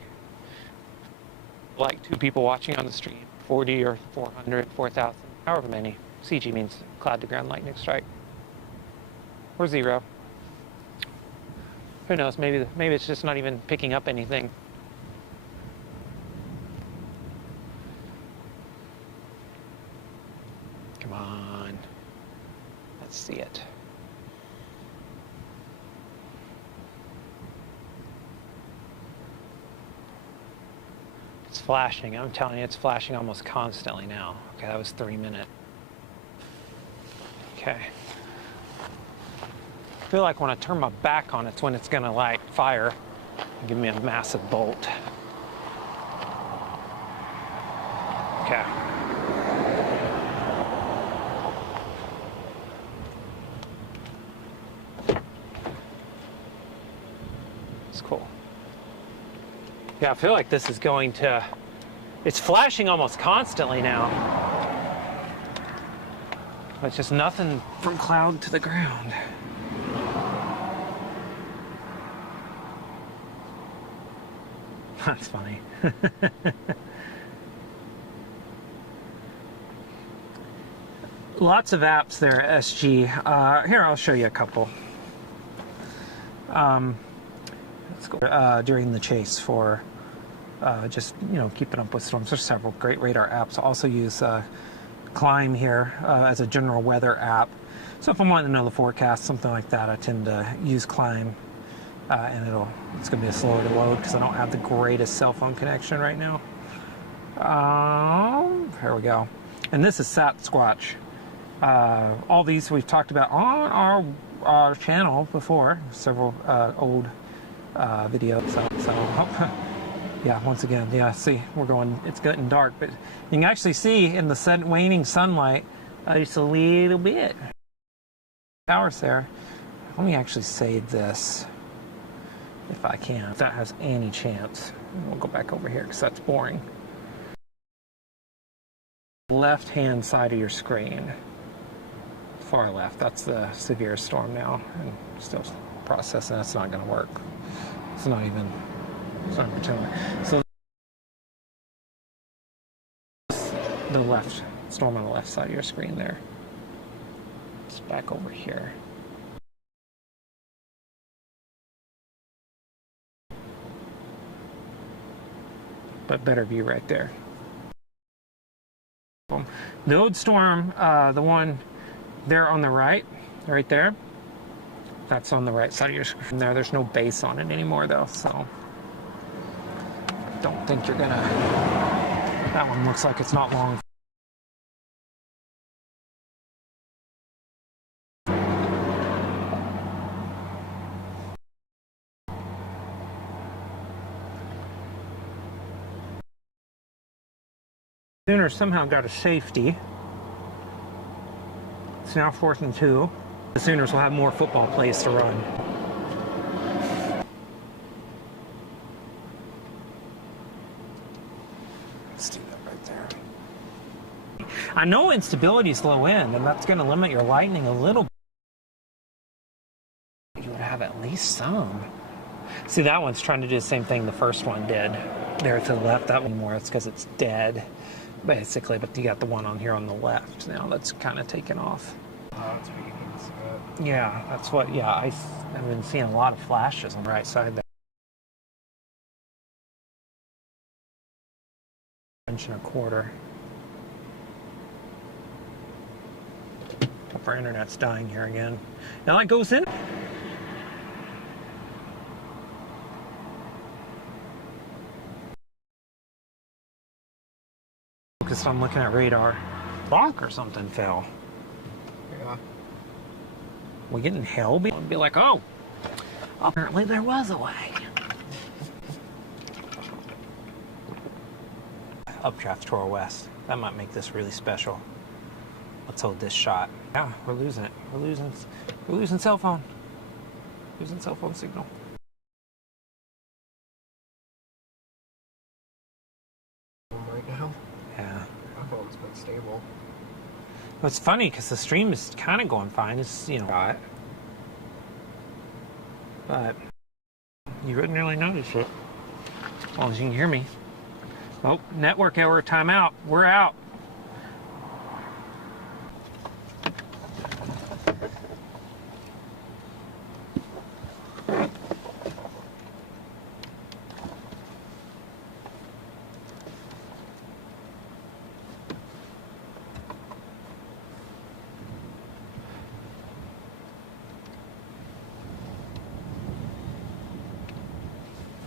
Like 2 people watching on the street, 40 or 400, 4,000, however many. CG means cloud to ground lightning strike. Or 0. Who knows? Maybe it's just not even picking up anything. Come on. Let's see it. It's flashing. I'm telling you, it's flashing almost constantly now. Okay, that was 3 minutes. Okay. I feel like when I turn my back on it, it's when it's gonna light fire and give me a massive bolt. Okay. It's cool. Yeah, I feel like this is going to, it's flashing almost constantly now. It's just nothing from cloud to the ground. That's funny. Lots of apps there, SG. Here, I'll show you a couple. Let's go during the chase for just, you know, keeping up with storms. There's several great radar apps. I also use Climb here as a general weather app. So if I'm wanting to know the forecast, something like that, I tend to use Climb. And it's going to be slower to load because I don't have the greatest cell phone connection right now. Here we go. And this is Sasquatch. All these we've talked about on our channel before, several old videos. So yeah, once again, yeah, see, it's getting dark, but you can actually see in the waning sunlight Just a little bit. Hours there. Let me actually save this if I can, if that has any chance. We'll go back over here because that's boring. Left-hand side of your screen. Far left. That's the severe storm now, and still processing. That's not going to work. It's not even telling me. So the left storm on the left side of your screen there. It's back over here. But better view right there. The old storm, the one there on the right there, that's on the right side of your screen there. There's no base on it anymore though, so don't think you're gonna, that one looks like it's not long. Sooners somehow got a safety. It's now 4th and 2. The Sooners will have more football plays to run. Let's do that right there. I know instability is low end, and that's going to limit your lightning a little bit. You would have at least some. See, that one's trying to do the same thing the first one did. There to the left, that one more, it's because it's dead. Basically, but you got the one on here on the left now that's kind of taken off. That's what you can see. Yeah, that's what, yeah, I've been seeing a lot of flashes on the right side there. Inch and a quarter. Hope our internet's dying here again. Now it goes in. Focused on looking at radar. Rock or something fell. Yeah. We getting hell? We'd be like, oh, apparently there was a way. Updraft to our west. That might make this really special. Let's hold this shot. Yeah, we're losing it. We're losing cell phone. Losing cell phone signal. Right now? Yeah. My phone's been stable. It's funny because the stream is kind of going fine. It's, you know, hot. But you wouldn't really notice it. As long as you can hear me. Oh, network error, timeout. We're out.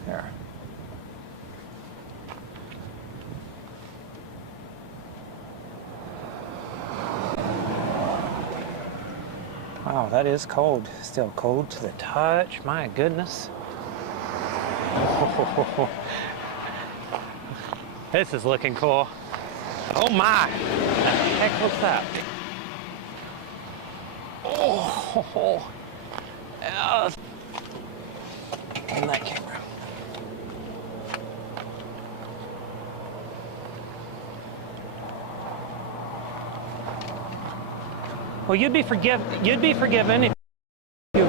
There. Wow, that is cold. Still cold to the touch. My goodness. Oh, this is looking cool. Oh my! What the heck was that? Oh! Yeah. In that camera. Well, you'd be forgiven if you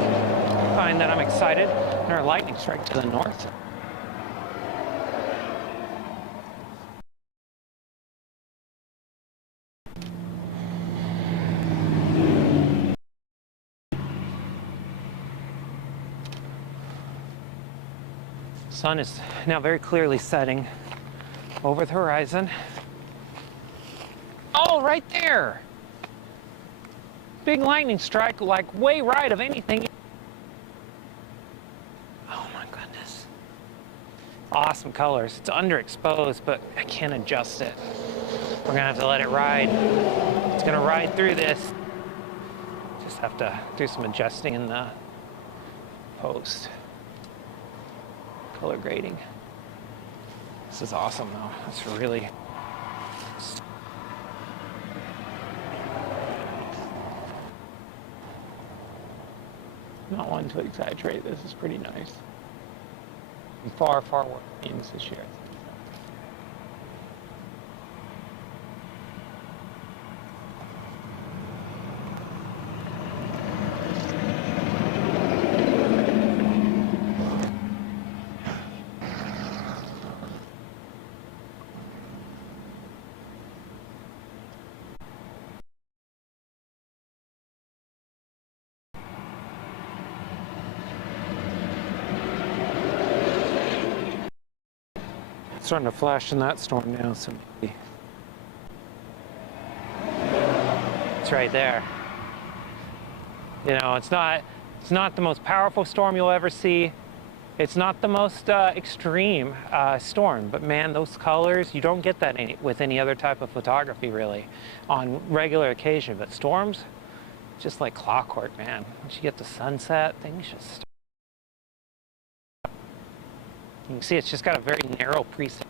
find that I'm excited. There are lightning strike to the north. Sun is now very clearly setting over the horizon. Oh, right there! Big lightning strike, like way right of anything. Oh my goodness. Awesome colors. It's underexposed, but I can't adjust it. We're gonna have to let it ride. It's gonna ride through this. Just have to do some adjusting in the post. Color grading. This is awesome though. It's really Not one to exaggerate. This is pretty nice. Far, far worse means this year. Starting to flash in that storm now, so maybe it's right there. You know, it's not the most powerful storm you'll ever see. It's not the most extreme storm, but man, those colors, you don't get that with any other type of photography really on regular occasion. But storms, just like clockwork, man. Once you get the sunset, things just you can see it's just got a very narrow preset.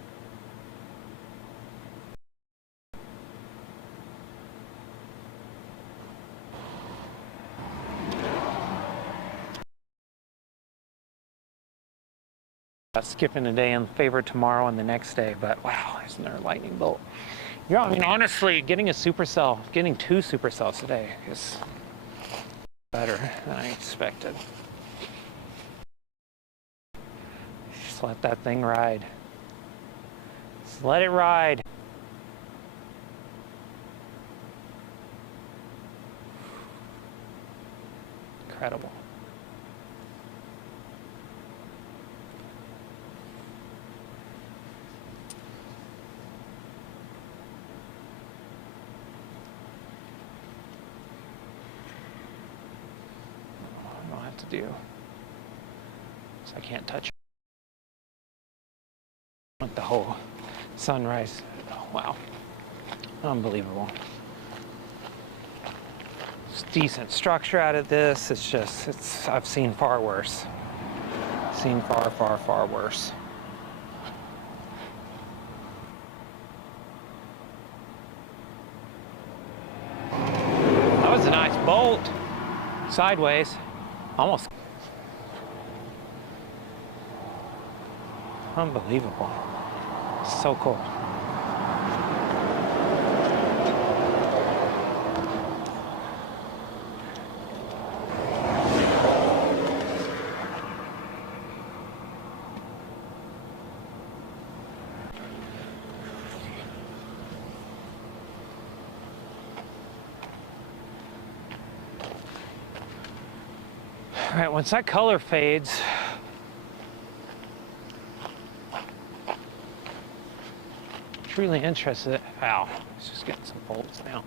Skipping a day in favor tomorrow and the next day, but wow, there's another lightning bolt. Yeah, I mean, honestly, getting a supercell, getting 2 supercells today is better than I expected. Just let that thing ride. Just let it ride. Incredible. I don't have to do. So I can't touch. The whole sunrise. Oh, wow. Unbelievable. It's decent structure out of this. It's just, I've seen far worse. Seen far, far, far worse. That was a nice bolt. Sideways. Almost. Unbelievable. So cool. All right, once that color fades, really interested. Ow, it's just getting some bolts now.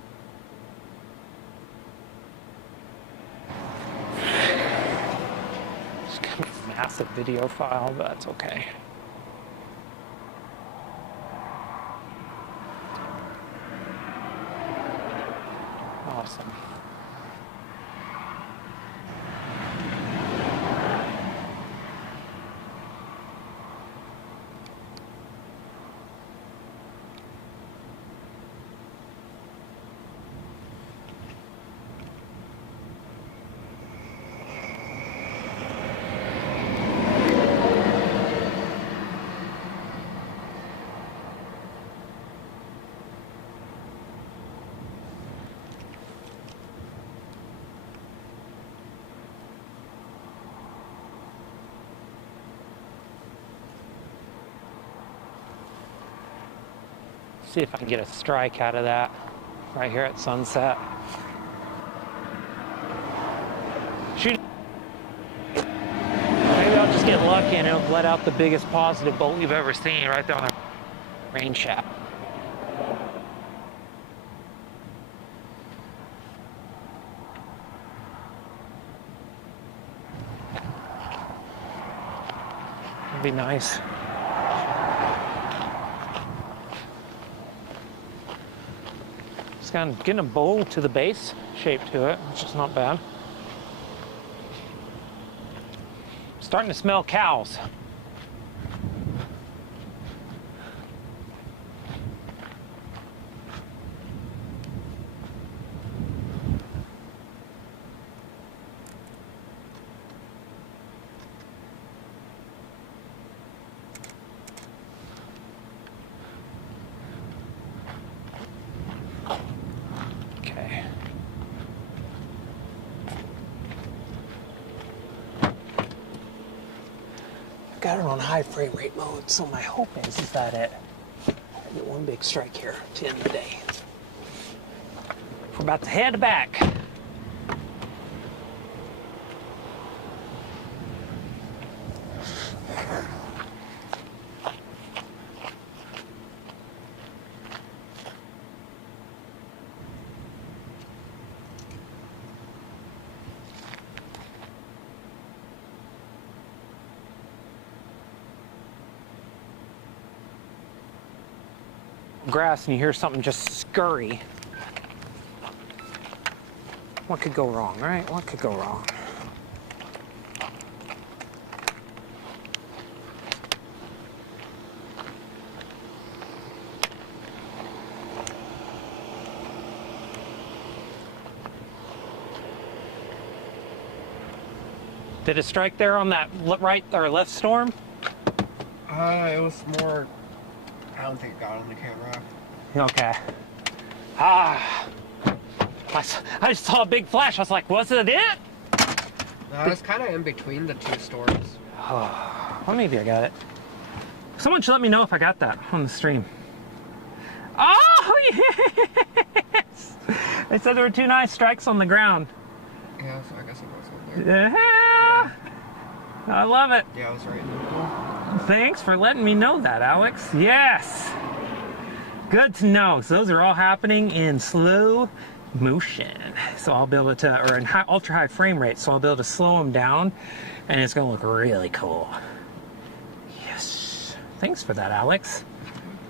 Just got a massive video file, but that's okay. Awesome. See if I can get a strike out of that right here at sunset. Shoot. Maybe I'll just get lucky and it'll let out the biggest positive bolt you've ever seen right there on the rain shaft. That'd be nice. Kind of getting a bowl to the base shape to it, which is not bad. Starting to smell cows. got it on high frame rate mode, so my hope is that I get one big strike here to end the day. We're about to head back. Grass and you hear something just scurry. What could go wrong, right? What could go wrong? Did it strike there on that right or left storm? It was more. I don't think it got on the camera. Okay. I just saw a big flash. I was like, was it it? No, it's kind of in between the two storms. Oh, well, maybe I got it. Someone should let me know if I got that on the stream. Oh, yes! They said there were 2 nice strikes on the ground. Yeah, so I guess it was on there. Yeah! I love it. Yeah, I was right in the middle. Thanks for letting me know that, Alex. Yes! Good to know. So those are all happening in slow motion. So I'll be able to, or in ultra high frame rate, so I'll be able to slow them down and it's gonna look really cool. Yes. Thanks for that, Alex.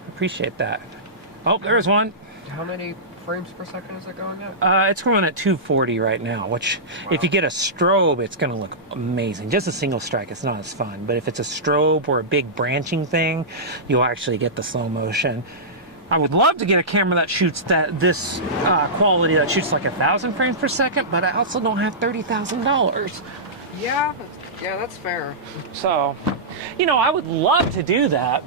Appreciate that. Oh, there's one. How many frames per second is it going at? It's going at 240 right now, which if you get a strobe, it's going to look amazing. Just a single strike, it's not as fun. But if it's a strobe or a big branching thing, you'll actually get the slow motion. I would love to get a camera that shoots this quality, that shoots like 1,000 frames per second, but I also don't have $30,000. Yeah, that's fair. So, you know, I would love to do that.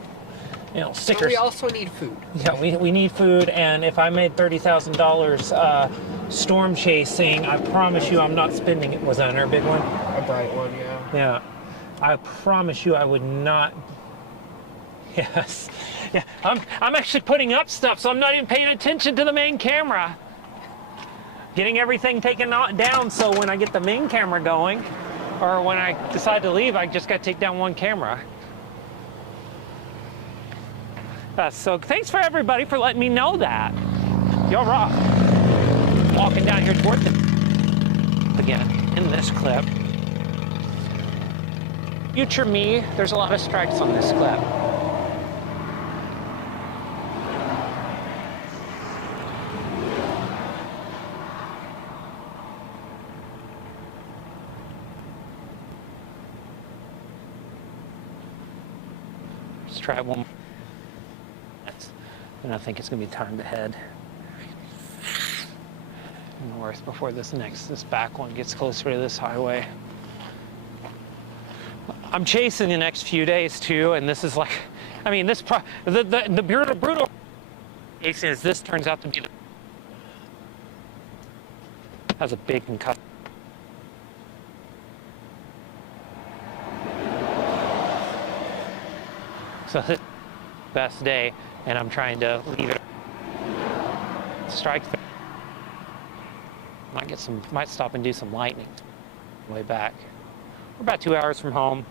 You know, stickers. But we also need food. Yeah, we need food, and if I made $30,000 storm chasing, I promise you I'm not spending it. Was that another big one? A bright one, yeah. Yeah. I promise you I would not. Yes. Yeah, I'm actually putting up stuff, so I'm not even paying attention to the main camera. Getting everything taken down, so when I get the main camera going, or when I decide to leave, I just got to take down one camera. So thanks for everybody for letting me know that. Y'all rock. Walking down here toward the again in this clip. Future me, there's a lot of strikes on this clip. Let's try one more. And I think it's going to be time to head north before this back one gets closer to this highway. I'm chasing the next few days too, and this is like, I mean, the brutal case is this turns out to be has a big cut. So this is the best day. And I'm trying to leave it. Strike. Might stop and do some lightning. Way back. We're about 2 hours from home.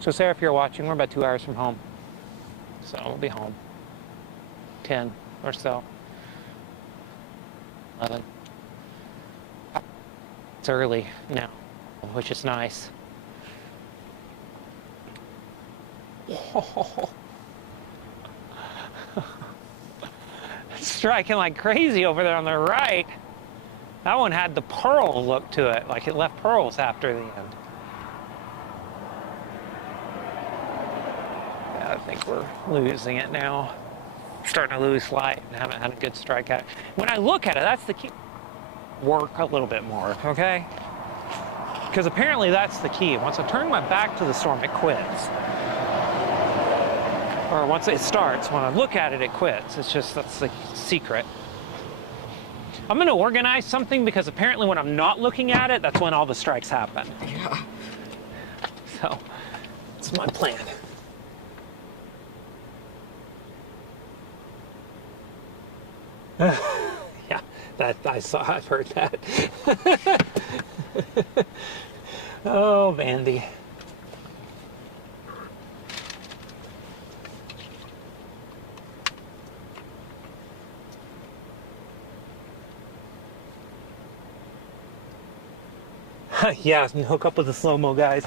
So Sarah, if you're watching, we're about 2 hours from home. So we'll be home. 10 or so. 11. It's early now, which is nice. Oh. Striking like crazy over there on the right. That one had the pearl look to it, like it left pearls after the end. Yeah, I think we're losing it now. Starting to lose light and haven't had a good strike at it. When I look at it, that's the key. Work a little bit more, okay? Because apparently that's the key. Once I turn my back to the storm, it quits. Or once it starts, when I look at it, it quits. It's just, that's the secret. I'm going to organize something because apparently when I'm not looking at it, that's when all the strikes happen. Yeah. So, That's my plan. Yeah, I've heard that. Oh, Vandy. Yeah, hook up with the slow-mo guys.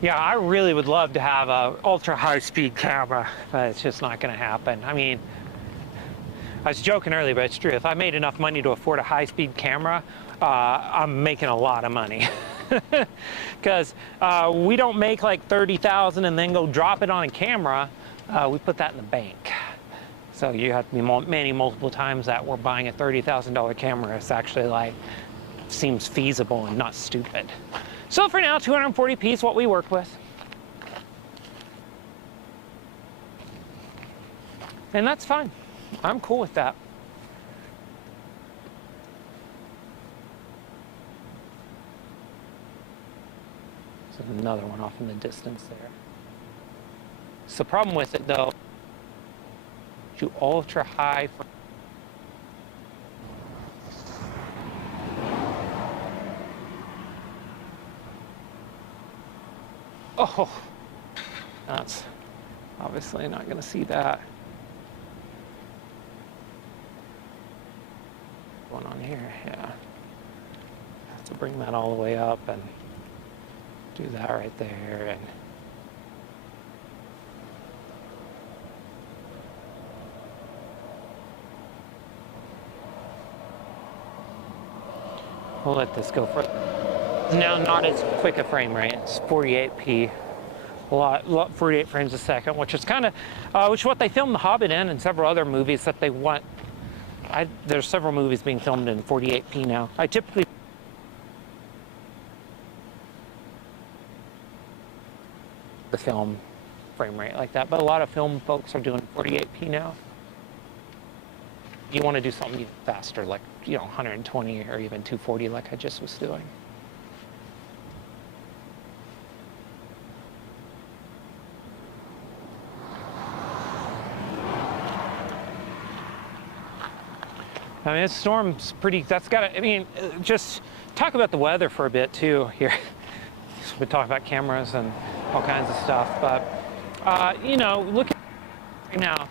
Yeah, I really would love to have a ultra high-speed camera, but it's just not going to happen. I mean, I was joking earlier, but it's true. If I made enough money to afford a high-speed camera, I'm making a lot of money. Because we don't make like $30,000 and then go drop it on a camera. We put that in the bank. So you have to be multiple times that we're buying a $30,000 camera. It's actually like, seems feasible and not stupid. So for now, 240p is what we work with. And that's fine. I'm cool with that. There's another one off in the distance there. So the problem with it though, you ultra high. Oh, that's obviously not going to see that. Going on here, yeah. Have to bring that all the way up and do that right there. And we'll let this go for now. Not as quick a frame rate. It's 48p, a lot 48 frames a second, which is kind of which is what they filmed The Hobbit in and several other movies that they want. There's several movies being filmed in 48p now. I typically the film frame rate like that, but a lot of film folks are doing 48p now. You want to do something even faster, like 120 or even 240, like I just was doing. I mean, this storm's pretty, just talk about the weather for a bit too here. We talk about cameras and all kinds of stuff, but, look at right now.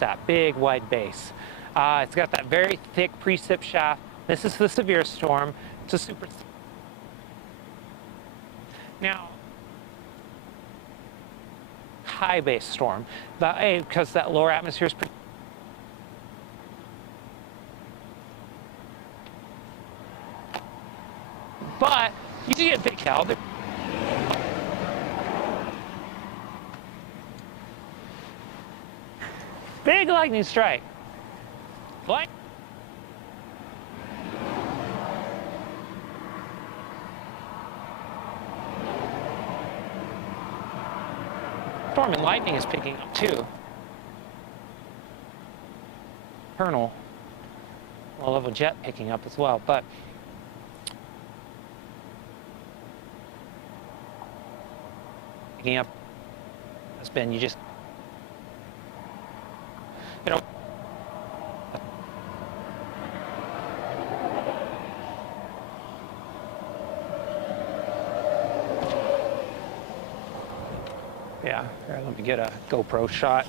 That big wide base. It's got that very thick precip shaft. This is the severe storm. It's a super. Now, high base storm, because that lower atmosphere is pretty. But you do get big hell. Big lightning strike. Storm and lightning is picking up too. Kernel, low-level jet picking up as well, but picking up has been yeah, here, let me get a GoPro shot.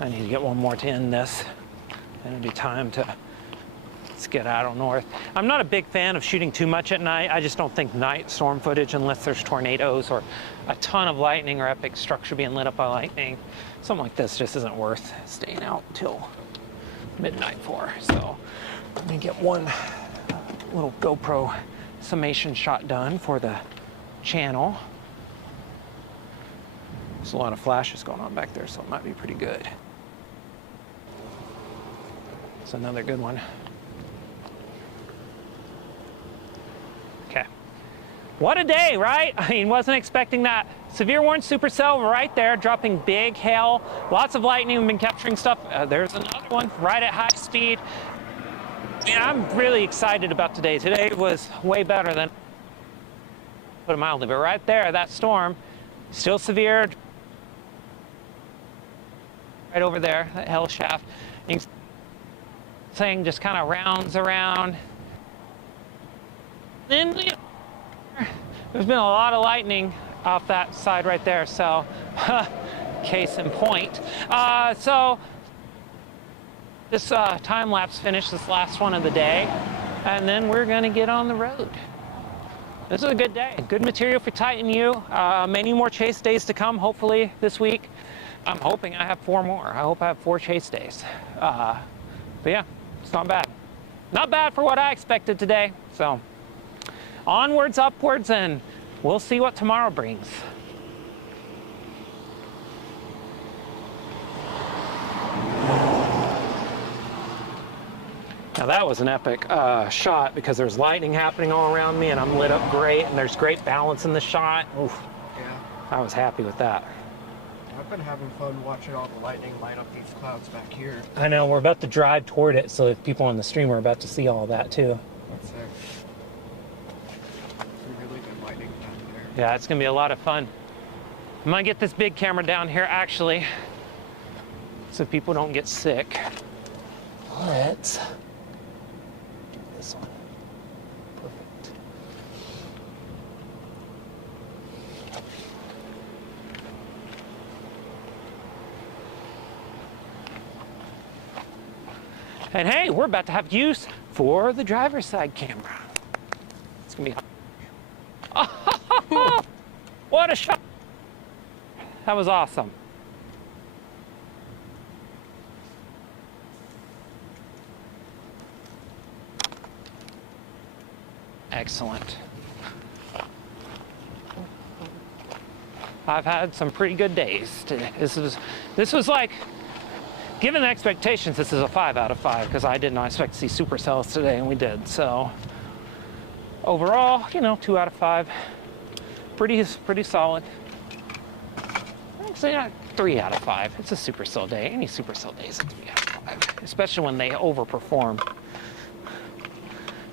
I need to get one more to end this. And it'll be time to skedaddle north. I'm not a big fan of shooting too much at night. I just don't think night storm footage, unless there's tornadoes or a ton of lightning or epic structure being lit up by lightning, something like this just isn't worth staying out till midnight for. So let me get one little GoPro summation shot done for the channel. There's a lot of flashes going on back there, so it might be pretty good. It's another good one. Okay. What a day, right? I mean, wasn't expecting that. Severe warning Supercell right there, dropping big hail, lots of lightning. We've been capturing stuff. There's another one right at high speed. I mean, I'm really excited about today. Today was way better than put it mildly, but right there, that storm, still severe. Right over there, that hell shaft. Thing just kind of rounds around. Then there's been a lot of lightning off that side right there, so case in point. So this time lapse finished, this last one of the day, and then we're gonna get on the road. This is a good day. Good material for Titan U. Many more chase days to come, hopefully this week. I'm hoping I have 4 more. I hope I have 4 chase days. But yeah, it's not bad. Not bad for what I expected today. So onwards, upwards, and we'll see what tomorrow brings. Now that was an epic shot because there's lightning happening all around me and I'm lit up great and there's great balance in the shot. Oof. Yeah. I was happy with that. I've been having fun watching all the lightning light up these clouds back here. I know, we're about to drive toward it, so if people on the stream are about to see all that too. That's sick. Some really good lightning down there. Yeah, it's gonna be a lot of fun. I'm gonna get this big camera down here actually, so people don't get sick. Let's get this one. Perfect. And hey, we're about to have use for the driver's side camera. It's gonna be hot. What a shot! That was awesome. Excellent. I've had some pretty good days today. This was like, given the expectations, this is a 5 out of 5 because I did not expect to see Supercells today, and we did. So overall, you know, 2 out of 5. Pretty solid. Actually, not 3 out of 5. It's a Supercell day. Any Supercell day is a 3 out of 5, especially when they overperform.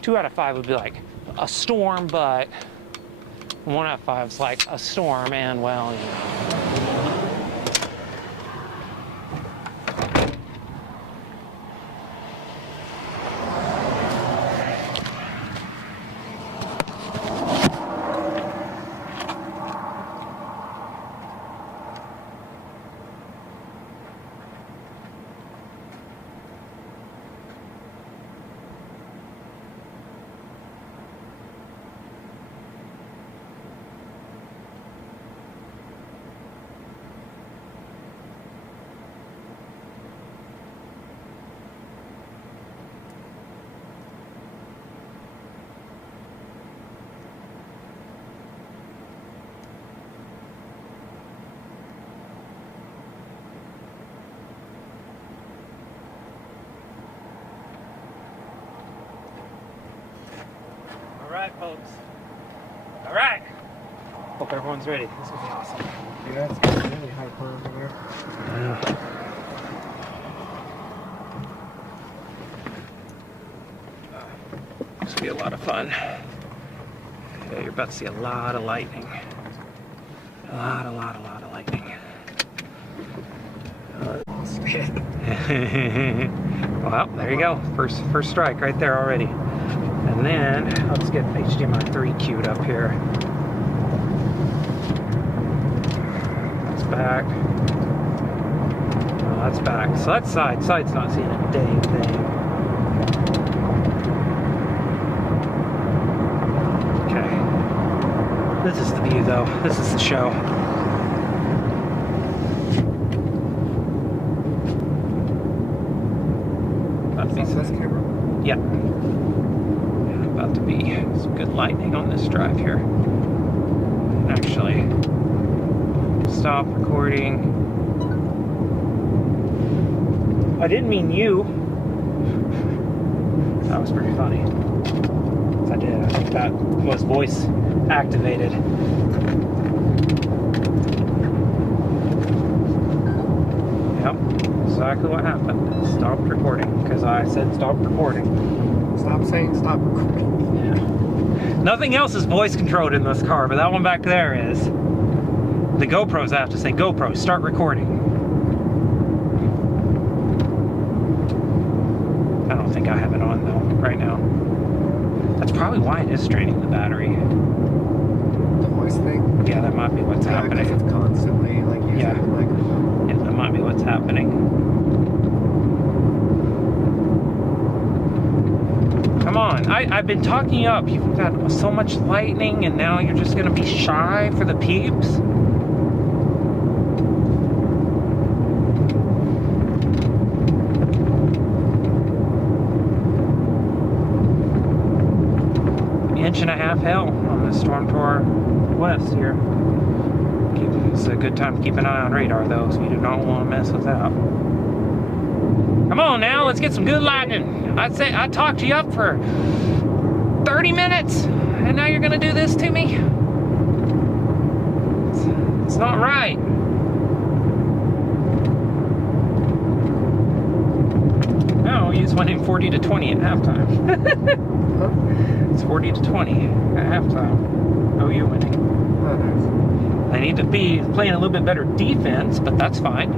2 out of 5 would be like a storm, but 1 out of 5 is like a storm, and well, you know. All right, folks. All right. Hope everyone's ready. This will be awesome. Yeah, it's getting really hyper over there. This will be a lot of fun. Yeah, you're about to see a lot of lightning. A lot of lightning. Well, there you go. First strike right there already. And then let's get HDMI 3 queued up here. That's back. Oh, that's back. So that's side. Side's not seeing a dang thing. Okay. This is the view though. This is the show. About to be this camera? Yeah. About to be some good lightning on this drive here. Actually, stop recording. I didn't mean you. That was pretty funny. I did. I think that was voice activated. Yep, exactly what happened. Stopped recording because I said stop recording. Stop saying stop recording. Yeah. Nothing else is voice controlled in this car, but that one back there is. The GoPros, I have to say, GoPro, start recording. I don't think I have it on though, right now. That's probably why it is draining the battery. The voice thing? Yeah, that might be what's happening. Because it's constantly like using Yeah. the microphone. Yeah, that might be what's happening. Come on, I've been talking you up. You've got so much lightning and now you're just gonna be shy for the peeps? Inch and a half hail on the storm to our west here. It's a good time to keep an eye on radar though, so you do not want to mess with that. Come on now, let's get some good lightning. I'd say I talked you up for 30 minutes, and now you're gonna do this to me? It's not right. No, you just went in 40 to 20 at halftime. It's 40 to 20 at halftime. Oh, you're winning. Oh, nice. They need to be playing a little bit better defense, but that's fine.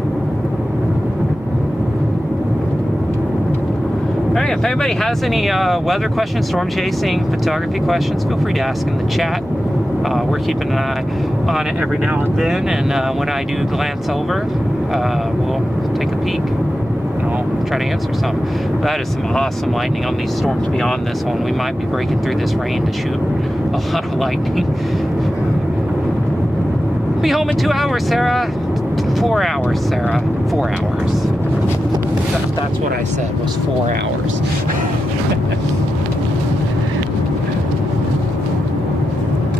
All right, if anybody has any weather questions, storm chasing, photography questions, feel free to ask in the chat. We're keeping an eye on it every now and then, and when I do glance over, we'll take a peek. I'll try to answer some. That is some awesome lightning on these storms beyond this one. We might be breaking through this rain to shoot a lot of lightning. Be home in 2 hours, Sarah. 4 hours, Sarah. 4 hours. That's what I said, was 4 hours.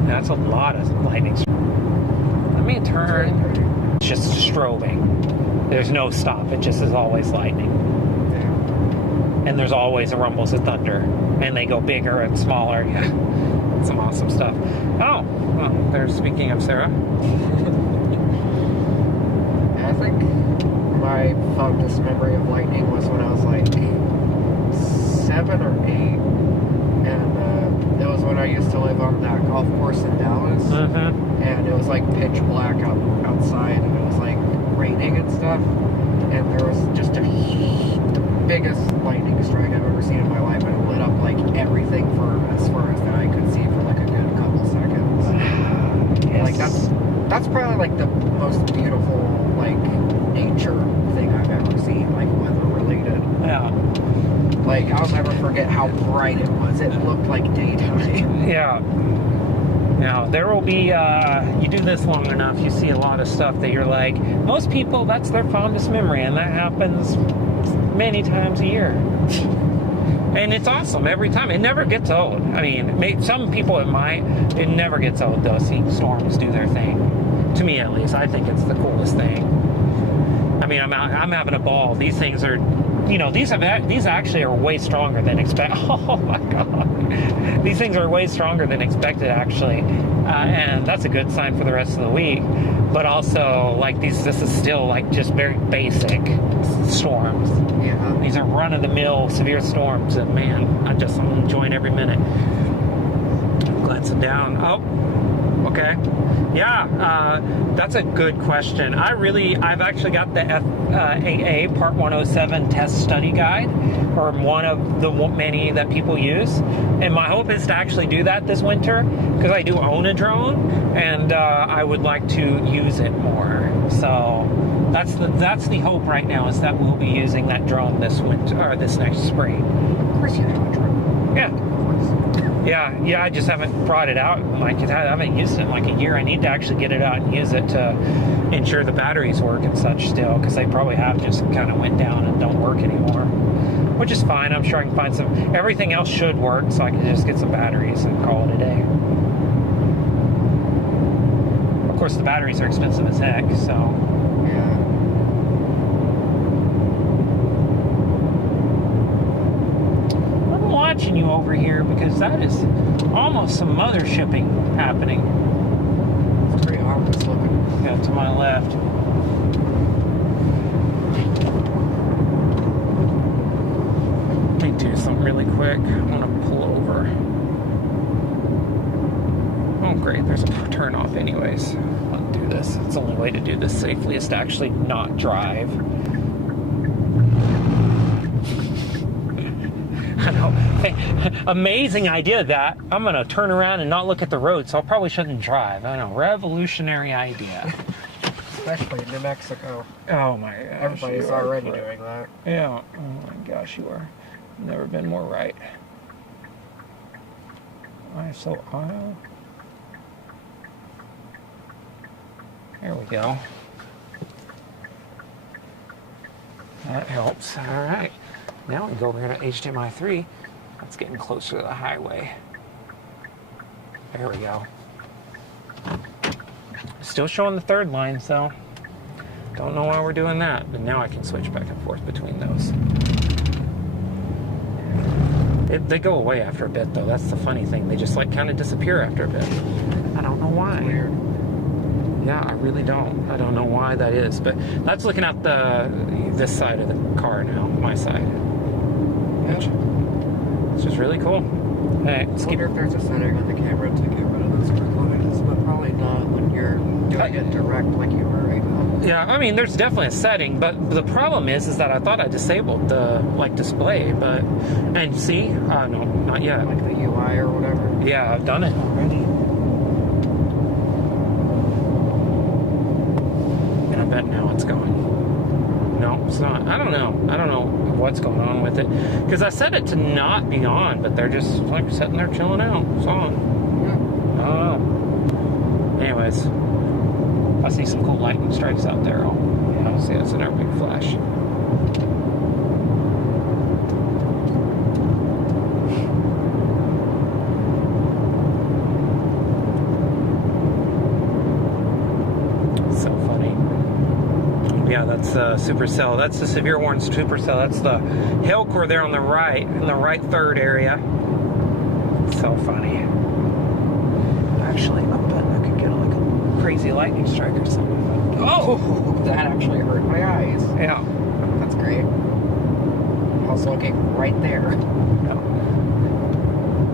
That's a lot of lightning. Let me turn. It's just strobing. There's no stop. It just is always lightning. And there's always a rumbles of thunder. And they go bigger and smaller. Yeah. Some awesome stuff. Oh, well, there's speaking of Sarah. I think my fondest memory of lightning was when I was like 7 or 8. And it was when I used to live on that golf course in Dallas. Mm-hmm. And it was like pitch black outside. And it was like raining and stuff, and there was just the biggest lightning strike I've ever seen in my life, and it lit up like everything for as far as that I could see for like a good couple seconds. Yes. Like that's probably like the most beautiful like nature thing I've ever seen, like weather related. Yeah. Like I'll never forget how bright it was. It looked like daytime. Yeah. Now, there will be, you do this long enough, you see a lot of stuff that you're like, most people, that's their fondest memory, and that happens many times a year. And it's awesome every time. It never gets old. I mean, some people it might. It never gets old, though, seeing storms do their thing. To me, at least, I think it's the coolest thing. I mean, I'm having a ball. These things are, you know, these actually are way stronger than expected. Oh, my God. These things are way stronger than expected, actually, and that's a good sign for the rest of the week. But also, like this is still like just very basic storms. Yeah. These are run-of-the-mill severe storms, and man, I'm enjoying every minute. I'm glancing down. Oh, okay. Yeah, that's a good question. I've actually got the FAA Part 107 test study guide, or one of the many that people use. And my hope is to actually do that this winter, because I do own a drone, and I would like to use it more. So that's the hope right now, is that we'll be using that drone this winter, or this next spring. Of course you have a drone. Yeah. Yeah, I just haven't brought it out. Like, I haven't used it in like a year. I need to actually get it out and use it to ensure the batteries work and such still, because they probably have just kind of went down and don't work anymore. Which is fine. I'm sure I can find some. Everything else should work, so I can just get some batteries and call it a day. Of course, the batteries are expensive as heck, so. Yeah. I'm watching you over here because that is almost some mothershipping happening. It's pretty ominous looking. Yeah, to my left. Let me do something really quick. I want to pull over. anyways. Let's do this. It's the only way to do this safely is to actually not drive. I know. Hey, amazing idea that I'm going to turn around and not look at the road, so I probably shouldn't drive. I know. Revolutionary idea. Especially in New Mexico. Oh my gosh. Everybody's already doing that. Yeah. Oh my gosh, you are. Never been more right. ISO aisle. There we go. That helps. All right. Now we can go over here to HDMI 3. That's getting closer to the highway. There we go. Still showing the third line, so don't know why we're doing that. But now I can switch back and forth between those. They go away after a bit, though. That's the funny thing. They just like kind of disappear after a bit. I don't know why. It's weird. Yeah, I really don't. I don't know why that is, but that's looking at this side of the car now, my side. Which is really cool. Hey, I wonder if there's a setting on the camera to get rid of those recordings, but probably not when you're doing it direct like you were right now. Yeah, I mean, there's definitely a setting, but the problem is that I thought I disabled the display, but and see, no, not yet. Like the UI or whatever. Yeah, I've done it already. And I bet now it's going. No, it's not. I don't know. I don't know what's going on with it. Because I set it to not be on, but they're just like sitting there chilling out. It's on. Yeah. I don't know. Anyways, I see some cool lightning strikes out there. I'll see it's in our big flash. Yeah, that's Supercell. That's the severe warning Supercell. That's the hail core there on the right, in the right third area. So funny. Actually, I bet I could get like a crazy lightning strike or something. Oh, that actually hurt my eyes. Yeah. That's great. I was looking right there.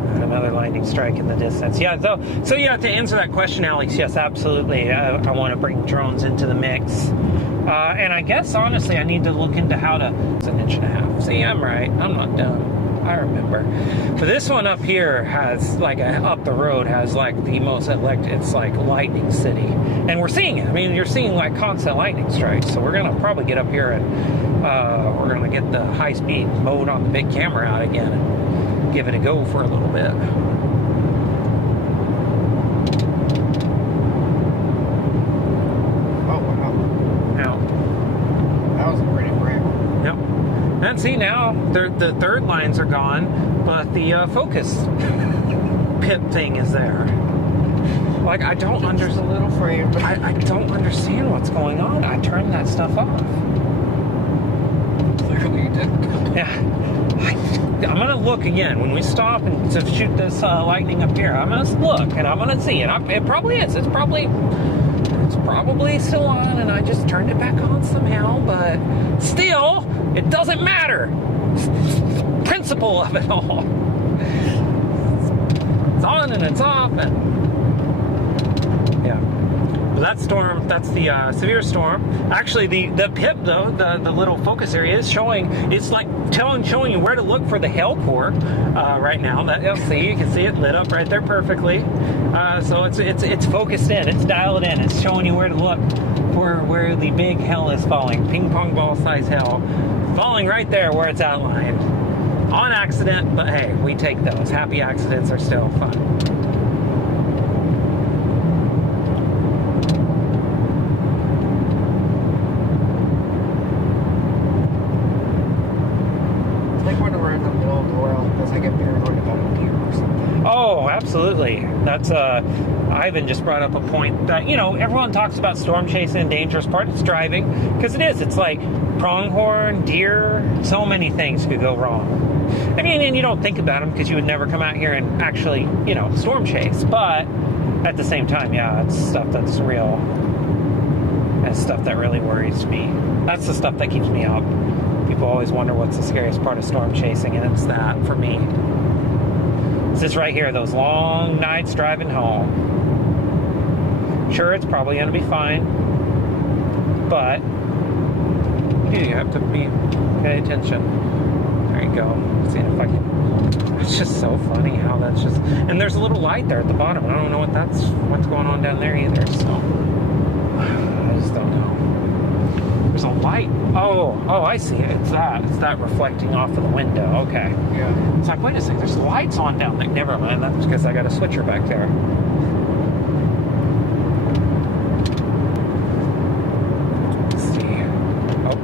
And another lightning strike in the distance. Yeah, so yeah, to answer that question, Alex, yes, absolutely. I want to bring drones into the mix. And I guess, honestly, I need to look into how to... It's an inch and a half. See, I'm right. I'm not dumb. I remember. But this one up here has, like, up the road has, like, the most it's, like, lightning city. And we're seeing it. I mean, you're seeing, like, constant lightning strikes. So we're going to probably get up here and we're going to get the high-speed mode on the big camera out again and give it a go for a little bit. And see, now the third lines are gone, but the focus pit thing is there. Like, I don't understand. A little frame. I don't understand what's going on. I turned that stuff off. Clearly you didn't. Yeah. I'm going to look again. When we stop and to shoot this lightning up here, I'm going to look and I'm going to see. And it probably is. It's probably still on, and I just turned it back on somehow, but still, it doesn't matter. Principle of it all. It's on and it's off, and yeah. But that storm, that's the severe storm. Actually, the PIP though, the little focus area is showing. It's like showing you where to look for the hail core right now. That you'll see, you can see it lit up right there perfectly. So it's focused in. It's dialed in. It's showing you where to look for where the big hail is falling. Ping pong ball size hail falling right there where it's outlined. On accident, but hey, we take those. Happy accidents are still fun. Oh, absolutely. That's Ivan just brought up a point that, you know, everyone talks about storm chasing, dangerous part. It's driving, because it is. It's like pronghorn, deer, so many things could go wrong. I mean, and you don't think about them because you would never come out here and actually, you know, storm chase. But at the same time, yeah, it's stuff that's real. And stuff that really worries me. That's the stuff that keeps me up. People always wonder what's the scariest part of storm chasing, and it's that for me. It's this right here, those long nights driving home. Sure, it's probably going to be fine, but you have to pay attention. There you go. See if I can. It's just so funny how that's just. And there's a little light there at the bottom. I don't know what's going on down there either. So I just don't know. There's a light. Oh, I see it. It's that reflecting off of the window. Okay. Yeah. It's like, wait a second. There's lights on down there. Never mind. That's because I got a switcher back there.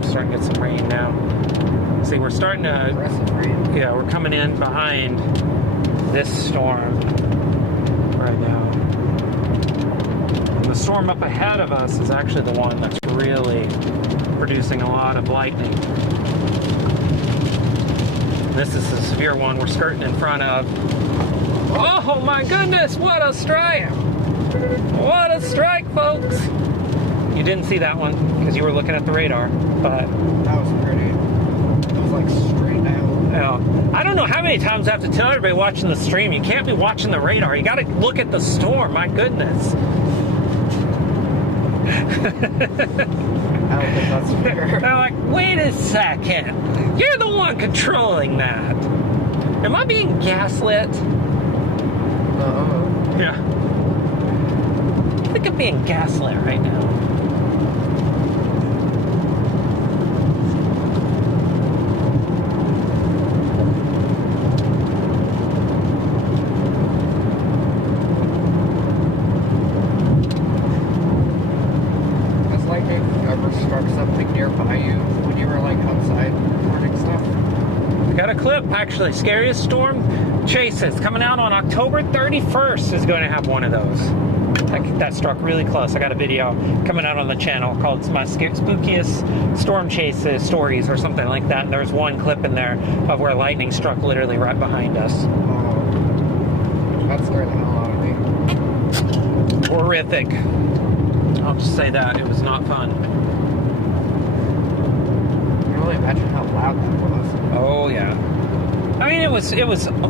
Starting to get some rain now. See, we're starting to. Aggressive rain. Yeah, we're coming in behind this storm right now. And the storm up ahead of us is actually the one that's really producing a lot of lightning. This is a severe one we're skirting in front of. Oh my goodness, what a strike! What a strike, folks! You didn't see that one because you were looking at the radar, but that was pretty. It was like straight down. Yeah. I don't know how many times I have to tell everybody watching the stream, you can't be watching the radar. You got to look at the storm. My goodness. I don't think that's fair. They're like, wait a second. You're the one controlling that. Am I being gaslit? Yeah. I think I'm being gaslit right now. Actually, scariest storm chases coming out on October 31st is going to have one of those. That struck really close. I got a video coming out on the channel called my spookiest storm chases stories or something like that. And there's one clip in there of where lightning struck literally right behind us. Oh, that scared the hell out of me. Horrific. I'll just say that. It was not fun. I can only imagine how loud that was. Oh, yeah. I mean, it was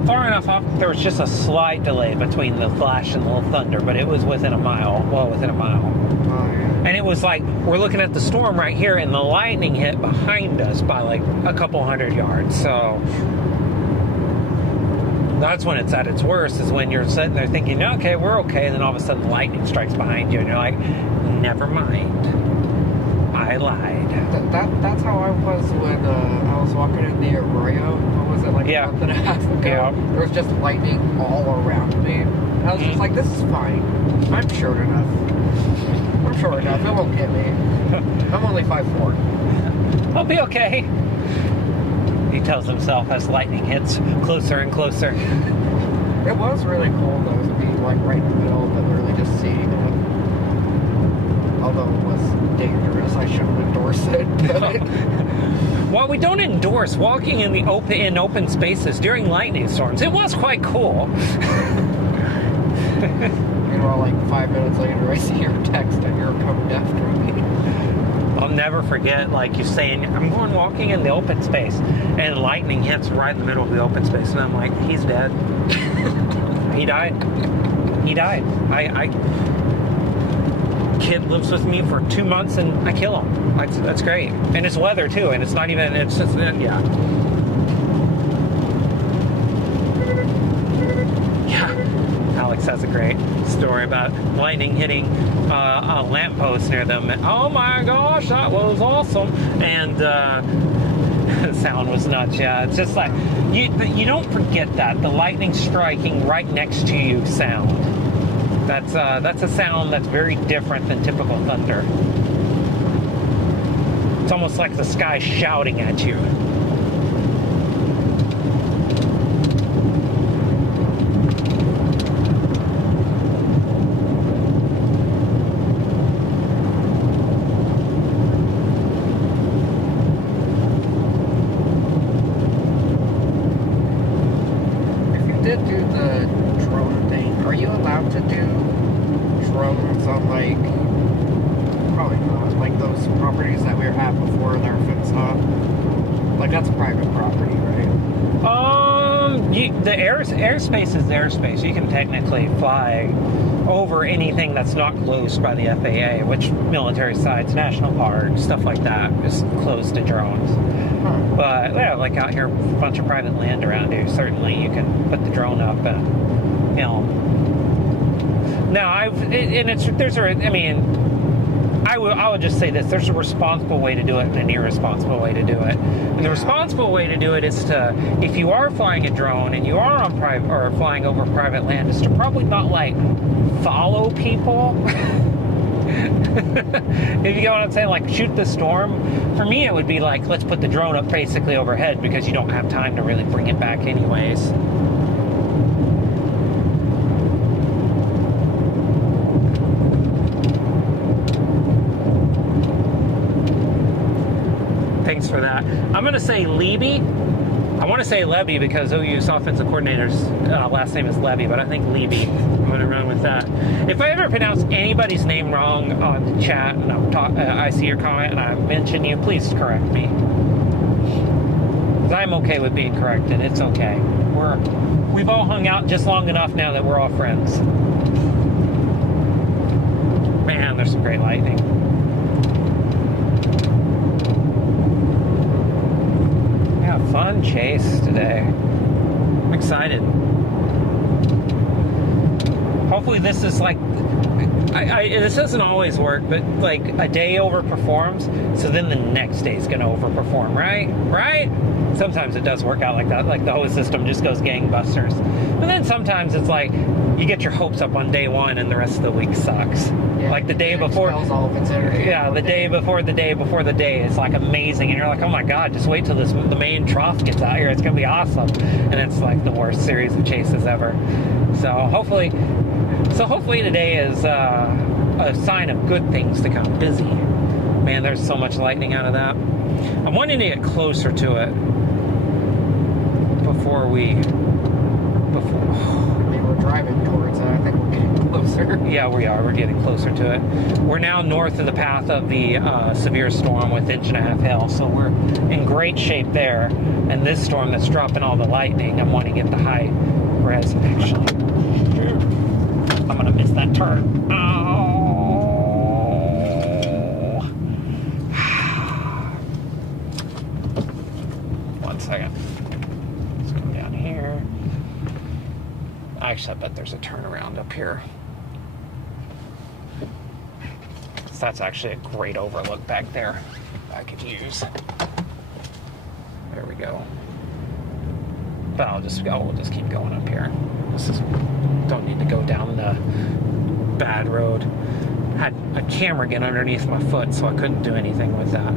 far enough off. There was just a slight delay between the flash and the thunder, but it was within a mile. Well, within a mile. Oh, yeah. And it was like, we're looking at the storm right here, and the lightning hit behind us by like a couple 100 yards. So that's when it's at its worst, is when you're sitting there thinking, okay, we're okay. And then all of a sudden, lightning strikes behind you, and you're like, never mind. I lied. That's how I was when I was walking in the arroyo. What was it, like a month and a half ago? Yeah. There was just lightning all around me. And I was just like, this is fine. I'm short enough. I'm short enough. It won't hit me. I'm only 5'4". I'll be okay. He tells himself as lightning hits closer and closer. It was really cool, though, to be like right in the middle, but really just seeing it. Although it was dangerous, I shouldn't endorse it. Well, we don't endorse walking in the open spaces during lightning storms. It was quite cool. Meanwhile, like 5 minutes later, I see your text and you're coming after me. I'll never forget, like, you saying, I'm going walking in the open space, and lightning hits right in the middle of the open space, and I'm like, he's dead. He died. He died. Kid lives with me for 2 months and I kill him. That's great. And it's weather too, and it's not even, it's just, yeah. Alex has a great story about lightning hitting a lamppost near them. Oh my gosh, that was awesome. And the sound was nuts, yeah. It's just like, you don't forget that. The lightning striking right next to you sound. That's a sound that's very different than typical thunder. It's almost like the sky shouting at you. If you did do the drone thing, are you allowed to do drones on, like, probably not, like those properties that we were at before that are fenced off? Like, that's private property, right? the airspace is airspace. You can technically fly over anything that's not closed by the FAA, which military sites, national parks, stuff like that is closed to drones. But yeah, like out here, a bunch of private land around here, certainly you can put the drone up and film. Now, I would just say this: there's a responsible way to do it and an irresponsible way to do it. And the responsible way to do it is to, if you are flying a drone and you are on private or flying over private land, is to probably not like follow people. If you get what I'm saying, like shoot the storm. For me, it would be like, let's put the drone up basically overhead because you don't have time to really bring it back anyways. Thanks for that. I'm going to say Levy. I want to say Levy because OU's offensive coordinator's last name is Levy, but I think Levy. I'm going to run with that. If I ever pronounce anybody's name wrong on the chat and I see your comment and I mention you, please correct me. Because I'm okay with being corrected. It's okay. We've all hung out just long enough now that we're all friends. Man, there's some great lightning. Fun chase today. I'm excited. Hopefully this is like, this doesn't always work, but like a day overperforms, so then the next day is going to overperform, right? Right? Sometimes it does work out like that, like the whole system just goes gangbusters. But then sometimes it's like you get your hopes up on day one and the rest of the week sucks. Yeah, like the day before. All of its energy. Yeah, the day before the day before the day is like amazing, and you're like, oh my god, just wait till the main trough gets out here. It's gonna be awesome, and it's like the worst series of chases ever. So hopefully today is a sign of good things to come. Busy, man. There's so much lightning out of that. I'm wanting to get closer to it before. I mean, we're driving towards it. I think we're getting closer. Yeah, we are. We're getting closer to it. We're now north of the path of the severe storm with 1.5 inch hail, so we're in great shape there. And this storm that's dropping all the lightning, I'm wanting to get the high res. Actually, I'm gonna miss that turn. Oh. 1 second. Let's come down here. Actually, I bet there's a turnaround up here. So that's actually a great overlook back there I could use. There we go. But we'll just keep going up here. Don't need to go down the bad road. Had a camera get underneath my foot, so I couldn't do anything with that.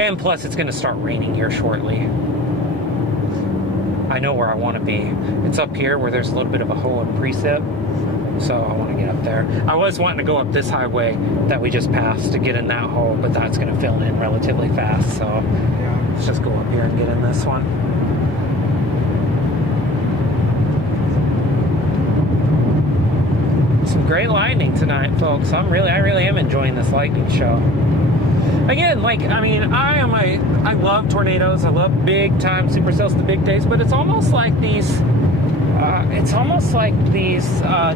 And plus, it's going to start raining here shortly. I know where I want to be. It's up here where there's a little bit of a hole in precip, so I want to get up there. I was wanting to go up this highway that we just passed to get in that hole, but that's going to fill in relatively fast, so yeah, let's just go up here and get in this one. Some great lightning tonight, folks. I really am enjoying this lightning show. Again, like, I mean, I love tornadoes. I love big time supercells, the big days, but it's almost like these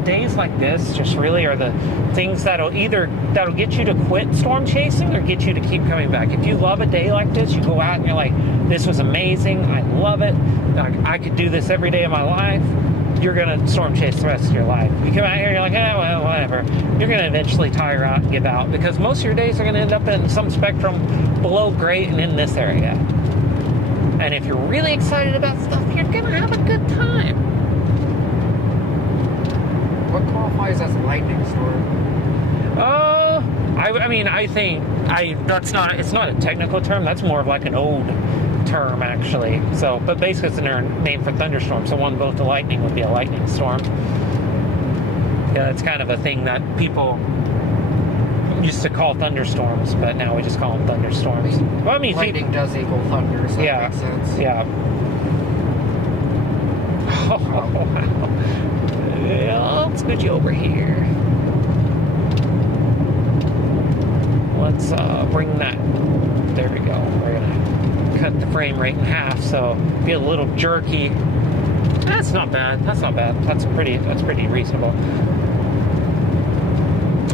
days like this just really are the things that'll get you to quit storm chasing or get you to keep coming back. If you love a day like this, you go out and you're like, this was amazing, I love it, I could do this every day of my life. You're going to storm chase the rest of your life. You come out here and you're like, well, whatever. You're going to eventually tire out and give out because most of your days are going to end up in some spectrum below great and in this area. And if you're really excited about stuff, you're going to have a good time. What qualifies as a lightning storm? I think it's not a technical term. That's more of like an old term, actually. So, but basically it's a name for thunderstorm. So both the lightning would be a lightning storm. Yeah, it's kind of a thing that people used to call thunderstorms, but now we just call them thunderstorms. Well, I mean, lightning does equal thunder, so yeah, that makes sense. Yeah. Oh, wow. Yeah, let's get you over here. Let's bring that. There we go. We're gonna cut the frame rate in half, so be a little jerky. That's not bad. That's not bad. That's pretty reasonable.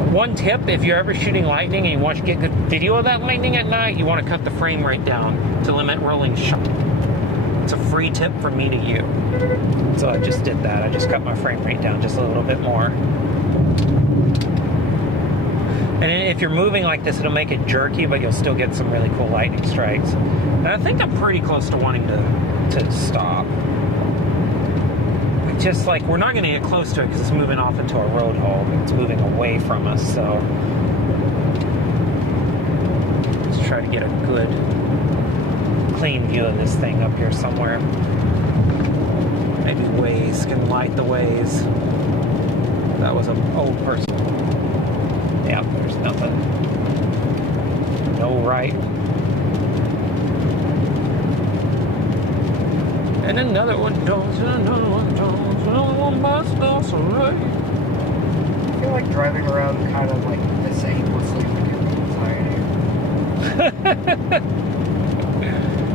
One tip, if you're ever shooting lightning and you want to get good video of that lightning at night, you want to cut the frame rate down to limit rolling shot. It's a free tip from me to you. So I just did that. I just cut my frame rate down just a little bit more. And if you're moving like this, it'll make it jerky, but you'll still get some really cool lightning strikes. And I think I'm pretty close to wanting to stop. Just like, we're not going to get close to it because it's moving off into a road hole. It's moving away from us, so let's try to get a good, clean view of this thing up here somewhere. Maybe Waze can light the ways. That was an old person. Yeah, there's nothing. No right. And another one don't, and another one don't, another one bites us away. I feel like driving around kind of like this aimlessly would give me anxiety.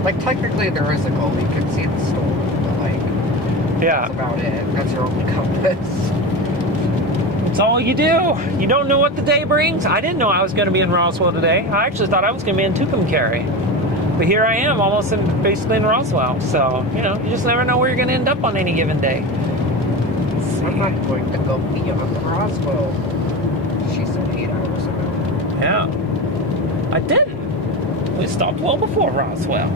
Like, technically there is a goal, you can see the storm, but like, yeah, that's about it. That's your only compass. That's all you do. You don't know what the day brings. I didn't know I was going to be in Roswell today. I actually thought I was going to be in Tucumcari. But here I am, almost basically in Roswell. So, you know, you just never know where you're going to end up on any given day. I'm not going to go beyond Roswell. She said 8 hours ago. Yeah. I didn't. We stopped well before Roswell.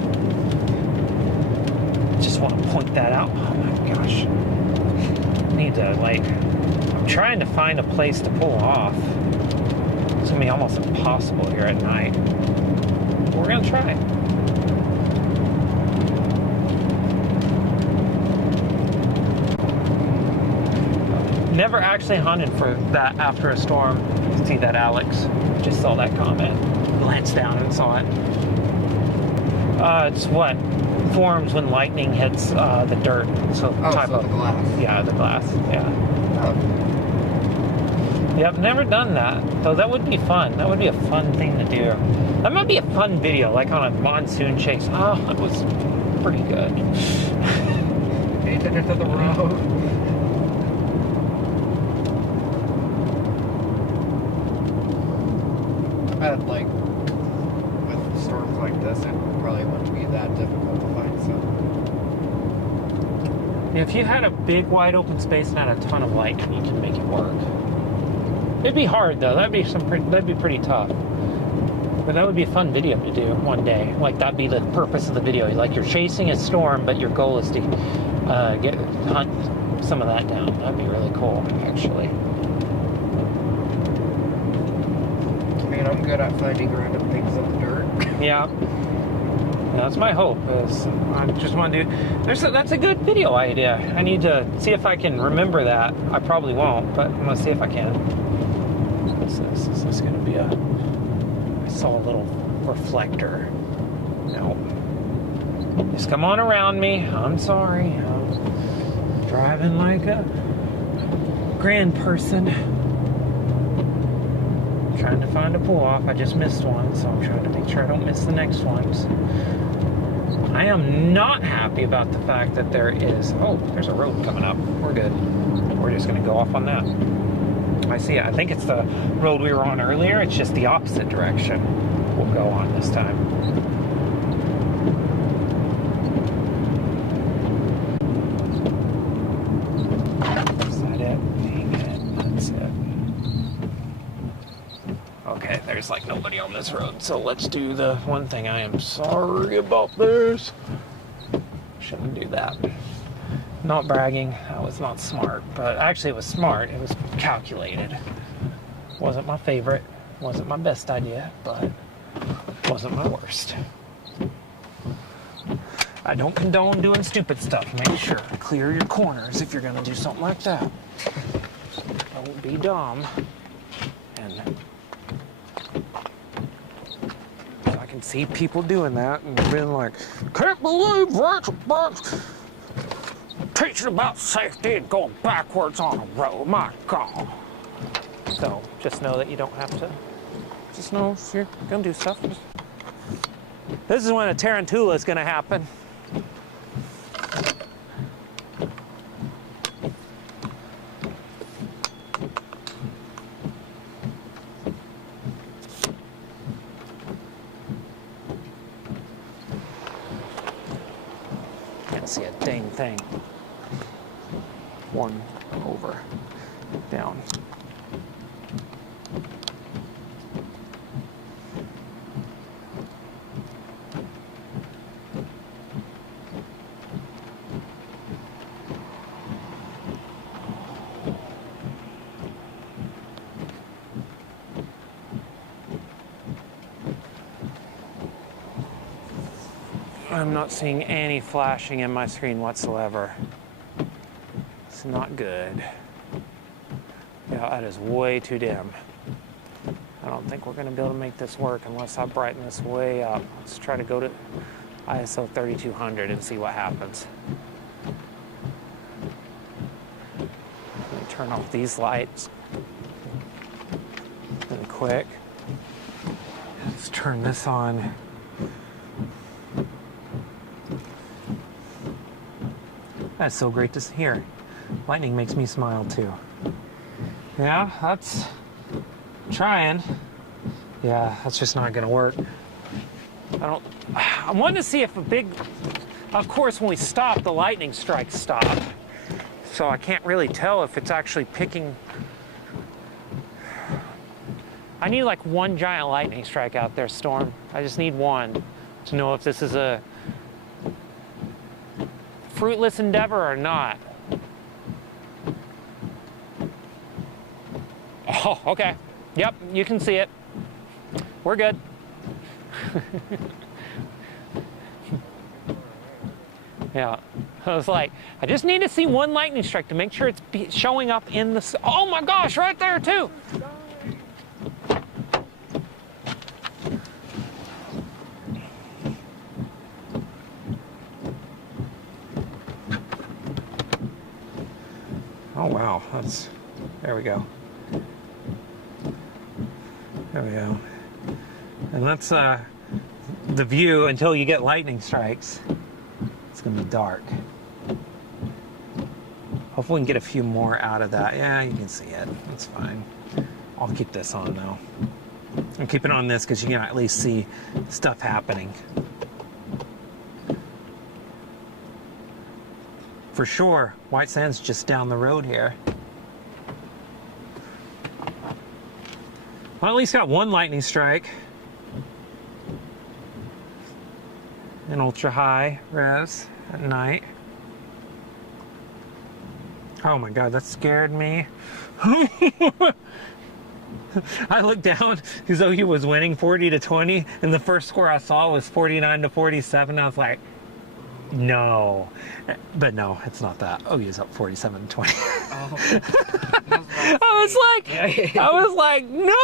Just want to point that out. Oh my gosh. Need to, like, I'm trying to find a place to pull off. It's going to be almost impossible here at night. We're going to try. Never actually hunted for that after a storm. See that, Alex? Just saw that comment. Glanced down and saw it. It's what forms when lightning hits the dirt. So type of the glass. Yeah, the glass. Yeah. Oh. Yeah, I've never done that. So that would be fun. That would be a fun thing to do. That might be a fun video, like on a monsoon chase. Oh, that was pretty good. Made it into the road. But like, with storms like this, it probably wouldn't be that difficult to find some. If you had a big wide open space and had a ton of lightning, you can make it work. It'd be hard though. That'd be pretty tough. But that would be a fun video to do one day. Like, that'd be the purpose of the video. Like, you're chasing a storm, but your goal is to hunt some of that down. That'd be really cool, actually. I mean, I'm good at finding random things in the dirt. Yeah. That's my hope. Is I just want to do. That's a good video idea. I need to see if I can remember that. I probably won't, but I'm gonna see if I can. What's this? Is this gonna be a? I saw a little reflector. No. Just come on around me. I'm sorry. I'm driving like a grand person. I'm trying to find a pull off. I just missed one, so I'm trying to make sure I don't miss the next ones. I am not happy about the fact that there is... Oh, there's a road coming up. We're good. We're just going to go off on that. I see it. I think it's the road we were on earlier. It's just the opposite direction we'll go on this time. Is that it? Dang it. That's it. Okay, there's like nobody on this road, so let's do the one thing. I am sorry about this. Shouldn't do that. Not bragging, that was not smart, but actually it was smart. It was calculated. Wasn't my favorite, wasn't my best idea, but wasn't my worst. I don't condone doing stupid stuff. Make sure to clear your corners if you're gonna do something like that. Don't be dumb. And I can see people doing that and being like, can't believe that's teaching about safety and going backwards on a road. My God. So just know that you don't have to. Just know if you're gonna do stuff. This is when a tarantula is gonna happen. can't see a dang thing. One over, down. I'm not seeing any flashing in my screen whatsoever. It's not good. Yeah, that is way too dim. I don't think we're going to be able to make this work unless I brighten this way up. Let's try to go to ISO 3200 and see what happens. Let me turn off these lights really quick. Let's turn this on. That's so great to hear. Lightning makes me smile too. Yeah, that's trying. Yeah, that's just not gonna work. I wanted to see if of course when we stop, the lightning strikes stop. So I can't really tell if it's actually picking. I need like one giant lightning strike out there, Storm. I just need one to know if this is a fruitless endeavor or not. Oh, okay. Yep, you can see it. We're good. Yeah. I was like, I just need to see one lightning strike to make sure it's showing up in the... Oh my gosh, right there too! Oh wow, there we go. There we go. And that's the view until you get lightning strikes. It's gonna be dark. Hopefully we can get a few more out of that. Yeah, you can see it, that's fine. I'll keep this on though. I'm keeping on this because you can at least see stuff happening. For sure, White Sands just down the road here. Well, at least got one lightning strike. In ultra high res at night. Oh my God, that scared me. I looked down as though he was winning 40-20, and the first score I saw was 49-47. I was like, no. But no, it's not that. Oh, he's up 47-20. Oh. I was like, no!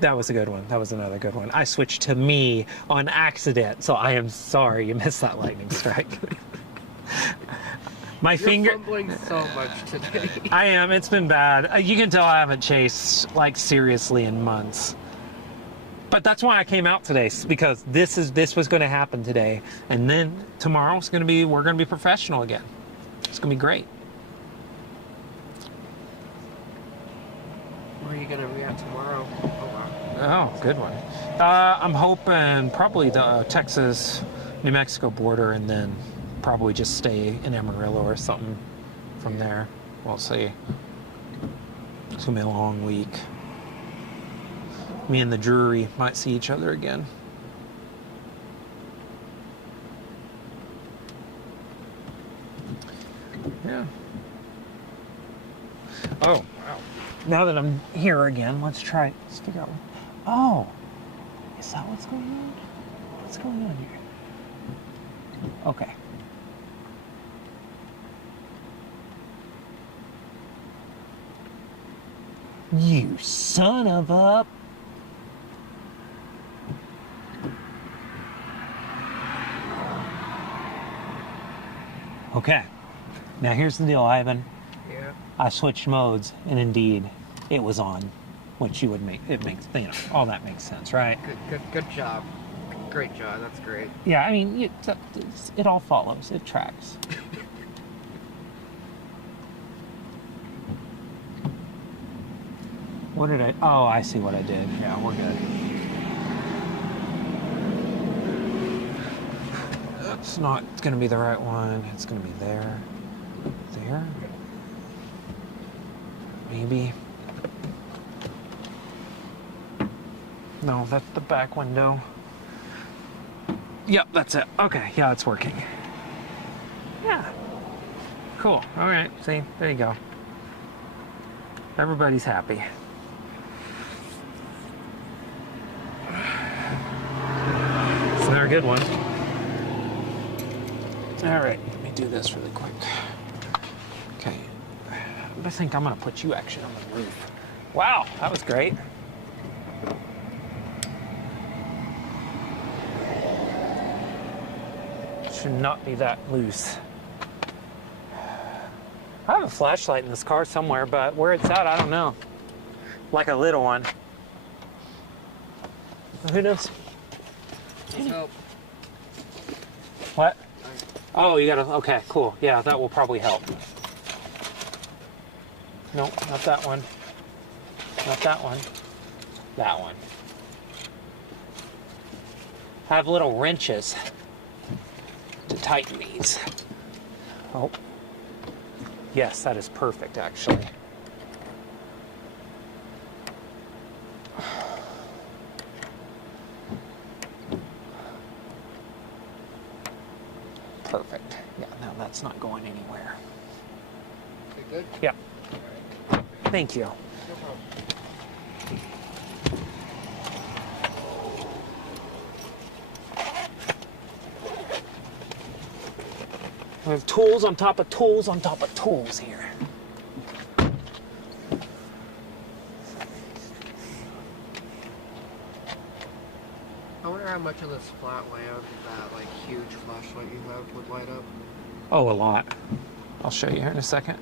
That was a good one. That was another good one. I switched to me on accident, so I am sorry you missed that lightning strike. My finger. You're fumbling so much today. I am. It's been bad. You can tell I haven't chased like seriously in months. But that's why I came out today, because this was going to happen today, and then tomorrow's going to be, we're going to be professional again. It's going to be great. Where are you going to be at tomorrow? Oh, wow. Oh, good one. I'm hoping probably the Texas, New Mexico border, and then probably just stay in Amarillo or something from there. We'll see. It's going to be a long week. Me and the jury might see each other again. Yeah. Oh, wow. Now that I'm here again, let's figure out. Oh, is that what's going on? What's going on here? Okay. You son of a... Okay, now here's the deal, Ivan. Yeah. I switched modes, and indeed, it was on, which it makes, all that makes sense, right? Good job. Great job, that's great. Yeah, I mean, it all follows, it tracks. What did I, oh, I see what I did. Yeah, we're good. It's not going to be the right one. It's going to be there. There. Maybe. No, that's the back window. Yep, that's it. Okay, yeah, it's working. Yeah. Cool. All right, see, there you go. Everybody's happy. So they're a good one. All right, let me do this really quick. Okay. I think I'm gonna put you actually on the roof. Wow, that was great. Should not be that loose. I have a flashlight in this car somewhere, but where it's at, I don't know. Like a little one. Who knows? Help. What? Oh, you gotta, okay, cool. Yeah, that will probably help. No, not that one. Not that one. That one. I have little wrenches to tighten these. Oh. Yes, that is perfect, actually. Perfect. Yeah, now that's not going anywhere. Okay, good? Yeah. Thank you. No problem. We have tools on top of tools on top of tools here. I wonder how much of this flat layout that like huge flashlight you have would light up. Oh, a lot. I'll show you here in a second.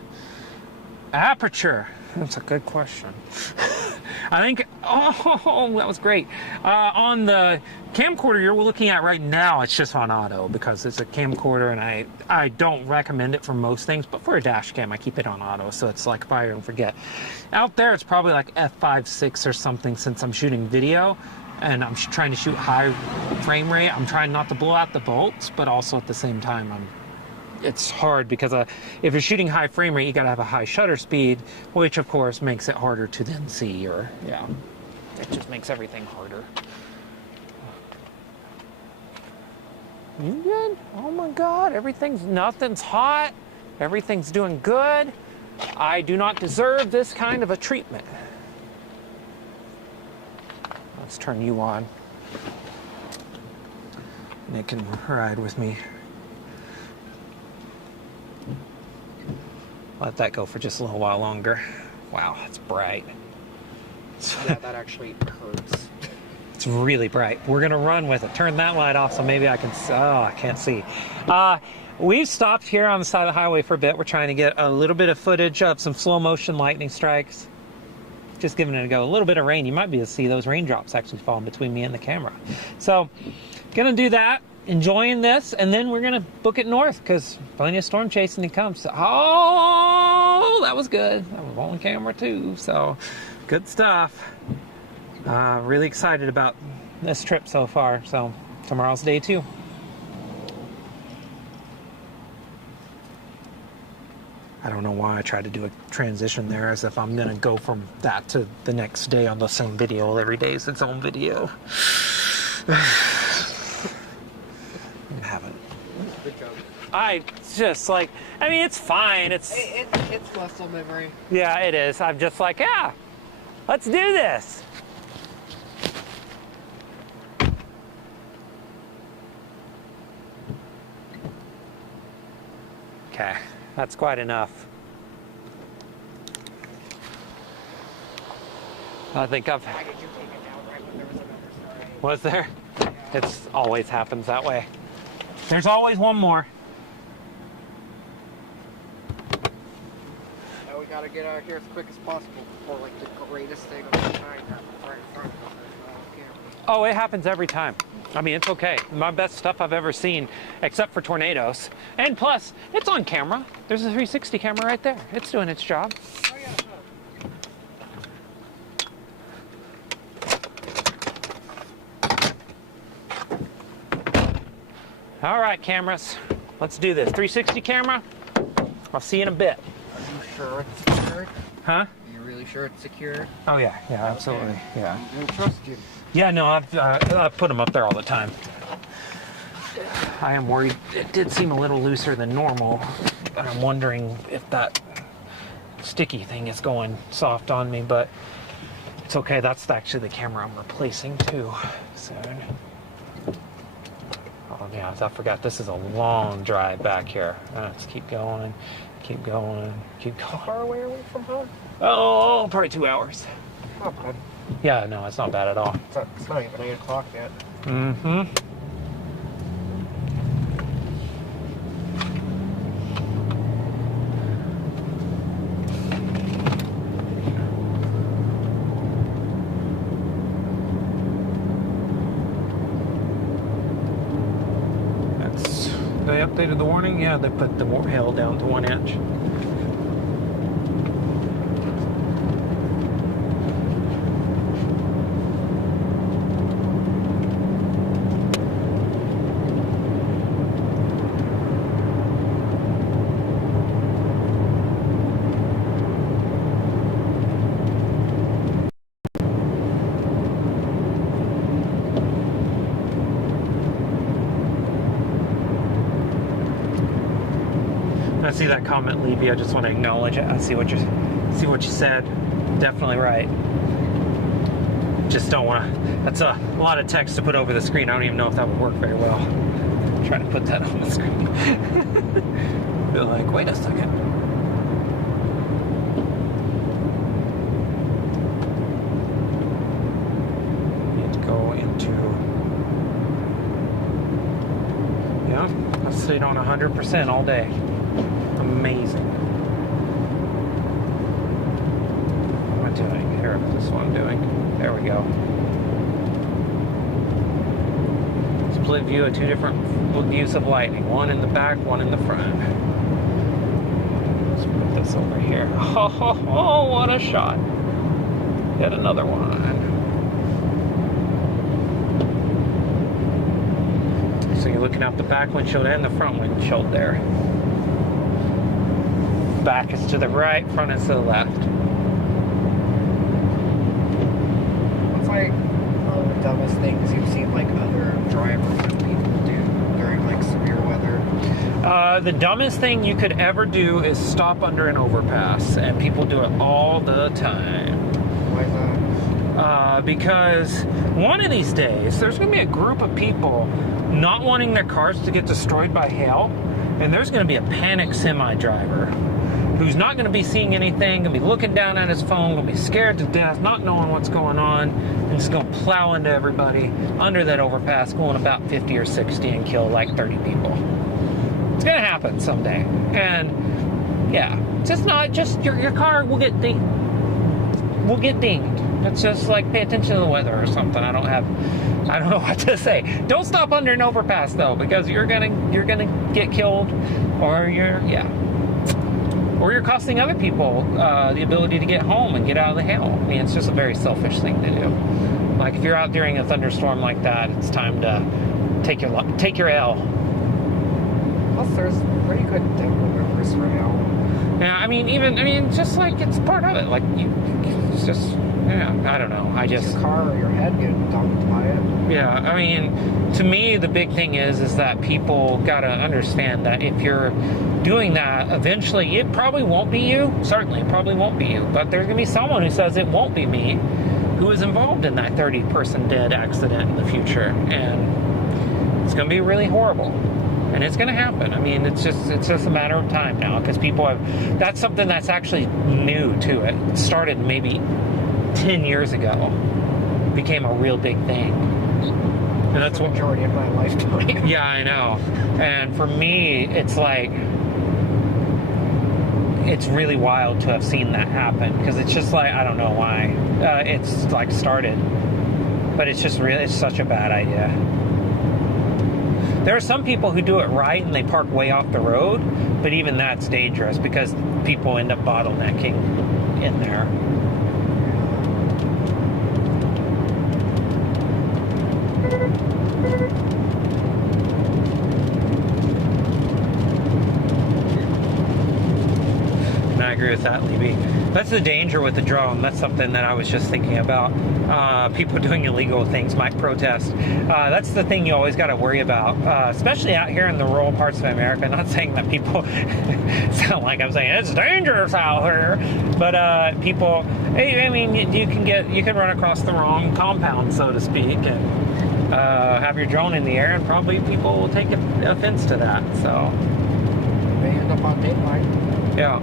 Aperture. That's a good question. I think, oh, that was great. On the camcorder you're looking at right now, it's just on auto because it's a camcorder and I don't recommend it for most things, but for a dash cam, I keep it on auto. So it's like fire and forget. Out there, it's probably like F5.6 or something since I'm shooting video and I'm trying to shoot high frame rate. I'm trying not to blow out the bolts, but also at the same time, it's hard because if you're shooting high frame rate, you gotta have a high shutter speed, which of course makes it harder to then see, or yeah, it just makes everything harder. You good? Oh my God, nothing's hot. Everything's doing good. I do not deserve this kind of a treatment. Let's turn you on. Nick can ride with me. Let that go for just a little while longer. Wow, it's bright. Yeah, that actually hurts. It's really bright. We're gonna run with it. Turn that light off so maybe I can, oh, I can't see. We've stopped here on the side of the highway for a bit. We're trying to get a little bit of footage of some slow motion lightning strikes. Just giving it a go. A little bit of rain. You might be able to see those raindrops actually falling between me and the camera. So, gonna do that. Enjoying this, and then we're gonna book it north because plenty of storm chasing to come. So, oh, that was good. That was on camera too. So, good stuff. Really excited about this trip so far. So, tomorrow's day 2. I don't know why I tried to do a transition there as if I'm gonna go from that to the next day on the same video. Every day is its own video. Haven't. Good job. I just like, I mean, it's fine. It's muscle memory. Yeah, it is. I'm just like, yeah, let's do this. Okay, that's quite enough. I think I've. Why did you take it down right when there was another story? Was there? It's always happens that way. There's always one more. Now we gotta get out of here as quick as possible before like the greatest thing of all time happens right in front of us. Oh, it happens every time. I mean, it's okay. My best stuff I've ever seen, except for tornadoes. And plus, it's on camera. There's a 360 camera right there. It's doing its job. Oh yeah. All right, cameras. Let's do this. 360 camera. I'll see you in a bit. Are you sure it's secure? Huh? Are you really sure it's secure? Oh yeah, yeah, absolutely, yeah. I trust you. Yeah, no, I've put them up there all the time. I am worried. It did seem a little looser than normal, but I'm wondering if that sticky thing is going soft on me, but it's okay. That's actually the camera I'm replacing too soon. Oh yeah, I forgot this is a long drive back here. Let's keep going, keep going, keep going. How far away are we from home? Oh, probably 2 hours. Not bad. Yeah, no, it's not bad at all. It's not even 8 o'clock yet. Mm-hmm. They updated the warning? Yeah, they put the hail down to 1 inch. I see that comment, Levy. I just want to acknowledge it. I see what you said. Definitely right. Just don't want to. That's a lot of text to put over the screen. I don't even know if that would work very well. I'm trying to put that on the screen. Be like, wait a second. Need to go into. Yeah, let's sit on 100% all day. Amazing. What am I doing? Here, this is what I'm doing. There we go. Split view of 2 different views of lighting. One in the back, one in the front. Let's put this over here. Oh, what a shot. Yet another one. So you're looking out the back windshield and the front windshield there. Back is to the right, front is to the left. What's like one of the dumbest things you've seen like other drivers and people do during like severe weather? The dumbest thing you could ever do is stop under an overpass, and people do it all the time. Why is that? Because one of these days, there's going to be a group of people not wanting their cars to get destroyed by hail, and there's going to be a panic semi driver who's not going to be seeing anything, going to be looking down at his phone, going to be scared to death, not knowing what's going on, and just going to plow into everybody under that overpass going about 50 or 60 and kill like 30 people. It's going to happen someday. And yeah, it's just not just your car will get dinged. Will get dinged. It's just like pay attention to the weather or something. I don't know what to say. Don't stop under an overpass though, because you're gonna get killed, or you're costing other people the ability to get home and get out of the hail. I mean, it's just a very selfish thing to do. Like if you're out during a thunderstorm like that, it's time to take your L. Plus, there's pretty good depth maneuvers for hail. Yeah, I mean, just like it's part of it. Like it's just. Yeah, I don't know. Your car or your head getting dunked by it. Yeah, I mean, to me, the big thing is that people gotta understand that if you're doing that, eventually it probably won't be you. Certainly, it probably won't be you. But there's gonna be someone who says it won't be me, who is involved in that 30-person dead accident in the future, and it's gonna be really horrible. And it's gonna happen. I mean, it's just a matter of time now, because people have. That's something that's actually new to it. It started maybe 10 years ago, became a real big thing, and that's the majority of my lifetime. Yeah, I know. And for me, it's like it's really wild to have seen that happen, because it's just like I don't know why it's like started, but it's just really it's such a bad idea. There are some people who do it right and they park way off the road, but even that's dangerous because people end up bottlenecking in there. agree with that, Libby. That's the danger with the drone. That's something that I was just thinking about. People doing illegal things might protest. That's the thing you always got to worry about, especially out here in the rural parts of America. Not saying that people sound like I'm saying it's dangerous out here, but people. I mean, you can run across the wrong compound, so to speak, and have your drone in the air, and probably people will take offense to that. So They end up on daylight. yeah.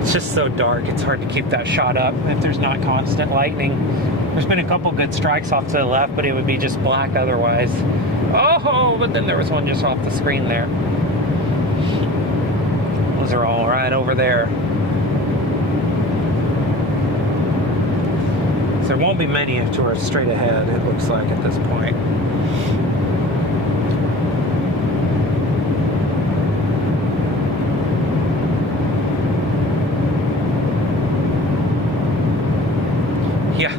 It's just so dark, it's hard to keep that shot up if there's not constant lightning. There's been a couple good strikes off to the left, but it would be just black otherwise. Oh, but then there was one just off the screen there. Those are all right over there. So there won't be many to our straight ahead, it looks like at this point. Yeah,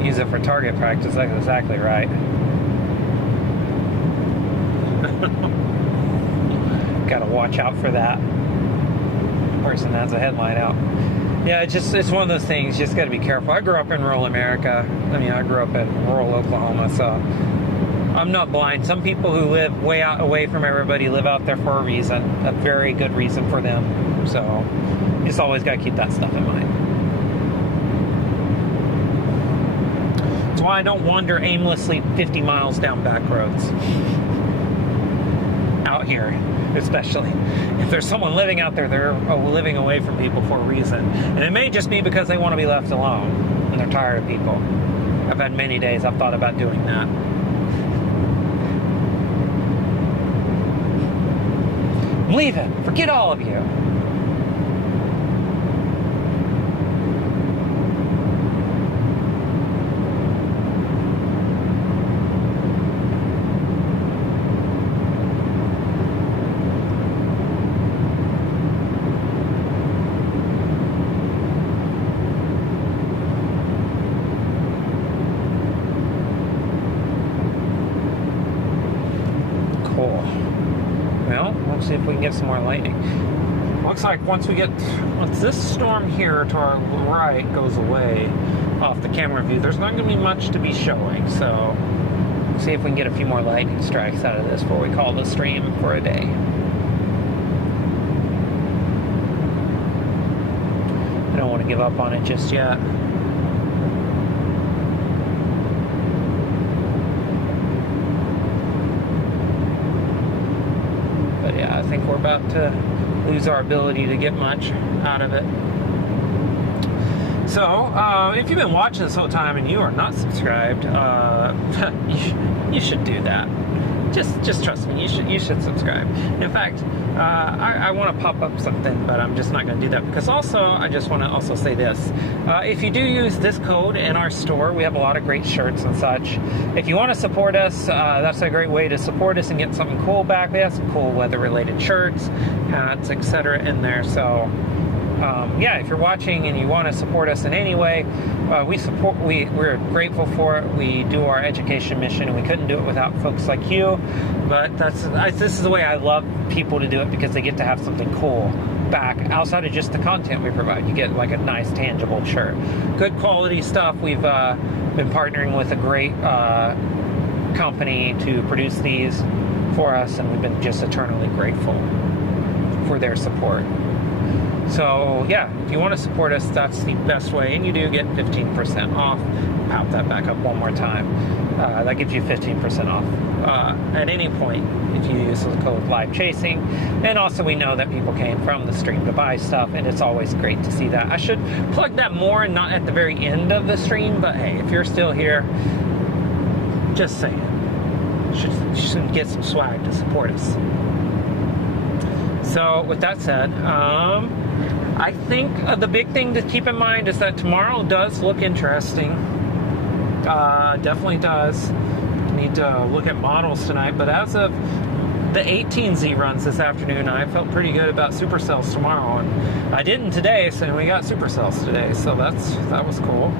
use it for target practice. That's exactly right. Got to watch out for that. The person has a headlight out. Yeah, it's one of those things. You just got to be careful. I grew up in rural America. I mean, I grew up in rural Oklahoma, so I'm not blind. Some people who live way out away from everybody live out there for a reason, a very good reason for them. So you just always got to keep that stuff in mind. That's why I don't wander aimlessly 50 miles down back roads. Out here, especially. If there's someone living out there, they're living away from people for a reason. And it may just be because they want to be left alone and they're tired of people. I've had many days I've thought about doing that. I'm leaving. Forget all of you. See if we can get some more lightning. Looks like once this storm here to our right goes away off the camera view, there's not going to be much to be showing. So see if we can get a few more lightning strikes out of this before we call the stream for a day. I don't want to give up on it just yet. I think we're about to lose our ability to get much out of it. So, if you've been watching this whole time and you are not subscribed, you should do that. Just trust me, you should subscribe. In fact, I want to pop up something, but I'm just not going to do that because also I just want to also say this: if you do use this code in our store, we have a lot of great shirts and such. If you want to support us, that's a great way to support us and get something cool back. We have some cool weather-related shirts, hats, etc. in there. So. Yeah, if you're watching and you want to support us in any way, we're grateful for it. We do our education mission, and we couldn't do it without folks like you. But this is the way I love people to do it, because they get to have something cool back outside of just the content we provide. You get like a nice, tangible shirt. Good quality stuff. We've been partnering with a great company to produce these for us, and we've been just eternally grateful for their support. So, yeah, if you want to support us, that's the best way. And you do get 15% off. Pop that back up one more time. That gives you 15% off at any point if you use the code LiveChasing. And also, we know that people came from the stream to buy stuff, and it's always great to see that. I should plug that more and not at the very end of the stream, but hey, if you're still here, just saying. should get some swag to support us. So with that said, I think the big thing to keep in mind is that tomorrow does look interesting. Definitely does. Need to look at models tonight, but as of the 18Z runs this afternoon, I felt pretty good about Supercells tomorrow, and I didn't today, so we got Supercells today, so that was cool.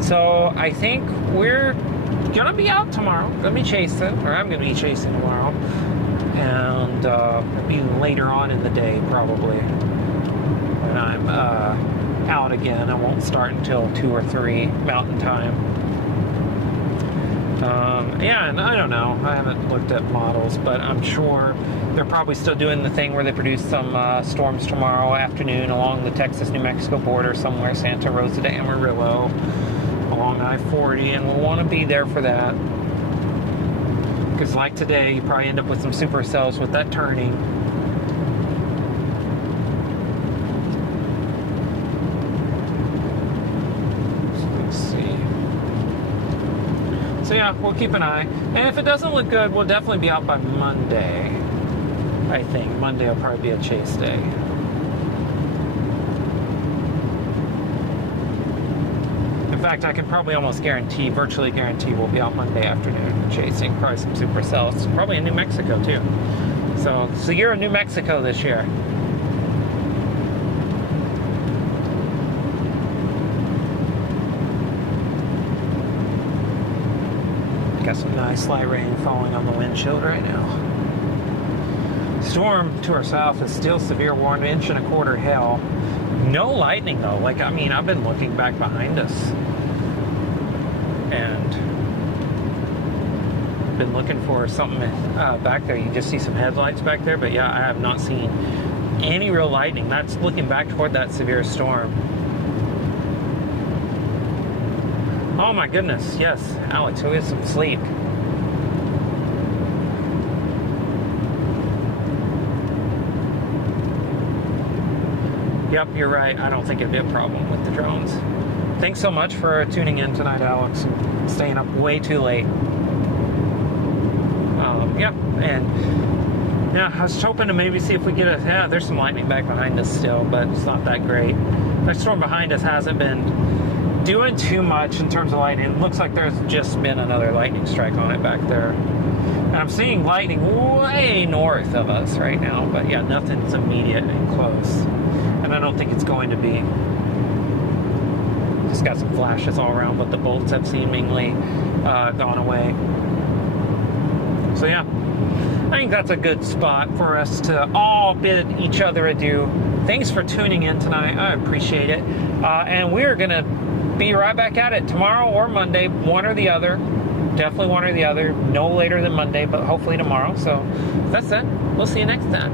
So I think we're gonna be out tomorrow, gonna be chasing, or I'm gonna be chasing tomorrow, and maybe later on in the day probably when I'm out again. I won't start until 2 or 3 Mountain Time. Yeah, and I don't know. I haven't looked at models, but I'm sure they're probably still doing the thing where they produce some storms tomorrow afternoon along the Texas-New Mexico border somewhere, Santa Rosa to Amarillo, along I-40, and we'll want to be there for that. Because like today, you probably end up with some supercells with that turning. So yeah, we'll keep an eye. And if it doesn't look good, we'll definitely be out by Monday. I think Monday will probably be a chase day. In fact, I can probably almost guarantee, virtually guarantee, we'll be out Monday afternoon chasing probably some supercells. Probably in New Mexico too. So it's the year of New Mexico this year. Got some nice light rain falling on the windshield right now. Storm to our south is still severe warning, 1.25 inch hail. No lightning though. Like, I mean, I've been looking back behind us and been looking for something back there. You just see some headlights back there, but yeah, I have not seen any real lightning. That's looking back toward that severe storm. Oh my goodness, yes, Alex, go get some sleep. Yep, you're right. I don't think it'd be a problem with the drones. Thanks so much for tuning in tonight, Alex, and staying up way too late. Yeah, and yeah, I was hoping to maybe see if we get yeah, there's some lightning back behind us still, but it's not that great. That storm behind us hasn't been doing too much in terms of lightning. It looks like there's just been another lightning strike on it back there. And I'm seeing lightning way north of us right now, but yeah, nothing's immediate and close. And I don't think it's going to be. Just got some flashes all around, but the bolts have seemingly gone away. So yeah, I think that's a good spot for us to all bid each other adieu. Thanks for tuning in tonight. I appreciate it. And we're going to be right back at it tomorrow or Monday, one or the other. Definitely one or the other. No later than Monday, but hopefully tomorrow. So that's it. We'll see you next time.